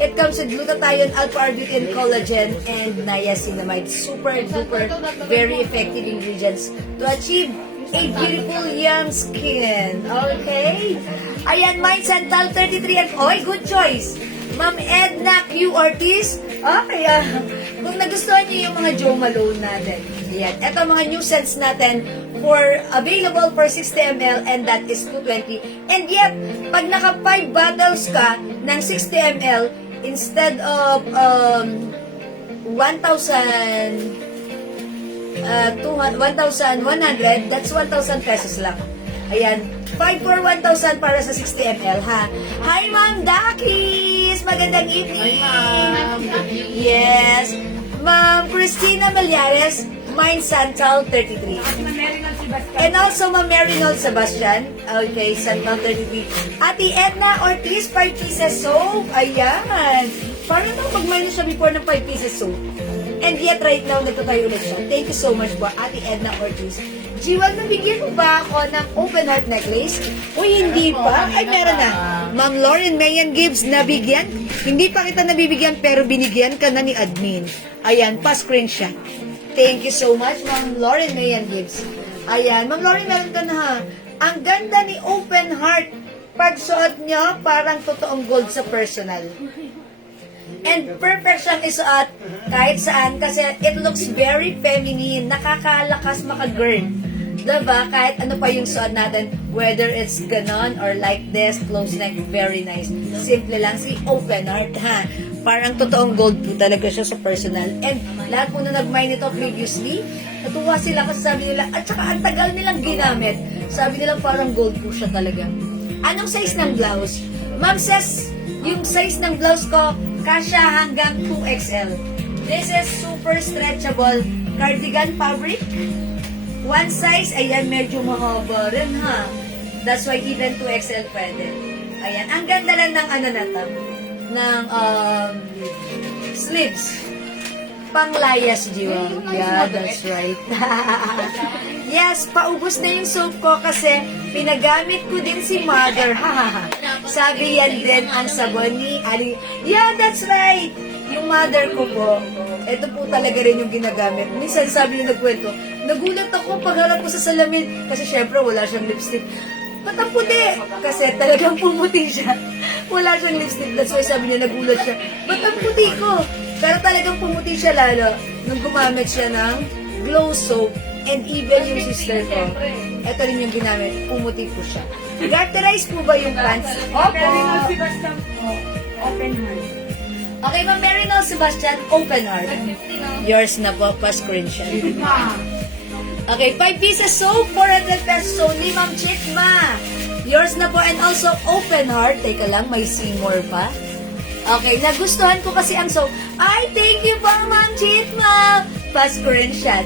It comes with glutathione, alpha-arbutin, collagen, and niacinamide. Super duper, very effective ingredients to achieve a beautiful young skin. Okay? Ayan, Mine Santal 33 and oy, good choice. Ma'am Edna Q. Ortiz. Okay, kung nagustuhan niyo yung mga Joe Malone natin. Ayan, eto mga new scents natin available for 60 ml and that is 220. And yet, pag naka 5 bottles ka ng 60 ml, instead of 1,100, that's 1,000 pesos lang. Ayan, 5 for 1,000 para sa 60 ml, ha? Hi, Ma'am Dakis! Magandang evening! Hi, Ma'am. Yes. Ma'am Christina Meliares, Mine Santal 33. And also, Ma'am Marinol Sebastian. Okay, Santal 33. Ate Edna Ortiz, 5 pieces soap. Ayan. Parang mag-minus siya before ng 5 pieces soap. And yet, right now, nagtatayo ulit siya. Thank you so much po, Ate Edna Ortiz. Jiwag, nabigyan mo ba ako ng open heart necklace? Uy, hindi pa. Ay, meron na. Ma'am Lauren Mayan Gibbs, nabigyan. Hindi pa kita nabibigyan, pero binigyan ka na ni admin. Ayan, pa-screenshot. Thank you so much, Ma'am Lauren Mayan Gibbs. Ayan, Ma'am Lauren, meron ka na ha. Ang ganda ni open heart. Pagsuot niyo, parang totoong gold sa personal. And perfect siyang isuot kahit saan kasi it looks very feminine. Nakakalakas maka-girl. Diba? Kahit ano pa yung suot natin, whether it's ganon or like this, close neck, very nice. Simple lang. Si open heart, ha? Parang totoong gold po talaga siya sa personal. And lahat po na nag-mine ito previously, natuwa sila kasi sabi nila, at saka ang tagal nilang ginamit. Sabi nila parang gold po siya talaga. Anong size ng blouse? Ma'am says Yung size ng blouse ko, kasya hanggang 2XL. This is super stretchable cardigan fabric. One size, ayan, medyo mahaba rin ha. That's why even 2XL pwede. Ayan, ang ganda lang ng ano na to, ng sleeves. Panglayas, Jiwa. Yeah, that's right. Yes, paubos na yung soap ko kasi pinagamit ko din si Mother. Sabi yan din ang sabon ni Ali. Yeah, that's right. Yung mother ko po, ito po talaga rin yung ginagamit. Minsan sabi niya nagkwento, nagulat ako pagharap ko sa salamin kasi syempre wala siyang lipstick. Ba't ang puti? Kasi talagang pumuti siya. Wala siyang lipstick. That's why sabi niya nagulat siya. Ba't ang puti ko? Pero talagang pumuti siya lalo nung gumamit siya ng glow soap. And even yung sister ko, ito rin yung ginamit, pumuti po siya. Garterize po ba yung pants? Opo. Open hand. Okay, Ma'am Marinol Sebastian, open heart. Yours na po, pa-screenshot. Okay, 5 pieces soap, 400 pesos only, Ma'am Chikma. Yours na po, and also open heart. Teka lang, may Seymour pa. Okay, nagustuhan ko kasi ang soap. Ay, thank you po, Ma'am Chikma. Pa-screenshot.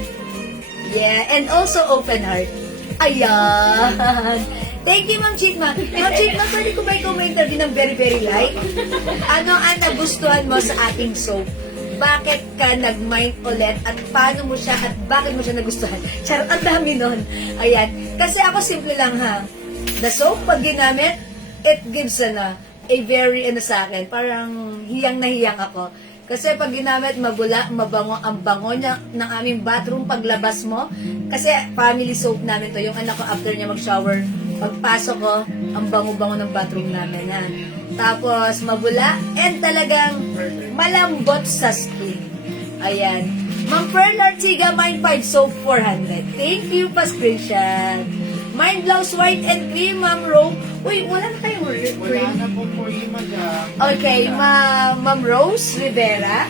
Yeah, and also open heart. Ayan. Thank you, Ma'am Chikma. Ma'am Chikma, pwede ko ba ikaw ma-interview ng very, very light? Ano ang nagustuhan mo sa ating soap? Bakit ka nag-mind ulit at paano mo siya at bakit mo siya nagustuhan? Charot, ang dami nun. Ayan. Kasi ako simple lang ha. The soap, pag ginamit, it gives a very, sa akin, parang hiyang na hiyang ako. Kasi pag ginamit, mabula, mabango, ang bango niya ng aming bathroom paglabas mo. Kasi family soap namin to. Yung anak ko after niya mag-shower, pagpasok ko, ang bango-bango ng bathroom namin. Ha? Tapos, mabula, and talagang malambot sa skin. Ayan. Ma'am Pearl Artiga, Mind 5 Soap 400. Thank you pa screenshot. Mind Blouse White and Cream, Ma'am Rose. Uy, wala na tayong cream. Wala na po po yung madam. Okay, Ma'am Rose Rivera.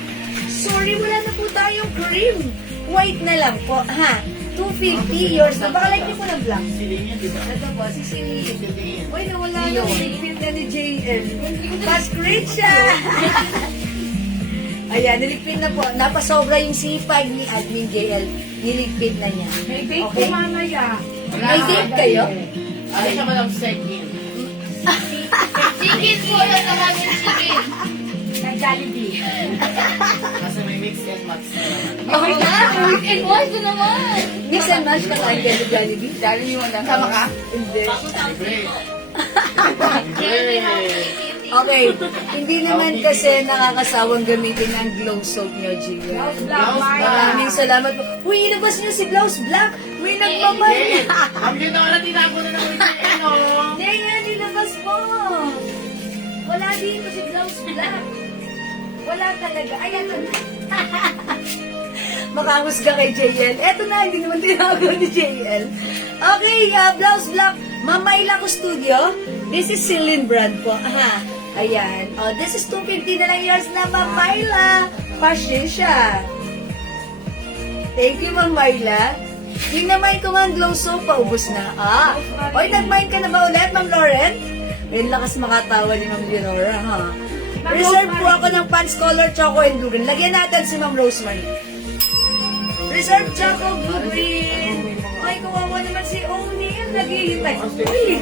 Sorry, wala na po tayong cream. White na lang po, ha? 250 yours na. Baka like niyo po ng black. Siling yan, di ba? Ito po, si Celine. Siling. Uy, nawala na. Niligpit na ni JL. Pa-screen siya. Ayan, niligpit na po. Napasobra yung sipag ni Admin JL. Niligpit na niya. May bake Okay. ko mamaya. May date kayo? Ay, siya madam second. Chicken po lang naman yung chicken. Sa Jollibee. Kasi may mix and match na naman. Okay na. And watch ko naman. Mix and match ka kain kayo sa Jollibee. Jollibee mo na. Sama ka? Hindi. Okay, hindi naman kasi nakakasawang gamitin ang glow soap nyo, Gio. Maraming salamat po. Uy, ilabas nyo si Blouse Black. May nagmamahal. Ang ginawa na tinapo na naman yung ano. Hindi nga, nilabas mo. Wala dito si Blouse Black. Wala talaga. Ay, ito na. Makahusga kay JL. Eto na, hindi naman tinago ni JL. Okay, Blouse Black. Mamayla ko studio. This is Celine brand po. Aha. Ayan. Oh, this is 250 na lang yours na Mamayla. Pasensya. Thank you, Mamayla. Yung naman ko nga ang glow soap, paubos na. Ah. Oy, nag-mind ka na ba ulit, Ma'am Lauren? May lakas makatawa ni Ma'am Leonora, ha? Reserve po ako ng pants color, choco, and blue green. Lagyan natin si Ma'am Rosemary. Reserve choco, blue green. Ay, kawawa naman si O'Neil. Naghihintay. Uy,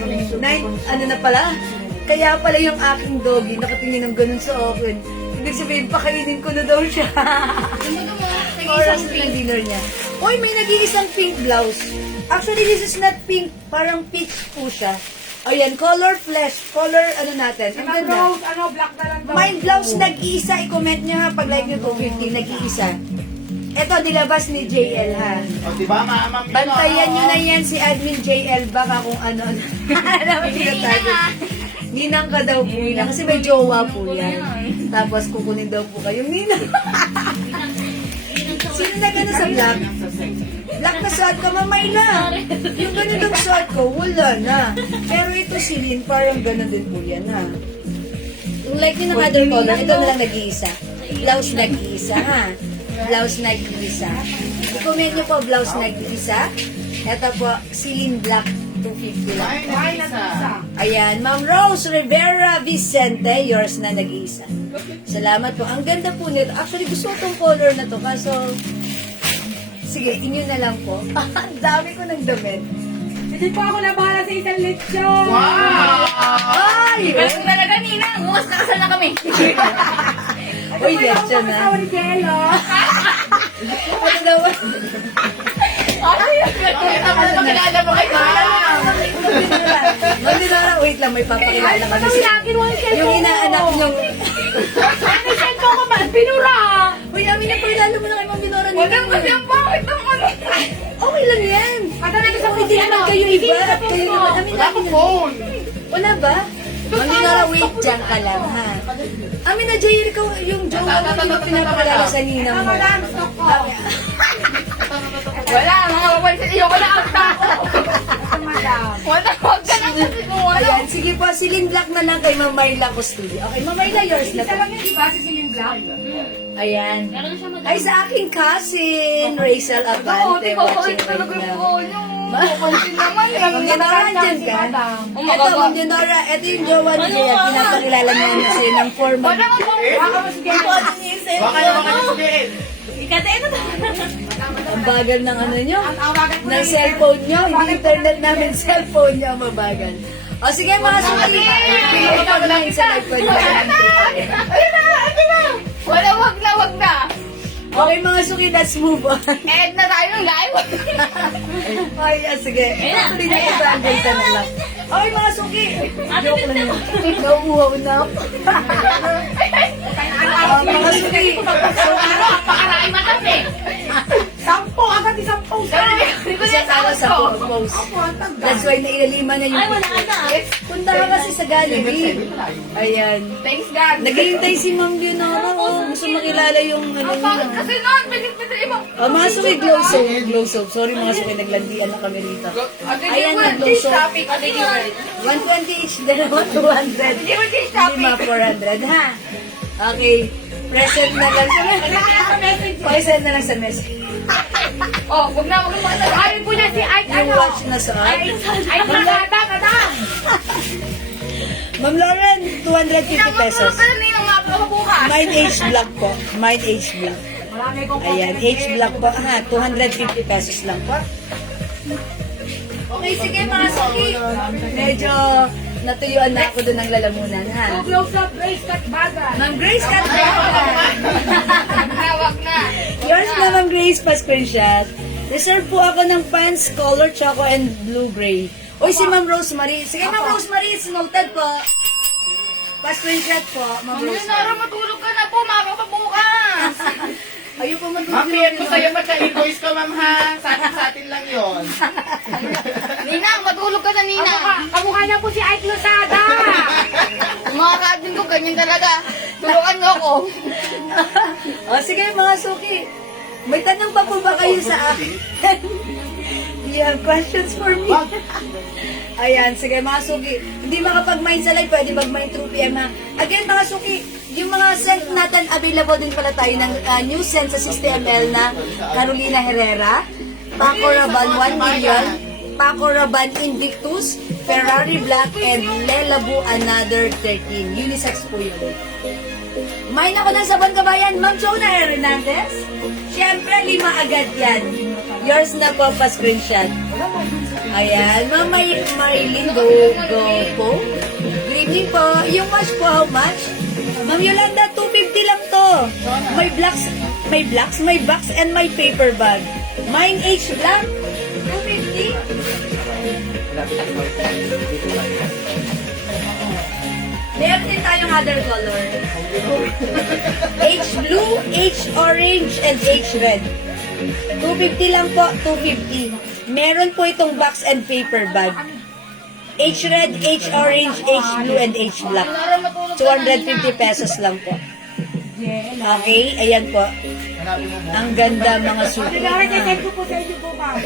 ano na pala? Kaya pala yung aking doggy nakatingin ng ganun sa akin. Ibig sabihin, pakainin ko na daw siya. Oras na ng dinner niya. Uy, may nag-iisang pink blouse. Actually, this is not pink. Parang peach po siya. Ayan, color flesh. Color, ano natin. Ang Ma'am ganda. Rose, black na lang daw. Mind blouse, nag-iisa. I-comment niya ha. Pag like nyo 250, nag-iisa. Ito, nilabas ni JL ha. O, diba, ma'am? Bantayan nyo na yan si Admin JL. Baka kung ano. Ninang ka daw po yan. Kasi may jowa po yan. Tapos kukunin daw po kayong ninang. Sino na gano'n sa black? Black na suot ko, mamay na. Yung ganun suot ko, wala na. Pero ito silin, parang gano'n din po yan ha. Yung like nyo ng other color, ito na lang nag-iisa. Blouse nag-iisa ha. Blouse nag-iisa. I-comment nyo po, blouse nag-iisa. Ito po, silin black. 250 lang. Ay, nag-isa. Ayan, Ma'am Rose Rivera Vicente, yours na nag-iisa. Salamat po. Ang ganda po nito. Actually, gusto ko tong color na to. Kaso, sige, inyo na lang po. Ang dami ko ng damit. Hindi po ako nabahala sa isang lechon. Wow! Ay! Kasi talaga, Ninang, bukas na kasal na kami. Uy, lechon na. Ako ni Jello. Ano naman? Okay, tama na makilala mo kay Ma'am. Ma'am Dinora, wait lang, may papakilala kami Kasi sa lagi mo ang cellphone yung inaanak niyong... Ano yung cellphone ko ba? Pinura. Uy, amin na pakilala mo na kay Ma'am Dinora. Walang kasi ang bakit ang ano. Okay lang yan. Pata na sa Hindi naman kayo iba. Kayo naman, amin Wala ko namin. phone. Wala ba? Ma'am Dinora, wait dyan ka lang, ha? Amin na, Jair, ikaw yung jowa mo, hindi mo pinapakilala sa ninang mo. Wala, mga kapansin, iyo ko na ang tako. Wala, huwag ka na kasi kung wala. Ayan, sige po, Celine Black na lang kay Ma'am Mayla Custodio. Okay, Ma'am Mayla, yours na po. Alam niyo, di ba, si Celine Black? Ayan. Meron siya madami. Ay, sa aking cousin, Rachel Abante, watching right now. Kapansin naman, Ma'am Dinora, andyan ka? Ito, Ma'am Dinora, ito yung jowa ni Jaya. Pinapakilala niya kasi ng formal. Wala ka Baka mo si Jello. Baka naman kasi sabihin. Ang bagal ng ano nyo, Ang awagan ko ng cellphone nyo, hindi internet namin, cellphone nyo, mabagal. O sige mga suki, pinapag-line sa live ko nyo. Wala, wag na. Okay mga suki, let's move on. End na tayo ng live. Ay, sige. Tuloy na ito ang ganda na lang. Okay mga suki. Joke lang yun. Nauuhaw na ako. Mga suki. Napakaraming matas eh. 10, agad 10 Isang araw sa post. That's why nailaliman niya yung picture. Punta ka kasi sa Jollibee. Ayan. Thanks God. Naghihintay si Ma'am Leonora. Oh, gusto makilala yung ano Ang bakit niya. kasi noon, bilis-bilis ibang. Mga suki, glow soap. Glow soap. Sorry mga suki, naglandian na kami rito. Ayan na, glow soap. 120 each, dalawa 200. Lima 400, ha? Okay. Present na lang sa message. Present na lang sa message. Oh, wag na matas. Ay, po niya si Ike, Yung ano? watch na sa Ay, kadang. Ma'am Lauren, 250 pesos. Ka na yung mga bukas. Mine H Block po. Mine H Block. Marami kong Ayan, H Block po. Ha, 250 pesos lang po. Okay, sige mga suki. Medyo natuyuan na ako doon ng lalamunan, ha? close up, brace, cut, baga. Ma'am Grace, cut Wag na. Yours na, Ma'am Grace, pa-screenshot. Reserve po ako ng pants, color, choco, and blue-gray. Uy, si Ma'am Rosemary. Sige, Ma'am Rosemary, it's noted po. Pa-screenshot po, Ma'am Mami, Rosemary. Nara, matulog ka na po. Makapabukas. Ayun po Ma'am, matulog. PM ko sa'yo magka-invoice ka, ma'am, ha? Sa atin lang yon. Ninang, matulog ka na, Ninang. Kamukha niya po si Ike Lozada. Yung mga ka-admin ko, ganyan talaga. Tulungan mo ako. O, sige, mga suki. May tanong pa po ba kayo sa akin? You have questions for me? Ayan, sige mga suki. Hindi makapag-mind sa live, pwede mag-mind through PM ha. Again mga suki, yung mga scent natin, available din pala tayo ng new scent sa 60ml na Carolina Herrera, Paco Rabanne 1 million, Paco Rabanne Invictus, Ferrari Black, and Lelabu Another 13. Unisex po yun. Main ako ng sabon kabayan, Ma'am Jonah Hernandez. Siyempre, 5 agad yan. Yours na po pa-screenshot. Ayan, Ma'am Marilyn, go po. Good evening po. Yung watch po, how much? Ma'am Yolanda, 250 lang to. May blocks, may box, and may paper bag. Mine H Black, 250. Meron din tayong other color. H blue, H orange, and H red. 250 lang po, 250. Meron po itong box and paper bag. H red, H orange, H blue, and H black. 250 pesos lang po. Okay, ayan po. Ang ganda mga suki. Send ko po sa inyo po, ma'am.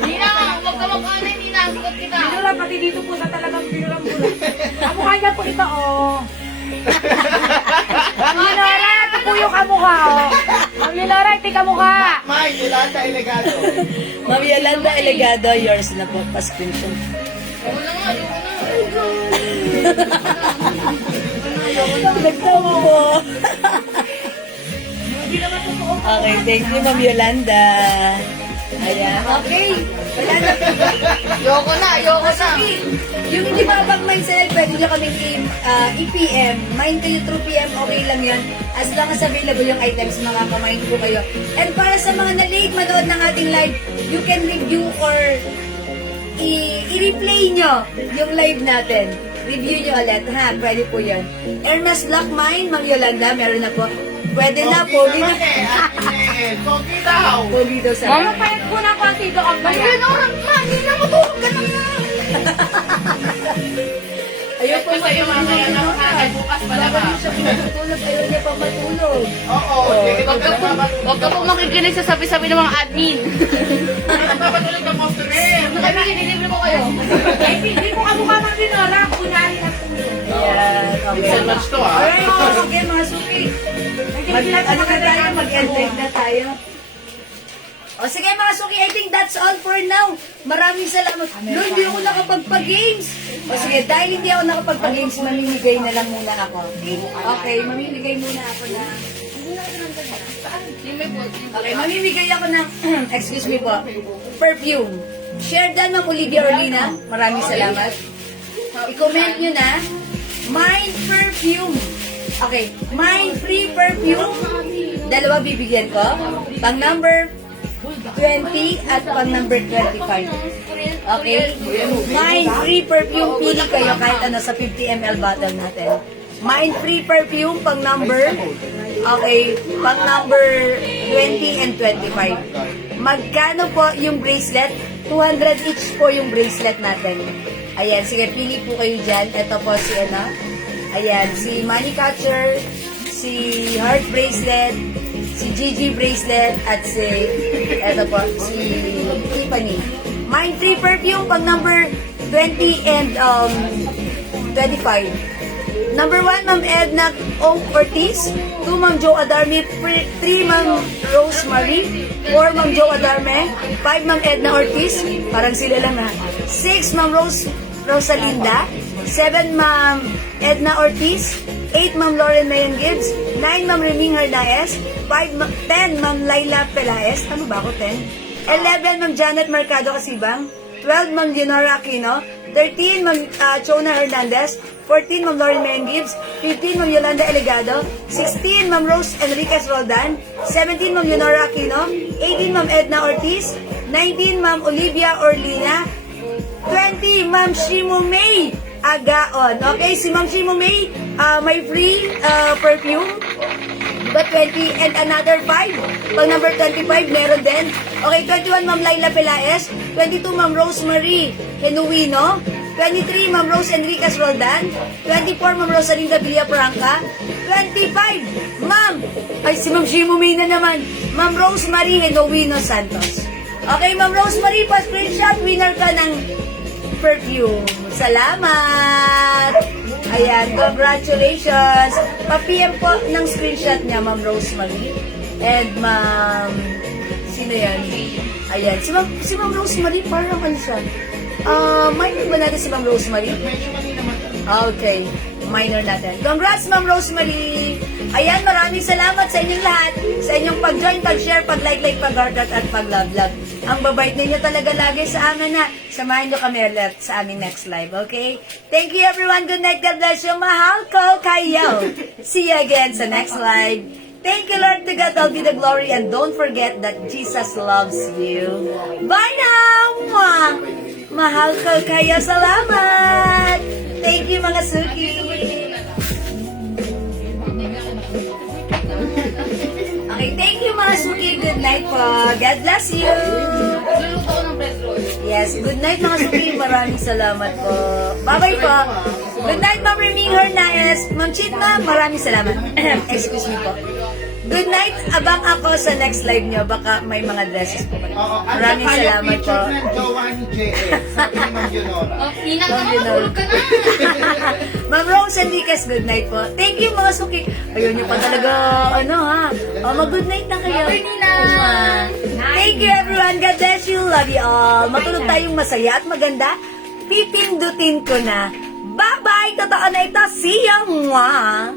Ninang, wag ka mag-anay, Ninang. Sukat kita. Pinura, pati dito po sa talagang pinurang-pura. Kamukha niya po ito, oh. Ang Lenora, ito po yung kamukha, oh. Ang Lenora, swerte ka mukha. Mike, Yolanda Elegado. Ma'am Yolanda Elegado, yours na po. Pa-screenshot. Ayoko na nga, ayoko na. Nagtawa ko. Okay, thank you, Ma'am Yolanda. Ayan, okay. Wala na. Ayoko na. Okay. Yung hindi mapag-mind sa'yo, pwede nyo kaming i-PM. Mind kayo through PM, okay lang yan. As long as available yung items, makakamind po kayo. And para sa mga na-late manood ng ating live, you can review or i-replay nyo yung live natin. Review nyo ulit, ha? Pwede po yun. Hermes Black Mine, Ma'am Yolanda, meron na po. Pwede na po. Pogi naman eh. Ate, Pogi daw. Pogi daw sa Mama, payat po ng konti doon pa yan. Hindi na matulog ka na nga. Ayun po Sa'yo mamaya na ay bukas pala ka. matulog. Ayaw niya pa matulog. Oo. Sige, Huwag ka po makikinig sa sabi-sabi ng mga admin. Nagpapatuloy ng customer. Kami, hinilibre mo kayo. Ay, hindi ko kamukha ng Dinora. Kunari na po. Ayan, okay. So much to ah. Alright, okay mga suki. Ano na tayo? Mag-end na tayo. O sige mga suki, I think that's all for now. Maraming salamat. No, hindi ako nakapagpa-games. O sige, dahil hindi ako nakapagpa-games, mamimigay na lang muna ako. Okay, mamimigay muna ako na... Okay, mamimigay ako ng, excuse me po, perfume. Share dan, Ma'am Olivia Orlina. Maraming salamat. I-comment nyo na, Mind Perfume. Okay, Mind Free Perfume. Dalawa bibigyan ko. Pang number 20 at pang number 25. Okay? Mind Free Perfume. Pili kayo kahit ano sa 50 ml bottle natin. Mind Free Perfume pang number. Okay, pang number 20 and 25. Magkano po yung bracelet? 200 each po yung bracelet natin. Ayan, sige, pili po kayo dyan. Ito po si ano. Ayan, si Money Catcher, si Heart Bracelet, si Gigi Bracelet, at si, eto po, si Tiffany. Mind Free Perfume pang number 20 and 25. Number 1, Ma'am Edna Ong Ortiz. 2, Ma'am Jo Adarme. 3, Ma'am Rosemary. 4, Ma'am Jo Adarme. 5, Ma'am Edna Ortiz. Parang sila lang ha. 6, Ma'am Rosalinda. 7, Ma'am Edna Ortiz. 8, Ma'am Lauren Mayon Gibbs. 9, Ma'am Reming Hernaez. 10, Ma'am Laila Pelaez. Ano ba ako, 10? 11, Ma'am Janet Mercado Casibang. 12, Ma'am Leonora Aquino. 13, Ma'am Chona Hernandez. 14, Ma'am Lauren Mayon Gibbs. 15, Ma'am Yolanda Elegado. 16, Ma'am Rose Enriquez Roldan. 17, Ma'am Leonora Aquino. 18, Ma'am Edna Ortiz. 19, Ma'am Olivia Orlina. 20, Ma'am Shimo May Agaon. Okay, si Ma'am Shimo May, may free perfume. But 20 and another 5. Pag number 25, meron din. Okay, 21, Ma'am Laila Pelaez. 22, Ma'am Rosemary Genuino. 23, Ma'am Rose Enriquez Roldan. 24, Ma'am Rosalinda Villafranca. 25, Ma'am, ay si Ma'am Shimumi na naman. Ma'am Rosemary Genuino Santos. Okay, Ma'am Rosemary, pa-screenshot, winner ka ng perfume. Salamat! Ayan, congratulations! Pa-PM po ng screenshot niya, Ma'am Rosemary. And Ma'am, sino yan? Ayan, si Ma'am Rosemary, parang ano siya? Minor ba natin si Ma'am Rosemary? Okay, minor natin. Congrats, Ma'am Rosemary! Ayan, maraming salamat sa inyong lahat, sa inyong pag-join, pag-share, pag-like, pag-heart, at pag-love. Ang babait ninyo talaga lagi sa amin na samahin nyo kami ulit sa aming next live, okay? Thank you everyone. Good night. God bless you. Mahal ko kayo. See you again sa next live. Thank you, Lord. To God all be the glory. And don't forget that Jesus loves you. Bye now! Mwah! Mahal ko kayo. Salamat! Thank you, mga suki. Okay, thank you, mga suki. Good night po. God bless you. Luluto ko ng bread roll. Yes, good night, mga suki. Maraming salamat po. Bye-bye po. Good night, Ma'am Reming Hernaez. Ma'am Chitma, maraming salamat. Excuse me po. Good night. Abang ako sa next live nyo. Baka may mga dresses po. Oo. At Maraming saka yung salamat po. picture ng jowa ni JS. Sabi ni Ma'am Junor. Oh, Ninang Ma'am naman, Junor. matulog ka na. Ma'am Rose Enriquez, good night po. Thank you, mga suki. Ayun nyo pa talaga, ano ha. Mag-good night na kayo. Bye, Ninang. Thank you, everyone. God bless you. Love you all. Matulog tayong masaya at maganda. Pipindutin ko na. Bye-bye! Totoo na ito. See you! Mwah!